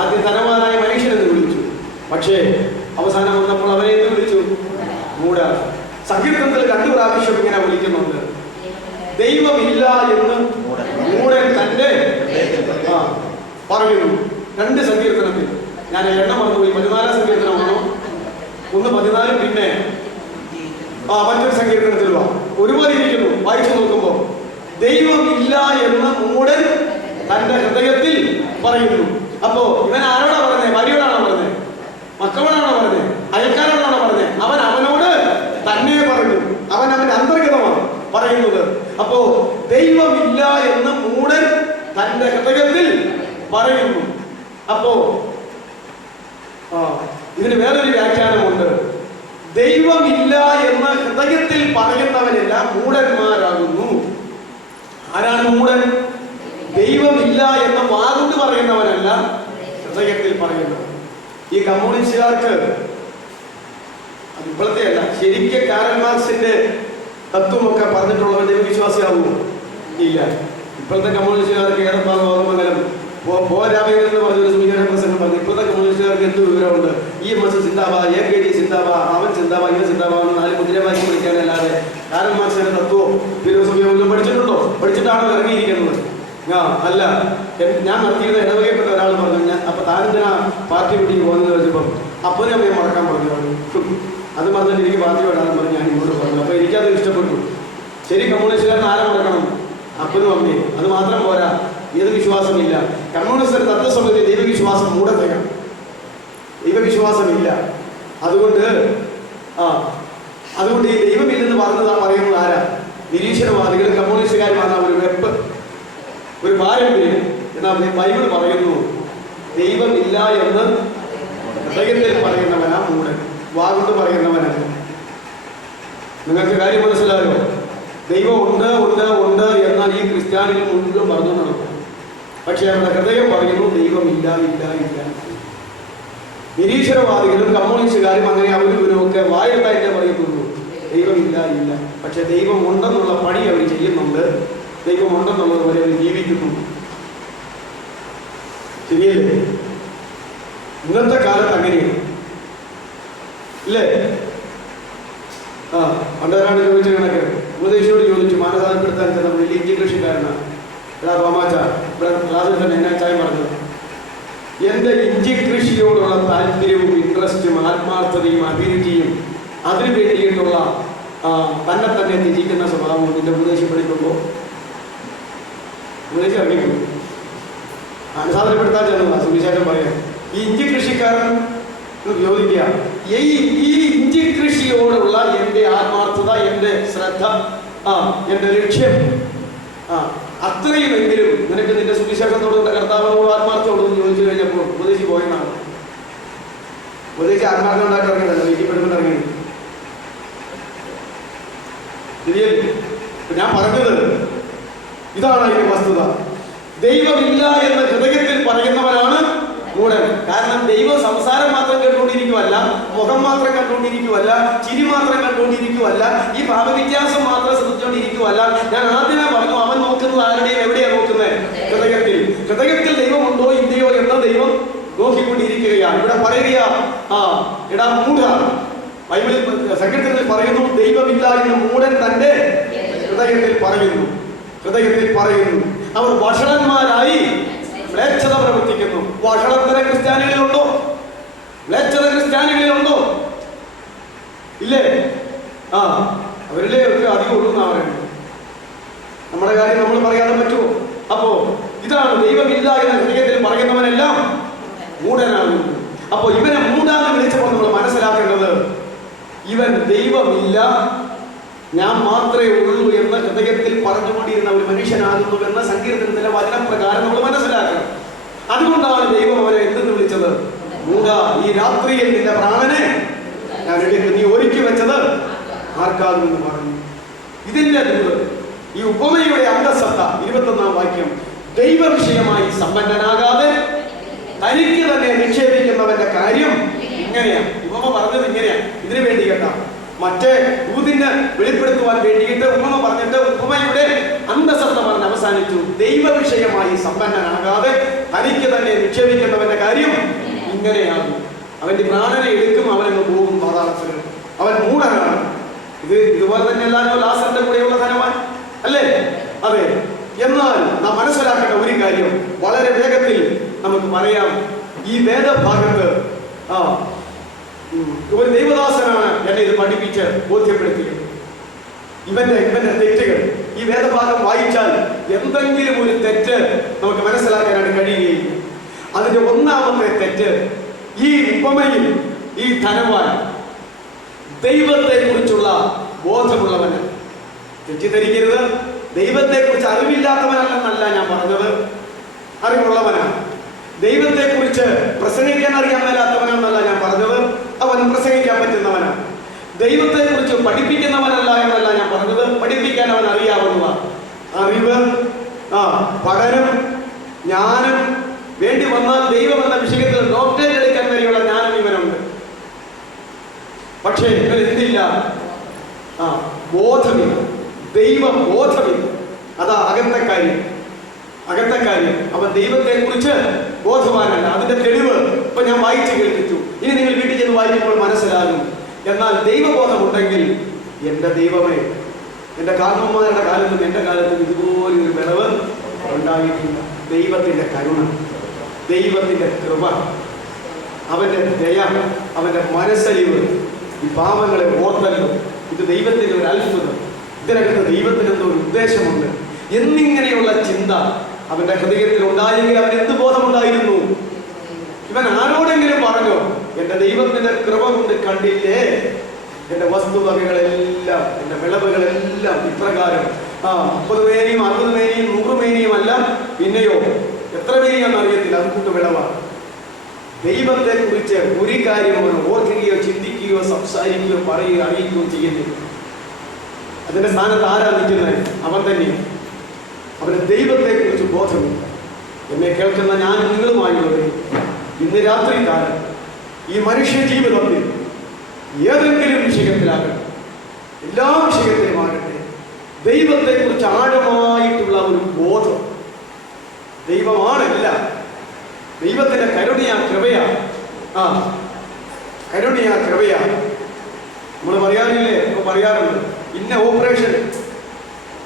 ആദ്യം ധനവാനായ മനുഷ്യനെന്ന് വിളിച്ചു. പക്ഷേ അവസാനം വന്നപ്പോൾ അവരെ എന്ത് വിളിച്ചു? മൂഢ. സങ്കീർത്തനത്തിൽ 2 പ്രാവശ്യം ഇങ്ങനെ വിളിക്കുന്നുണ്ട്. ദൈവമില്ല എന്ന് മൂഢൻ തന്റെ പറയുന്നു. 2 സങ്കീർത്തനത്തിൽ. ഞാൻ എണ്ണം മറന്നുപോയി. 14 സങ്കീർത്തനമാണോ? 14, പിന്നെ മറ്റൊരു സങ്കീർത്തനത്തിൽ ഒരുപോലെ ഇരിക്കുന്നു. വായിച്ചു നോക്കുമ്പോ ദൈവമില്ല എന്ന് മൂഢൻ തന്റെ ഹൃദയത്തിൽ പറയുന്നു. അപ്പോ ഇവൻ ആരോടാ പറഞ്ഞത്? ഭാര്യയോടാണോ പറഞ്ഞത്? മക്കളോടാണോ പറഞ്ഞത്? അയൽക്കാരോടാണോ പറഞ്ഞത്? അവൻ അവനോട് തന്നെ പറഞ്ഞു. അവൻ അവന്റെ അന്തർഗതമാണ് പറയുന്നത്. അപ്പോ ദൈവമില്ല എന്ന് മൂഢൻ തന്റെ ഹൃദയത്തിൽ പറയുന്നു. അപ്പോ ഇതിന് വേറൊരു വ്യാഖ്യാനമുണ്ട്. ദൈവമില്ല എന്ന് ഹൃദയത്തിൽ പറയുന്നവനെല്ലാം മൂഢന്മാരാകുന്നു. ആരാണ് മൂഢൻ? ദൈവമില്ല എന്ന് വാഗുകൊണ്ട് പറയുന്നവനല്ല, ഹൃദയത്തിൽ പറയുന്നവൻ. ഈ കമ്മ്യൂണിസ്റ്റുകാർക്ക്, ഇപ്പോഴത്തെ അല്ല, ശരിക്കും കാരൽ മാർക്സിന്റെ തത്വമൊക്കെ പറഞ്ഞിട്ടുള്ളവർ ദൈവവിശ്വാസിയാവുമോ? ഇല്ല. ഇപ്പോഴത്തെ കമ്മ്യൂണിസ്റ്റുകാർക്ക് ഏറെപ്പാകമംഗലം പോരാമയിൽ എന്ന് പറഞ്ഞൊരു സൂചന പ്രസംഗം പറഞ്ഞു. ഇപ്പോഴത്തെ കമ്മ്യൂണിസ്റ്റുകാർക്ക് എന്ത് വിവരമുണ്ട്? EMS സിന്ദാബാ, AKD സിന്ദാബാ, അവൻ സിന്ദാബാ, ഇവൻ സിന്ദാബാ എന്ന് 4 മുദ്രാവാക്യം വിളിക്കാനല്ലാതെ കാരൽ മാർക്സിന്റെ തത്വവും ഫിലോസഫിയോ ഒന്നും പഠിച്ചിട്ടുണ്ടോ? പഠിച്ചിട്ടാണോ ഇറങ്ങിയിരിക്കുന്നത്? അല്ല, ഞാൻ നടത്തിയിരുന്ന ഇടവകയിൽപ്പെട്ട ഒരാൾ പറഞ്ഞു, അപ്പൊ താനെന്തിനാ പാർട്ടി മീറ്റിംഗ് പോകുന്നത് ചോദിച്ചപ്പം അപ്പനും അമ്മയും മറക്കാൻ പറഞ്ഞു. അത് പറഞ്ഞിട്ട് എനിക്ക് പാർട്ടി വേണമെന്ന് പറഞ്ഞ് ഞാൻ ഇങ്ങോട്ട് പറഞ്ഞു. അപ്പൊ എനിക്കത് ഇഷ്ടപ്പെട്ടു. ശരി, കമ്മ്യൂണിസ്റ്റുകാരൻ ആരെ മറക്കണം? അപ്പനും അമ്മയും. അത് മാത്രം പോരാ, ഏത് വിശ്വാസമില്ല. കമ്മ്യൂണിസ്റ്റ് തത്വസമിതി ദൈവവിശ്വാസം മൂഢതയാണ്, ദൈവവിശ്വാസമില്ല. അതുകൊണ്ട് അതുകൊണ്ട് ഈ ദൈവമില്ലെന്ന് പറയുന്നത് ആരാ? നിരീശ്വരവാദികൾ, കമ്മ്യൂണിസ്റ്റുകാരുമാണ്. ഒരു വെപ്പ്, ഒരു പാരമ്പര്യം. എന്നാൽ ബൈബിൾ പറയുന്നു ദൈവമില്ല എന്ന് ഹൃദയത്തിൽ പറയുന്നവനാ മൂഢൻ, വാഗുകൊണ്ട് പറയുന്നവനല്ല. നിങ്ങൾക്ക് കാര്യം മനസ്സിലായോ? ദൈവം ഉണ്ട് ഉണ്ട് ഉണ്ട് എന്നാൽ ഈ ക്രിസ്ത്യാനികൾ മുഴുവൻ പറഞ്ഞു നടക്കും. പക്ഷെ അവരുടെ ഹൃദയം പറയുന്നു ദൈവമില്ല ഇല്ല ഇല്ല. നിരീശ്വരവാദികളും കമ്മ്യൂണിസ്റ്റുകാരും അങ്ങനെ അവരൊക്കെ വായെടുത്തായിട്ടേ പറയുന്നുള്ളൂ ദൈവമില്ല ഇല്ല. പക്ഷെ ദൈവം ഉണ്ടെന്നുള്ള പണി അവർ ചെയ്യുന്നുണ്ട്, ദൈവം ഉണ്ടെന്നുള്ളത് വരെ അവർ ജീവിക്കുന്നു. ശരിയല്ലേ? ഇന്നത്തെ കാലത്ത് അങ്ങനെയാണ് ഇല്ലേ? പണ്ടൊരാണ്ട് ചോദിച്ച കണക്ക് ഉപദേശിയോട് ചോദിച്ചു, മാനസാന്തരപ്പെടുത്താൻ ചെന്നപ്പോൾ വലിയ ഇഞ്ചി കൃഷിക്കാരനാണ് തോമാച്ച ക്ലാസ്സിൽ തന്നെ എന്നാ ചായ പറഞ്ഞത്, എന്റെ ഇഞ്ചി കൃഷിയോടുള്ള താല്പര്യവും ഇൻട്രസ്റ്റും ആത്മാർത്ഥതയും അഭിരുചിയും അതിനു വേണ്ടിയിട്ടുള്ള തന്നെ തന്നെ ത്യജിക്കുന്ന സ്വഭാവവും നിന്റെ ഉപദേശം പഠിക്കുമ്പോൾ ഉപദേശം ഇറങ്ങിപ്പോയി. മാനസാന്തരപ്പെടുത്താൻ ചെന്നതാ സുവിശേഷം പറയാം. ഈ ഇഞ്ചി കൃഷിക്കാരൻ ചോദിക്കുക, ഈ ഇഞ്ചി കൃഷിയോടുള്ള എൻ്റെ ആത്മാർത്ഥത, എൻ്റെ ശ്രദ്ധ, എൻ്റെ ലക്ഷ്യം അത്രയുമെങ്കിലും നിനക്ക് നിന്റെ സുവിശേഷത്തോടുള്ള കർത്താവിനോട് ആത്മാർത്ഥത്തോടെന്ന് ചോദിച്ചു കഴിഞ്ഞപ്പോൾ ഉപദേശി പോയെന്നാണ്. ഉപദേശി ആത്മാർത്ഥം ഉണ്ടാക്കി ഇറങ്ങിയതല്ല, വീട്ടിൽപ്പെടുമ്പോൾ ഇറങ്ങി. ശരിയല്ലേ? ഞാൻ പറഞ്ഞത് ഇതാണ് അതിന്റെ വസ്തുത. ദൈവമില്ല എന്ന് ഹൃദയത്തിൽ പറയുന്നവരാണ് മൂഢൻ. കാരണം ദൈവം സംസാരം മാത്രം കണ്ടുകൊണ്ടിരിക്കുവല്ല, മുഖം മാത്രം കണ്ടുകൊണ്ടിരിക്കുവല്ല, ചിരി മാത്രം കണ്ടുകൊണ്ടിരിക്കുവല്ല, ഈ ഭാവവ്യത്യാസം മാത്രം ശ്രദ്ധിച്ചുകൊണ്ടിരിക്കുവല്ല. ഞാൻ ആദ്യമേ പറഞ്ഞു, അവൻ നോക്കുന്നത് ആരുടെയും എവിടെയാണ് നോക്കുന്നത്? ഹൃദയത്തിൽ. ഹൃദയത്തിൽ ദൈവമുണ്ടോ ഇല്ലയോ എന്ന് ദൈവം നോക്കിക്കൊണ്ടിരിക്കുകയാണ്. ഇവിടെ പറയുക, എടാ മൂഢ, ബൈബിളിൽ സങ്കീർത്തനത്തിൽ പറയുന്നു ദൈവമില്ല എന്ന് മൂഢൻ തന്റെ ഹൃദയത്തിൽ പറയുന്നു. ഹൃദയത്തിൽ പറയുന്നു. അവർ വഷളന്മാരായി മ്ലേച്ഛത പ്രവർത്തിക്കുന്നു. വഷളത്തര ക്രിസ്ത്യാനികളിലുണ്ടോ? മ്ലേച്ഛത ക്രിസ്ത്യാനികളിലുണ്ടോ? ഇല്ലേ? അവരിലെ ഒക്കെ അധികം ഒഴുകുന്നവരുണ്ട്. നമ്മുടെ കാര്യം നമ്മൾ പറയാതെ പറ്റുമോ? അപ്പോ ഇതാണ് ദൈവമില്ല എന്ന ഹൃദയത്തിൽ പറയുന്നവനെല്ലാം മൂഢനാണ്. അപ്പോ ഇവനെ മൂഢാന്ന് വിളിച്ചപ്പോൾ നമ്മൾ മനസ്സിലാക്കേണ്ടത്, ഇവൻ ദൈവമില്ല, ഞാൻ മാത്രമേ ഉള്ളൂ എന്ന് ഹൃദയത്തിൽ പറഞ്ഞുകൊണ്ടിരുന്ന ഒരു മനുഷ്യനാകുന്നുവെന്ന സങ്കീർത്തനത്തിലെ വചനപ്രകാരം നമ്മൾ മനസ്സിലാക്കണം. അതുകൊണ്ടാണ് ദൈവം അവരെ എന്തെന്ന് വിളിച്ചത്? മൂഢ, ഈ രാത്രിയിൽ നിന്റെ പ്രാണനെ ഞാൻ എടുക്കും, നീ ഒരുക്കി വെച്ചത് ആർക്കാകുമെന്ന് പറഞ്ഞു. ഇതിന്റെ ഈ ഉപമയുടെ അന്തസത്ത 21-ാം വാക്യം, ദൈവവിഷയമായി സമ്പന്നനാകാതെ തനിക്ക് തന്നെ നിക്ഷേപിക്കുന്നവന്റെ കാര്യം ഇങ്ങനെയാണ്. ഉപമ പറഞ്ഞത് ഇങ്ങനെയാണ്. ഇതിനു വേണ്ടി കേട്ടാ, മറ്റേ ഊതിന് വെളിപ്പെടുത്തുവാൻ വേണ്ടിയിട്ട് ഉപമ പറഞ്ഞിട്ട് ഉപമയുടെ അന്തസത്ത പറഞ്ഞ് അവസാനിച്ചു. ദൈവവിഷയമായി സമ്പന്നനാകാതെ തനിക്ക് തന്നെ നിക്ഷേപിക്കുന്നവന്റെ കാര്യം ഇങ്ങനെയാണ്. അവന്റെ പ്രാണനെ എടുക്കും, അവനങ്ങ് പോകും പാതാളത്തിൽ. അവൻ മൂഢനാണ്. ഇതുപോലെ തന്നെ എല്ലാവരും ലാസറിന്റെ കൂടെയുള്ള ധനവാൻ അല്ലേ? അതെ. എന്നാൽ നാം മനസ്സിലാക്കേണ്ട ഒരു കാര്യം വളരെ വേഗത്തിൽ നമുക്ക് പറയാം. ഈ വേദഭാഗത്ത് ഒരു ദൈവദാസനാണ് എന്നെ ഇത് പഠിപ്പിച്ച് ബോധ്യപ്പെടുത്തിയത്. ഇവന്റെ തെറ്റുകൾ ഈ വേദഭാഗം വായിച്ചാൽ എന്തെങ്കിലും ഒരു തെറ്റ് നമുക്ക് മനസ്സിലാക്കാനായിട്ട് കഴിയുകയില്ല. അതിന്റെ ഒന്നാമത്തെ തെറ്റ്, ഈ ഉപമയിൽ ഈ ധനവാൻ ദൈവത്തെ കുറിച്ചുള്ള ബോധമുള്ളവന്. തെറ്റിദ്ധരിക്കരുത്, ദൈവത്തെ കുറിച്ച് അറിവില്ലാത്തവനല്ലെന്നല്ല ഞാൻ പറഞ്ഞത്, അറിവുള്ളവനാണ്. ദൈവത്തെ കുറിച്ച് പ്രസംഗിക്കാൻ അറിയാൻ മേലാത്തവനെന്നല്ല ഞാൻ പറഞ്ഞത്, അവൻ പ്രസംഗിക്കാൻ പറ്റുന്നവനാണ്. ദൈവത്തെ കുറിച്ച് പഠിപ്പിക്കുന്നവനല്ല എന്നല്ല ഞാൻ പറഞ്ഞത്, പഠിപ്പിക്കാൻ അവൻ അറിയാവുന്നതാണ്. അറിവ്, പഠനം, ജ്ഞാനം വേണ്ടി വന്നാൽ ദൈവം എന്ന വിഷയത്തിൽ ഡോക്ടറേറ്റ് എടുക്കാൻ വരെയുള്ള ജ്ഞാനം ഇവനുണ്ട്. പക്ഷേ ഇവൻ എന്തില്ല? ബോധമില്ല, ദൈവബോധമില്ല. അതാ അകത്തെ കാര്യം. അവൻ ദൈവത്തെ കുറിച്ച് ബോധവാനല്ല. അതിന്റെ തെളിവ് ഇപ്പൊ ഞാൻ വായിച്ചു കേൾപ്പിച്ചു. ഇനി നിങ്ങൾ വീട്ടിൽ ചെന്ന് വായിക്കുമ്പോൾ മനസ്സിലാകും. എന്നാൽ ദൈവബോധമുണ്ടെങ്കിൽ, എന്റെ ദൈവമേ, എന്റെ കാരണവന്മാരുടെ കാലത്തും എന്റെ കാലത്തും ഇതുപോലൊരു വിളവ് ഉണ്ടായിട്ടില്ല. ദൈവത്തിന്റെ കരുണ, ദൈവത്തിന്റെ കൃപ, അവന്റെ ദയ, അവന്റെ മനസ്സലിവ്, ഈ പാപങ്ങളെ ഓർത്തല്ലോ. ഇത് ദൈവത്തിന്റെ ഒരു അത്ഭുതം. ഇതിനകത്ത് ദൈവത്തിന് എന്തോ ഒരു ഉദ്ദേശമുണ്ട് എന്നിങ്ങനെയുള്ള ചിന്ത അവന്റെ ഹൃദയത്തിൽ ഉണ്ടായെങ്കിൽ അവൻ എന്ത് ബോധമുണ്ടായിരുന്നു? ഇവൻ ആരോടെങ്കിലും പറഞ്ഞോ, എന്റെ ദൈവത്തിന്റെ കൃപ കൊണ്ട് കണ്ടില്ലേ എന്റെ വസ്തുവകകളെല്ലാം, എന്റെ വിളവുകളെല്ലാം ഇപ്രകാരം 50 മേനിയും 60 മേനിയും 100 മേനിയും അല്ല, പിന്നെയോ എത്ര മേനിയാണെന്ന് അറിയത്തില്ല, അതുകൊണ്ട് വിളവാണ്. ദൈവത്തെ കുറിച്ച് ഒരു കാര്യം ഓർക്കുകയോ ചിന്തിക്കുകയോ സംസാരിക്കുകയോ പറയുകയോ അറിയിക്കുകയോ ചെയ്യുന്നില്ല. അതിന്റെ സ്ഥാനത്ത് ആരാ നിൽക്കുന്നത്? അവൻ തന്നെ. അവന് ദൈവത്തെ കുറിച്ച് ബോധമില്ല. എന്നെ കേൾക്കുന്ന ഞാൻ നിങ്ങളുമായുള്ളത് ഇന്ന് രാത്രി കാലം ഈ മനുഷ്യ ജീവിതത്തിൽ ഏതെങ്കിലും വിഷയത്തിലാകട്ടെ, എല്ലാ വിഷയത്തിലുമാകട്ടെ, ദൈവത്തെ കുറിച്ച് ആഴമായിട്ടുള്ള ഒരു ബോധം. ദൈവമാണല്ല, ദൈവത്തിന്റെ കരുണയാ കൃപയാ. കരുണയാ കൃപയാ. നമ്മൾ പറയാറില്ലേ, പറയാറുണ്ട്, ഇന്ന ഓപ്പറേഷൻ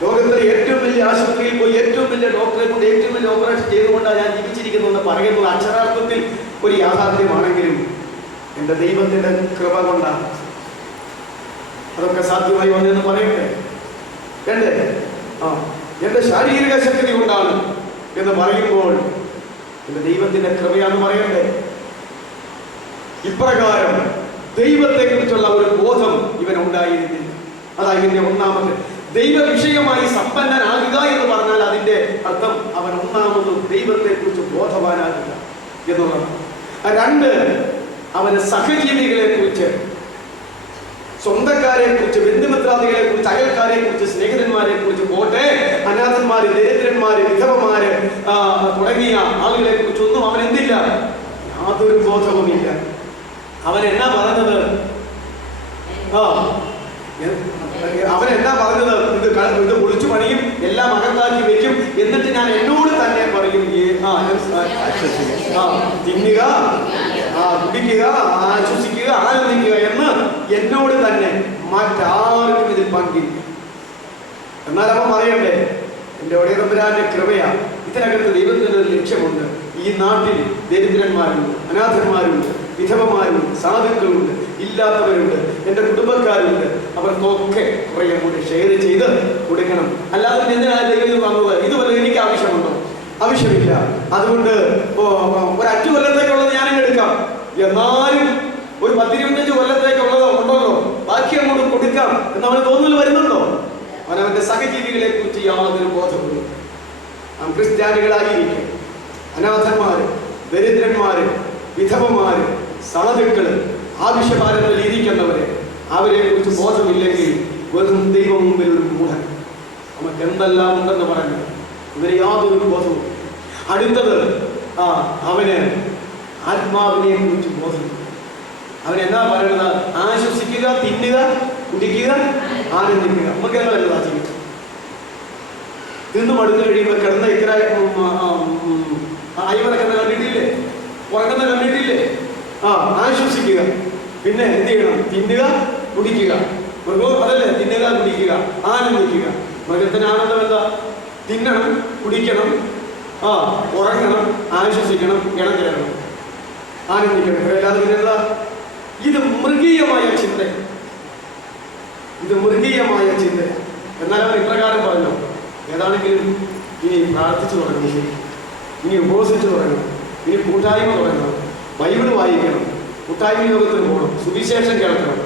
ലോകത്തിലെ ഏറ്റവും വലിയ ആശുപത്രിയിൽ പോയി ഏറ്റവും വലിയ ഡോക്ടറെ കൊണ്ട് ഏറ്റവും വലിയ ഓപ്പറേഷൻ ചെയ്തുകൊണ്ടാണ് ഞാൻ ജീവിച്ചിരിക്കുന്നതെന്ന് പറയുന്നത് അക്ഷരാർത്ഥത്തിൽ ഒരു യാഥാർത്ഥ്യമാണെങ്കിലും എൻ്റെ ദൈവത്തിന്റെ കൃപ കൊണ്ടാണ് അതൊക്കെ സാധ്യമായി വന്നതെന്ന് പറയട്ടെ. എന്റെ ശാരീരിക ശക്തി കൊണ്ടാണ് എന്ന് പറയുമ്പോൾ എന്റെ ദൈവത്തിന്റെ കൃപയാണെന്ന് പറയട്ടെ. ഇപ്രകാരം ദൈവത്തെ കുറിച്ചുള്ള ഒരു ബോധം ഇവൻ ഉണ്ടായിരുന്നില്ല. അതാ ഇതിന്റെ ഒന്നാമത്തെ. ദൈവ വിഷയമായി സമ്പന്നനാകുക എന്ന് പറഞ്ഞാൽ അതിന്റെ അർത്ഥം അവൻ ഒന്നാമത് ദൈവത്തെ കുറിച്ച് ബോധവാനാകുക എന്നുള്ളതാണ്. 2, അവന് സഹജീവികളെ കുറിച്ച്, സ്വന്തക്കാരെ കുറിച്ച്, ബന്ധുമിത്രാദികളെ കുറിച്ച്, അയൽക്കാരെ കുറിച്ച്, സ്നേഹിതന്മാരെ കുറിച്ച്, പോട്ടെ അനാഥന്മാര്, ദരിദ്രന്മാര്, വിധവമാര് തുടങ്ങിയ ആളുകളെ കുറിച്ചൊന്നും അവൻ എന്തില്ല, യാതൊരു ബോധവുമില്ല. അവൻ എന്നാ പറഞ്ഞത്? അവൻ എന്നാ പറഞ്ഞത്? ഇത് പൊളിച്ചു പണിയും, എല്ലാം അകത്താക്കി വെക്കും, എന്നിട്ട് ഞാൻ എന്നോട് തന്നെ പറയും, തിന്നുക, കുടിക്കുക, ആശ്വസിക്കുക, ആനന്ദിക്കുക എന്ന് എന്നോട് തന്നെ, മറ്റാർക്കും ഇതിൽ പങ്കില്ല. എന്നാൽ അവൻ പറയണ്ടേ, എൻ്റെ ഒടേ തമ്പുരാന്റെ കൃപയാ. ഇതിനകത്ത് ദൈവത്തിന്റെ ഒരു ലക്ഷ്യമുണ്ട്. ഈ നാട്ടിൽ ദരിദ്രന്മാരുണ്ട്, അനാഥന്മാരുണ്ട്, വിധവമാരുണ്ട്, സാധുക്കളുണ്ട്, ഇല്ലാത്തവരുണ്ട്, എൻ്റെ കുടുംബക്കാരുണ്ട്. അവർക്കൊക്കെ കുറെ കൂടി ഷെയർ ചെയ്ത് കൊടുക്കണം. അല്ലാതെ എന്തിനാണ് ദൈവം വന്നത്? ഇതുപോലെ എനിക്ക് ആവശ്യമുണ്ടോ? ആവശ്യമില്ല. അതുകൊണ്ട് ഒരു 5 കൊല്ലത്തേക്കുള്ളത് ഞാനിങ്ങ് എടുക്കാം, എന്നാലും ഒരു 10-25 കൊല്ലത്തേക്കുള്ളത് ഉണ്ടല്ലോ, ബാക്കി അങ്ങോട്ട് കൊടുക്കാം എന്ന് അവന് തോന്നൽ വരുന്നുണ്ടോ? അവനവന്റെ സഹജീവികളെ കുറിച്ച് യാതൊരു ബോധമില്ല. നാം ക്രിസ്ത്യാനികളായിരിക്കും, അനാഥന്മാര്, ദരിദ്രന്മാര്, വിധവമാര്, സാധുക്കള്, ആവശ്യഭാരത്തിൽ ഇരിക്കുന്നവരെ, അവരെ കുറിച്ച് ബോധമില്ലെങ്കിൽ വെറും ദൈവം മുമ്പിൽ ഒരു മൂഢൻ. നമുക്ക് എന്തെല്ലാം ഉണ്ടെന്ന് പറഞ്ഞു ഇവരെ യാതൊരു ബോധവും. അടുത്തത് അവന് ആത്മാവിനെ കുറിച്ച് ബോധമില്ല. അവൻ എന്നാ പറയുന്നത്? ആശ്വസിക്കുക, തിന്നുക, കുടിക്കുക, ആനന്ദിക്കുക. നമുക്ക് എന്താ വരുന്നത്? ആ ജീവിതം തിന്നു മടുത്ത് കഴിയുമ്പോൾ കിടന്ന ഇത്ര അയ്യവരൊക്കെ കണ്ടിട്ടില്ലേ, ഉറങ്ങുന്ന കണ്ടിട്ടില്ലേ? ആശ്വസിക്കുക. പിന്നെ എന്ത് ചെയ്യണം? തിന്നുക, കുടിക്കുക. അതല്ലേ, തിന്നുക, കുടിക്കുക, ആനന്ദിക്കുക. മൃഗത്തിന് ആനന്ദം എന്താ? തിന്നണം, കുടിക്കണം, ഉറങ്ങണം, ആശ്വസിക്കണം, ഇണക്കിടണം, ആനന്ദിക്കണം. അല്ലാതെ പിന്നെ എന്താ? ഇത് മൃഗീയമായ ചിന്ത, ഇത് മൃഗീയമായ ചിന്ത. എന്നാൽ അവർ ഇപ്രകാരം പറഞ്ഞു, ഏതാണെങ്കിലും ഇനി പ്രാർത്ഥിച്ചു തുടങ്ങണം, ഇനി ഉപവസിച്ചു തുടങ്ങണം, ഇനി കൂട്ടായ്മ തുടങ്ങണം, ബൈബിള് വായിക്കണം, കൂട്ടായ്മ യോഗത്തിന് പോകണം, സുവിശേഷം കേൾക്കണം.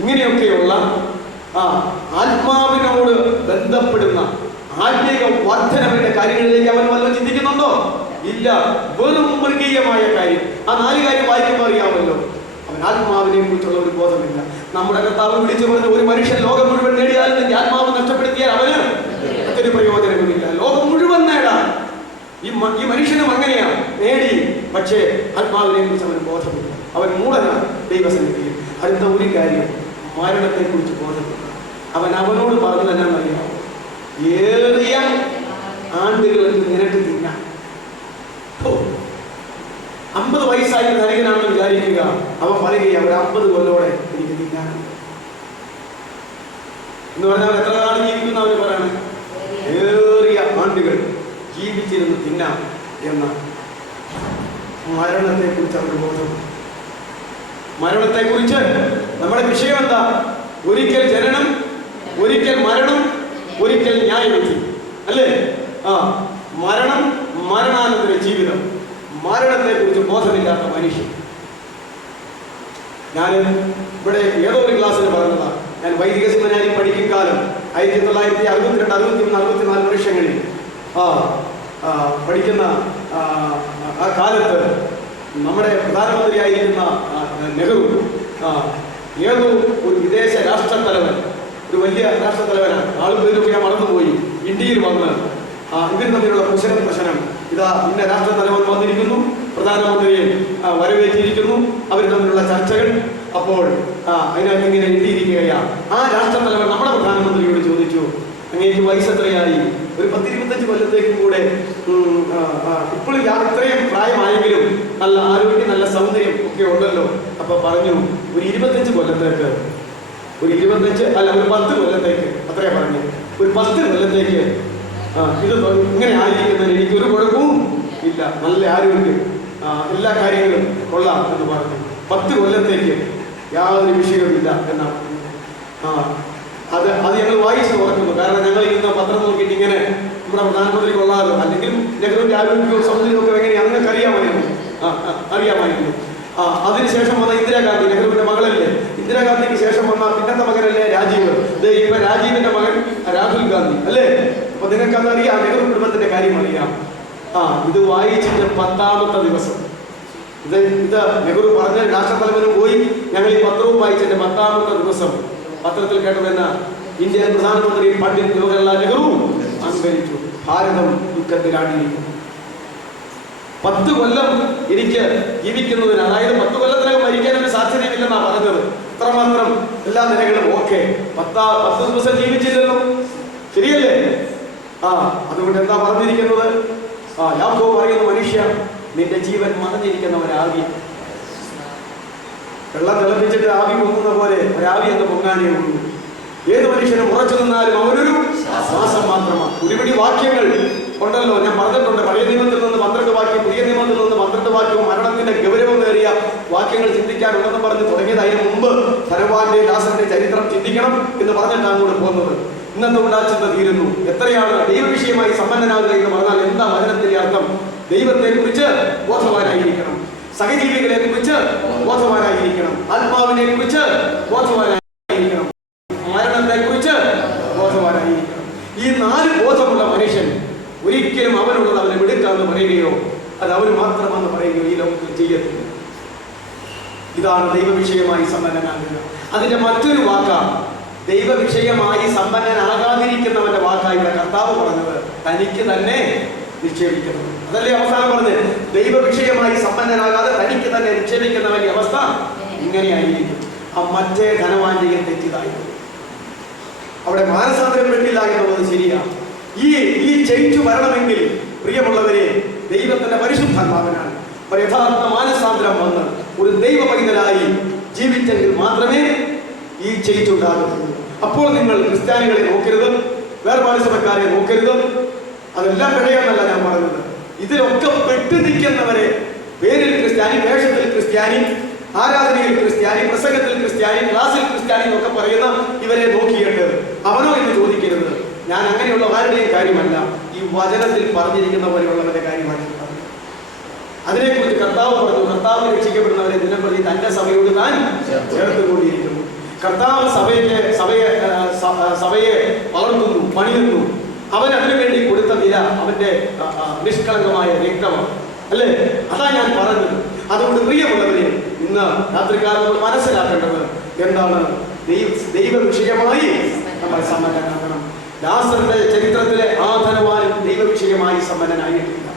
ഇങ്ങനെയൊക്കെയുള്ള ആത്മാവിനോട് ബന്ധപ്പെടുന്ന ആത്മീക വർധനവിന്റെ കാര്യങ്ങളിലേക്ക് അവൻ വല്ലതും ചിന്തിക്കുന്നുണ്ടോ? ഇല്ല. വെറും മൃഗീയമായ കാര്യം. ആ 4 കാര്യം വായിക്കുമ്പോൾ അറിയാമല്ലോ. അവൻ ആത്മാവിനെ കുറിച്ചുള്ള ഒരു ബോധമില്ല. നമ്മുടെ കർത്താവ് വിളിച്ചു പറഞ്ഞ, ഒരു മനുഷ്യൻ ലോകം മുഴുവൻ നേടിയാലും നിന്റെ ആത്മാവ് നഷ്ടപ്പെടുത്തിയാൽ അവന് അതൊരു പ്രയോജനമില്ല. ലോകം മുഴുവൻ നേടാൻ ഈ മനുഷ്യനും അങ്ങനെയാണ്, നേടി, പക്ഷേ ആത്മാവിനെ കുറിച്ച് അവന് ബോധമില്ല. അവൻ മൂഢനാണ് ദൈവസന്നിധിയിൽ. അടുത്ത ഒരു കാര്യം, മരണത്തെ കുറിച്ച് ബോധമില്ല. അവനോട് പറഞ്ഞത് എന്നാണെന്നറിയാമോ? ഏറിയ ആണ്ടുകൾക്ക് നിനക്ക് തിന്നാം. 50 വയസ്സായി ധനികനാണെന്ന് വിചാരിക്കുക. അവൻ പറയുകയാണ്, ഒരു 50 കൊല്ലോടെ എനിക്ക് തിന്നാനുണ്ട് എന്ന് പറഞ്ഞാൽ എത്ര നാൾ ജീവിക്കുന്ന അവന് പറയണേ? ഏറിയ ആണ്ടുകൾ. ജീവിച്ചിരുന്ന് തിന്നാം എന്ന മരണത്തെക്കുറിച്ച് അവർ ബോധം. മരണത്തെക്കുറിച്ച് നമ്മുടെ വിഷയം എന്താ? ഒരിക്കൽ ജനനം, ഒരിക്കൽ മരണം, ഒരിക്കൽ ന്യായവിധി, അല്ലേ? മരണം, മരണാനന്തര ജീവിതം. മരണത്തെക്കുറിച്ച് ബോധമില്ലാത്ത മനുഷ്യൻ. ഞാൻ ഇവിടെ ഏതോ ഒരു ക്ലാസ്സിൽ പറഞ്ഞതാണ്. ഞാൻ വൈദിക സെമിനാരി പഠിക്കും കാലം 1962, 63, 64 വർഷങ്ങളിൽ പഠിക്കുന്ന ആ കാലത്ത് നമ്മുടെ പ്രധാനമന്ത്രിയായിരിക്കുന്ന നെഹ്റു ഏതോ ഒരു വിദേശ രാഷ്ട്രത്തലവൻ, ഒരു വലിയ രാഷ്ട്രത്തലവനാണ്, ആളും പേരൊക്കെ ഞാൻ മറന്നുപോയി, ഇന്ത്യയിൽ വന്ന് ഇവർ തമ്മിലുള്ള പ്രശ്നം, ഇതാ ഇന്ന രാഷ്ട്രത്തലവൻ വന്നിരിക്കുന്നു, പ്രധാനമന്ത്രിയെ വരവേറ്റിരിക്കുന്നു, അവർ തമ്മിലുള്ള ചർച്ചകൾ. അപ്പോൾ അതിനകത്ത് ഇങ്ങനെ എഴുതിയിരിക്കുകയാണ്. ആ രാഷ്ട്രത്തലവൻ നമ്മുടെ പ്രധാനമന്ത്രിയോട് ചോദിച്ചു, അങ്ങേക്ക് വയസ്സ് എത്രയായി? ഒരു 10-25 കൊല്ലത്തേക്കും കൂടെ ഇപ്പോൾ ഇത്രയും പ്രായമായെങ്കിലും നല്ല ആരോഗ്യം, നല്ല സൗന്ദര്യം ഒക്കെ ഉണ്ടല്ലോ. അപ്പൊ പറഞ്ഞു, ഒരു 25 കൊല്ലത്തേക്ക്, ഒരു 10 കൊല്ലത്തേക്ക്, അത്രയാ പറഞ്ഞു, ഒരു 10 കൊല്ലത്തേക്ക് ഇത് ഇങ്ങനെ ആയിരിക്കുന്നതിന് എനിക്കൊരു കുഴപ്പവും ഇല്ല, നല്ല ആരോഗ്യം, എല്ലാ കാര്യങ്ങളും കൊള്ളാം എന്ന് പറഞ്ഞു. 10 കൊല്ലത്തേക്ക് യാതൊരു വിഷയവുമില്ല എന്നാണ്. അത് ഞങ്ങൾ വായിച്ചു ഓർക്കുന്നു. കാരണം ഞങ്ങൾ ഇന്ന് പത്രം നോക്കിയിട്ട് ഇങ്ങനെ നമ്മുടെ പ്രധാനമന്ത്രി കൊള്ളാമല്ലോ, അല്ലെങ്കിൽ നെഹ്റുവിന്റെ ആരോഗ്യവും സൗന്ദര്യവും ഒക്കെ എങ്ങനെയാണ് നിങ്ങൾക്ക് അറിയാമായിരുന്നു. അതിനുശേഷം വന്ന ഇന്ദിരാഗാന്ധി, നെഹ്റുവിന്റെ മകളല്ലേ. ഇന്ദിരാഗാന്ധിക്ക് ശേഷം വന്ന പിന്നത്തെ മകനല്ലേ രാജീവ്. ഇപ്പൊ രാജീവിന്റെ മകൻ രാഹുൽ ഗാന്ധി, അല്ലേ? അപ്പൊ നിങ്ങൾക്ക് അതറിയാം, നെഹ്റു കുടുംബത്തിന്റെ കാര്യം അറിയാം. ഇത് വായിച്ചിട്ട് 10ാമത്തെ ദിവസം ഇത് നെഹ്റു പറഞ്ഞ രാഷ്ട്രത്തലവനും പോയി, ഞങ്ങൾ ഈ പത്രവും വായിച്ചതിന്റെ 10ാമത്തെ ദിവസം പത്രത്തിൽ കേട്ടതെന്ന ഇന്ത്യൻ പ്രധാനമന്ത്രി പണ്ഡിറ്റ് ജവഹർലാൽ നെഹ്റു അന്തരിച്ചു. ഭാരതം ദുഃഖത്തിലാണ്ടിരിക്കുന്നു. 10 കൊല്ലം എനിക്ക് ജീവിക്കുന്നതിന്, അതായത് 10 കൊല്ലത്തിനകം മരിക്കാനൊരു സാധ്യതയില്ലെന്നാണ് പറഞ്ഞത്. അത്രമാത്രം എല്ലാ നിലകളും ഓക്കെ. 10 ദിവസം ജീവിച്ചില്ലല്ലോ, ശരിയല്ലേ? അതുകൊണ്ട് എന്താ പറഞ്ഞിരിക്കുന്നത്? യാക്കോബ് പറയുന്ന, മനുഷ്യ നിന്റെ ജീവൻ മറഞ്ഞിരിക്കുന്നവരാവി. വെള്ളം തിളപ്പിച്ചിട്ട് ആവി പൊങ്ങുന്ന പോലെ ഒരാവി എന്ന് പൊങ്ങാനേ ഉള്ളൂ. ഏത് മനുഷ്യനും ഉറച്ചു നിന്നാലും അവനൊരു ശ്വാസം മാത്രമാണ്. ഒരുപിടി വാക്യങ്ങൾ ഉണ്ടല്ലോ, ഞാൻ പറഞ്ഞിട്ടുണ്ട്. പഴയ നിയമത്തിൽ നിന്ന് 12 വാക്യം, പുതിയ നിയമത്തിൽ നിന്ന് 12 വാക്യവും മരണത്തിന്റെ ഗൗരവമേറിയ വാക്യങ്ങൾ ചിന്തിക്കാനുണ്ടെന്ന് പറഞ്ഞ് തുടങ്ങിയത്. അതിന് മുമ്പ് ധനവാന്റെ ലാസറിന്റെ ചരിത്രം ചിന്തിക്കണം എന്ന് പറഞ്ഞിട്ടാണ് അങ്ങോട്ട് പോകുന്നത്. ഇന്നത്തെ ഉണ്ടാച്ചിന്ത തീരുന്നു. എത്രയാണ് ദൈവവിഷയമായി സമ്പന്നനാകുക എന്ന് പറഞ്ഞാൽ എന്താ വചനത്തിന്റെ അർത്ഥം? ദൈവത്തെ കുറിച്ച് ബോധവാനായിരിക്കണം, സഹജീവികളെ കുറിച്ച് ബോധവാനായിരിക്കണം, ആത്മാവിനെ കുറിച്ച് ബോധവാനായിരിക്കണം, മരണത്തെ കുറിച്ച് ബോധവാനായിരിക്കണം. ഈ 4 ബോധമുള്ള മനുഷ്യൻ ഒരിക്കലും അവനുള്ളത് അവനെ വിടുക്കാന്ന് പറയുകയോ അത് അവന് മാത്രമെന്ന് പറയുകയോ ഈ ലോകത്തിൽ ചെയ്യത്തില്ല. ഇതാണ് ദൈവവിഷയമായി സമ്പന്നനാകുക. അതിന്റെ മറ്റൊരു വാക്കാണ് ദൈവവിഷയമായി സമ്പന്നനാകാതിരിക്കുന്നവന്റെ വാക്കായി ഇവിടെ കർത്താവ് പറഞ്ഞത്, തനിക്ക് തന്നെ നിക്ഷേപിക്കുന്നത്. അതല്ലേ അവസാനം പറഞ്ഞത്? ദൈവവിഷയമായി സമ്പന്നനാകാതെ തനിക്ക് തന്നെ നിക്ഷേപിക്കുന്നവന്റെ അവസ്ഥ ഇങ്ങനെയായിരിക്കും. മറ്റേ ധനവാന്റിയെ തെറ്റിതായിരുന്നു. അവിടെ മാനസാന്തരം പെട്ടില്ല എന്നുള്ളത് ശരിയാണ്. ഈ ചേഞ്ച് വരണമെങ്കിൽ പ്രിയമുള്ളവരെ, ദൈവത്തിന്റെ പരിശുദ്ധാത്മാവിനാണ് ഒരു യഥാർത്ഥ മാനസാന്തരം വന്ന് ഒരു ദൈവ പൈതലായി ജീവിച്ചെങ്കിൽ മാത്രമേ ഈ ചേഞ്ച് ഉണ്ടാകത്തുള്ളൂ. അപ്പോൾ നിങ്ങൾ ക്രിസ്ത്യാനികളെ നോക്കരുത്, വേർപാട് സഭക്കാരെ നോക്കരുത്. അതെല്ലാം പിഴയെന്നല്ല ഞാൻ പറഞ്ഞത്. ഇതിലൊക്കെ പെട്ടു നിൽക്കുന്നവരെ, പേരിൽ ക്രിസ്ത്യാനി, വേഷത്തിൽ ക്രിസ്ത്യാനി, ആരാധനയിൽ ക്രിസ്ത്യാനി, പ്രസംഗത്തിൽ ക്രിസ്ത്യാനി, ക്ലാസ്സിൽ ക്രിസ്ത്യാനി എന്നൊക്കെ പറയുന്ന ഇവരെ നോക്കിയിട്ട് അവനോ എന്ന് ചോദിക്കരുത്. ഞാൻ അങ്ങനെയുള്ള ആരുടെയും കാര്യമല്ല, ഈ വചനത്തിൽ പറഞ്ഞിരിക്കുന്ന പോലെയുള്ളവരുടെ കാര്യമാണ്. അതിനെക്കുറിച്ച് കർത്താവ് പറഞ്ഞു, കർത്താവ് രക്ഷിക്കപ്പെടുന്നവരെ ദിനംപ്രതി തന്റെ സഭയോട് താൻ ചേർത്തുകൊണ്ടിരിക്കുന്നു. കർത്താവ് സഭയെ വളർത്തുന്നു, പണിയുന്നു. അവൻ അതിനുവേണ്ടി കൊടുത്ത വില അവന്റെ നിഷ്കളങ്കമായ രക്തമാണ്, അല്ലേ? അതാ ഞാൻ പറഞ്ഞത്. അതുകൊണ്ട് പ്രിയമുള്ളവരെ, ഇന്ന് രാത്രികാലം നമ്മൾ മനസ്സിലാക്കേണ്ടത് എന്താണ്? ദൈവ വിഷയമായി നമ്മൾ സമ്പന്നനാകണം. ലാസറിന്റെ ചരിത്രത്തിലെ ആ ധനവാൻ ദൈവവിഷയമായി സമ്പന്നനായിട്ടില്ല.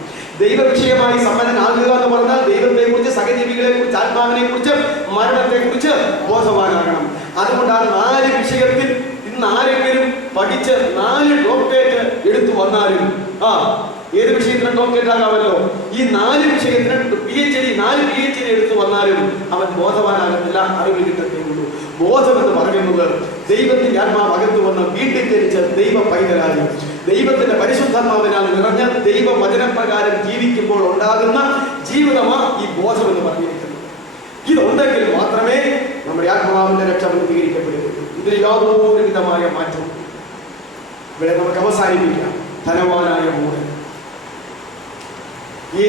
ദൈവവിഷയമായി സമ്പന്നനാകുക എന്ന് പറഞ്ഞാൽ ദൈവത്തെ കുറിച്ച്, സഹജീവികളെ കുറിച്ച്, ആത്മാവിനെ കുറിച്ച്, മരണത്തെ കുറിച്ച് ബോധവാനാകണം. അതുകൊണ്ടാണ് 4 വിഷയത്തിൽ ഇന്ന് ആരെങ്കിലും പഠിച്ച് 4 ഡോക്ടറേറ്റ് എടുത്തു വന്നാലും, ഏത് വിഷയത്തിനും ഡോക്ടറേറ്റ് ആകാമല്ലോ, ഈ 4 വിഷയത്തിന് PhD 4 PhD എടുത്തു വന്നാലും അവൻ ബോധവാനാകത്തില്ല, അറിവ് കിട്ടത്തേ ഉള്ളൂ. ബോധം എന്ന് പറയുന്നത് ദൈവത്തിന്റെ ആത്മാവ് അകത്തു വന്ന് വീട്ടിൽ ജനിച്ച ദൈവ പൈതലായി ദൈവത്തിന്റെ പരിശുദ്ധാത്മാവിനാൽ നിറഞ്ഞ ദൈവവചനപ്രകാരം ജീവിക്കുമ്പോൾ ഉണ്ടാകുന്ന ജീവിതമാണ് ഈ ബോധം എന്ന് പറഞ്ഞിരിക്കുന്നത്. ഇതുണ്ടെങ്കിൽ മാത്രമേ നമ്മുടെ ആത്മാവിന്റെ രക്ഷ പൂർത്തീകരിക്കപ്പെടുകയുള്ളൂ. ഇതിൽ യാതൊരു വിധമായ മാറ്റം ഇവിടെ നമുക്ക് അവസാനിപ്പിക്കാം. ധനവാനായ മൂടൻ, ഈ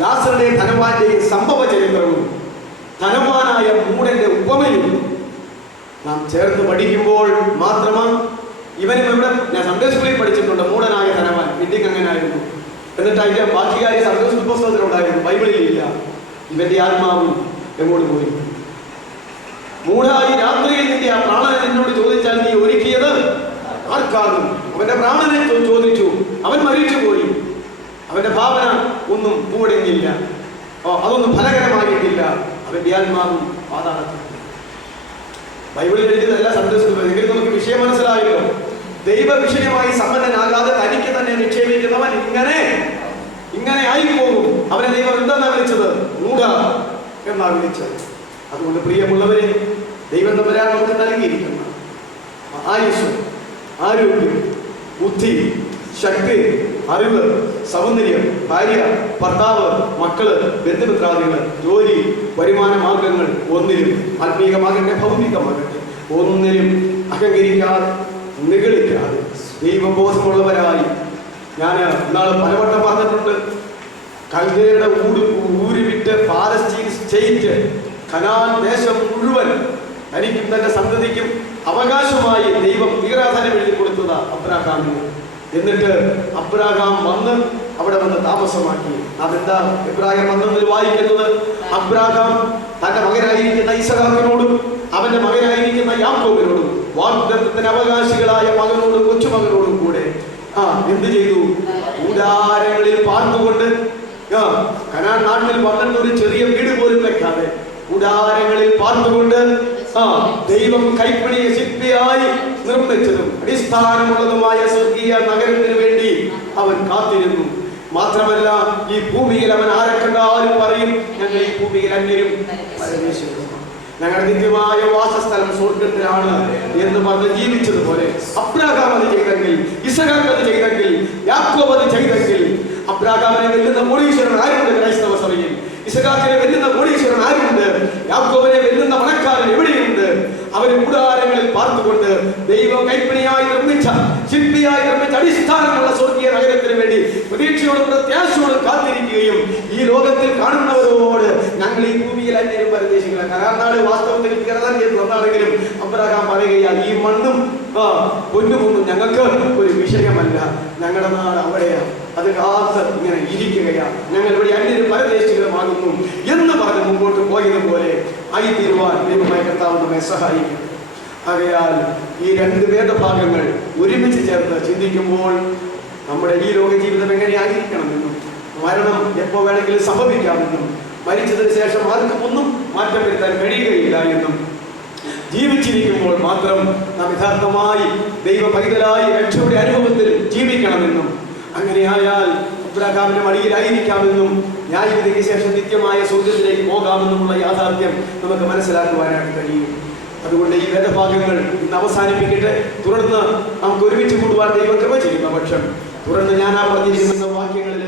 ലാസറുടെ ധനവാന്റെ സംഭവ ചരിത്രവും ധനവാനായ മൂടന്റെ ഉപമയും നാം ചേർത്ത് പഠിക്കുമ്പോൾ മാത്രമാണ് ഇവനും ഇവിടെ ഞാൻ സൺഡേ സ്കൂളിൽ പഠിച്ചിട്ടുണ്ട്. മൂടനായ ധനവാൻ വീട്ടിൽ അങ്ങനായിരുന്നു. എന്നിട്ട് അതിന്റെ ബാക്കി കാര്യം സൺഡേ സ്കൂൾ പുസ്തകത്തിലുണ്ടായിരുന്നു, ബൈബിളിൽ ഇല്ല. ഇവന്റെ ആത്മാവും എങ്ങോട്ട് പോയി? മൂടായി രാത്രിയിൽ നിന്റെ ആ പ്രാണനെ എന്നോട് ചോദിച്ചാൽ നീ ഒരുക്കിയത് ആർക്കാകും? അവന്റെ പ്രാണനെ ചോദിച്ചു, അവൻ മരിച്ചു പോയി. അവന്റെ ഭാവന ഒന്നും പൂവടങ്ങിയില്ല, അതൊന്നും ഫലകരമായിട്ടില്ല. അവന്റെ ആത്മാവും പാതാളത്തിൽ. ബൈബിളിൽ എഴുതിയതല്ല സന്ദേശം. എങ്കിൽ നമുക്ക് വിഷയം മനസ്സിലായല്ലോ. ദൈവ വിഷയമായി സമ്പന്നനാകാതെ തനിക്ക് തന്നെ നിക്ഷേപിക്കുന്നവൻ ഇങ്ങനെ ആയിപ്പോകും. അവനെ ദൈവം എന്താണ് വിളിച്ചത്? മൂഢ എന്നാണ് വിളിച്ചത്. അതുകൊണ്ട് പ്രിയമുള്ളവരെ, ദൈവം തമ്പുരാൻ നമുക്ക് നൽകിയിരിക്കുന്ന ആയുസ്, ആരോഗ്യം, ബുദ്ധി, ശക്തി, അറിവ്, സൗന്ദര്യം, ഭാര്യ, ഭർത്താവ്, മക്കള്, ബന്ധുമിത്രാദികൾ, ജോലി, വരുമാന മാർഗങ്ങൾ ഒന്നിലും ആത്മീയമാകട്ടെ ഭൗതികമാകട്ടെ ഒന്നിലും അഹങ്കരിക്കാതെ നിഗളിക്കാതെ ദൈവബോധമുള്ളവരായി. ഞാൻ ഇന്നാൾ പലവട്ടം പറഞ്ഞിട്ടുണ്ട്. കൽദയരുടെ ഊര് വിറ്റ് പാലസ്തീൻ സ്റ്റേറ്റ്, കനാൻ ദേശം മുഴുവൻ തനിക്കും തന്റെ സന്തതിക്കും അവകാശമായി ദൈവം തീരാധാരം എഴുതി കൊടുത്തതാ അബ്രാഹാമിന്. എന്നിട്ട് അബ്രാഹാം അവിടെ വന്ന് താമസമാക്കി. അതെന്താ ഇബ്രാഹിം വന്നെന്ന് വായിക്കുന്നത്? അബ്രാഹാം തന്റെ മകനായിരിക്കുന്ന ഇസഹാക്കിനോടും അവന്റെ മകനായിരിക്കുന്ന യാക്കോബിനോടും വാഗ്ദത്തത്തിന് അവകാശികളായ മകനോടും കൊച്ചുമകനോടും കൂടെ എന്ത് ചെയ്തു? കൂടാരങ്ങളിൽ പാർത്തുകൊണ്ട് കനാൻ നാട്ടിൽ വന്നിട്ട് ഒരു ചെറിയ വീട് പോലും വെക്കാതെ കൂടാരങ്ങളിൽ പാർത്തുകൊണ്ട് ദൈവം കൈപ്പണിയെ ശില്പിയായി നിർമ്മിച്ചതും അടിസ്ഥാനമുള്ളതുമായ സ്വർഗീയ നഗരത്തിന് വേണ്ടി അവൻ കാത്തിരുന്നു. മാത്രമല്ല, ഈ ഭൂമിയിൽ അവൻ ആരെ കണ്ടാലും പറയും, ഞങ്ങൾ ഈ ഭൂമിയിൽ അന്യരും പരദേശികളുമാണ്, ഞങ്ങളുടെ നിത്യമായ വാസസ്ഥലം സ്വർഗത്തിലാണ് എന്ന് പറഞ്ഞ് ജീവിച്ചതുപോലെ അബ്രാഹാം അത് ചെയ്തെങ്കിൽ, ഇസഹാക്ക് അത് ചെയ്തെങ്കിൽ, യാക്കോബ് അത് ചെയ്തെങ്കിൽ, അബ്രാഹാമിനെ വെല്ലുന്ന കോടീശ്വരൻ ആരുണ്ട് ക്രൈസ്തവ സഭയിൽ? ഇസഹാക്കിനെ വെല്ലുന്ന കോടീശ്വരൻ ആരുണ്ട്? യാക്കോബിനെ വെല്ലുന്ന പണക്കാരൻ എവിടെയുണ്ട്? അവര് കൂടാരങ്ങളിൽ പാർത്തുകൊണ്ട് ദൈവം കൈപ്പണിയായി നിർമ്മിച്ച, ശില്പിയായി നിർമ്മിച്ച അടിസ്ഥാനമുള്ള സ്വർഗീയ നഗരത്തിന് വേണ്ടി പ്രതീക്ഷയോടും പ്രത്യാശയോടും കാത്തിരിക്കുകയും ഈ ലോകത്തിൽ കാണുന്നവരോട് ഞങ്ങൾ ഈ ഭൂമിയിൽ അന്യരും പരദേശികളാണ്. കനാനാട് വാസ്തവത്തിൽ കിടന്നാൻ ചെയ്ത് വന്നാണെങ്കിലും അബ്രാഹാം പറയുകയാണ്, ഈ മണ്ണും പൊന്നുമൊന്നും ഞങ്ങൾക്ക് ഒരു വിഷയമല്ല, ഞങ്ങളുടെ നാട് അവിടെയാണ്, അത് കാത്ത് ഇങ്ങനെ ഇരിക്കുകയാണ്, ഞങ്ങൾ ഇവിടെ അന്യരും പരദേശികളുമാകുന്നു എന്ന് പറഞ്ഞ് മുമ്പോട്ട് പോയതുപോലെ ആയിത്തീരുവാൻ ദൈവമായ കർത്താവ് നമ്മെ സഹായിക്കും. ആകയാൽ ഈ രണ്ട് വേദഭാഗങ്ങൾ ഒരുമിച്ച് ചേർത്ത് ചിന്തിക്കുമ്പോൾ നമ്മുടെ ഈ ലോക ജീവിതം എങ്ങനെയായിരിക്കണമെന്നും മരണം എപ്പോൾ വേണമെങ്കിലും സംഭവിക്കാമെന്നും മരിച്ചതിന് ശേഷം ആർക്കും ഒന്നും മാറ്റം വരുത്താൻ കഴിയുകയില്ല എന്നും ജീവിച്ചിരിക്കുമ്പോൾ മാത്രം നാം യഥാർത്ഥമായി ദൈവ പൈതലായി രക്ഷയുടെ അനുഭവത്തിൽ ജീവിക്കണമെന്നും അങ്ങനെയായാൽ അബ്രാഹാമിന്റെ മടിയിലായിരിക്കാമെന്നും ന്യായവിധിക്ക് ശേഷം നിത്യമായ സ്വർഗ്ഗത്തിലേക്ക് പോകാമെന്നുമുള്ള യാഥാർത്ഥ്യം നമുക്ക് മനസ്സിലാക്കുവാനായിട്ട് കഴിയും. അതുകൊണ്ട് ഈ വേദഭാഗങ്ങൾ ഇന്ന് അവസാനിപ്പിക്കട്ടെ. തുടർന്ന് നമുക്ക് ഒരുമിച്ച് കൂടുവാൻ ദൈവം കൃപ ചെയ്യുന്ന പക്ഷം തുടർന്ന് ഞാൻ പറഞ്ഞിരിക്കുന്ന വാക്യങ്ങളിൽ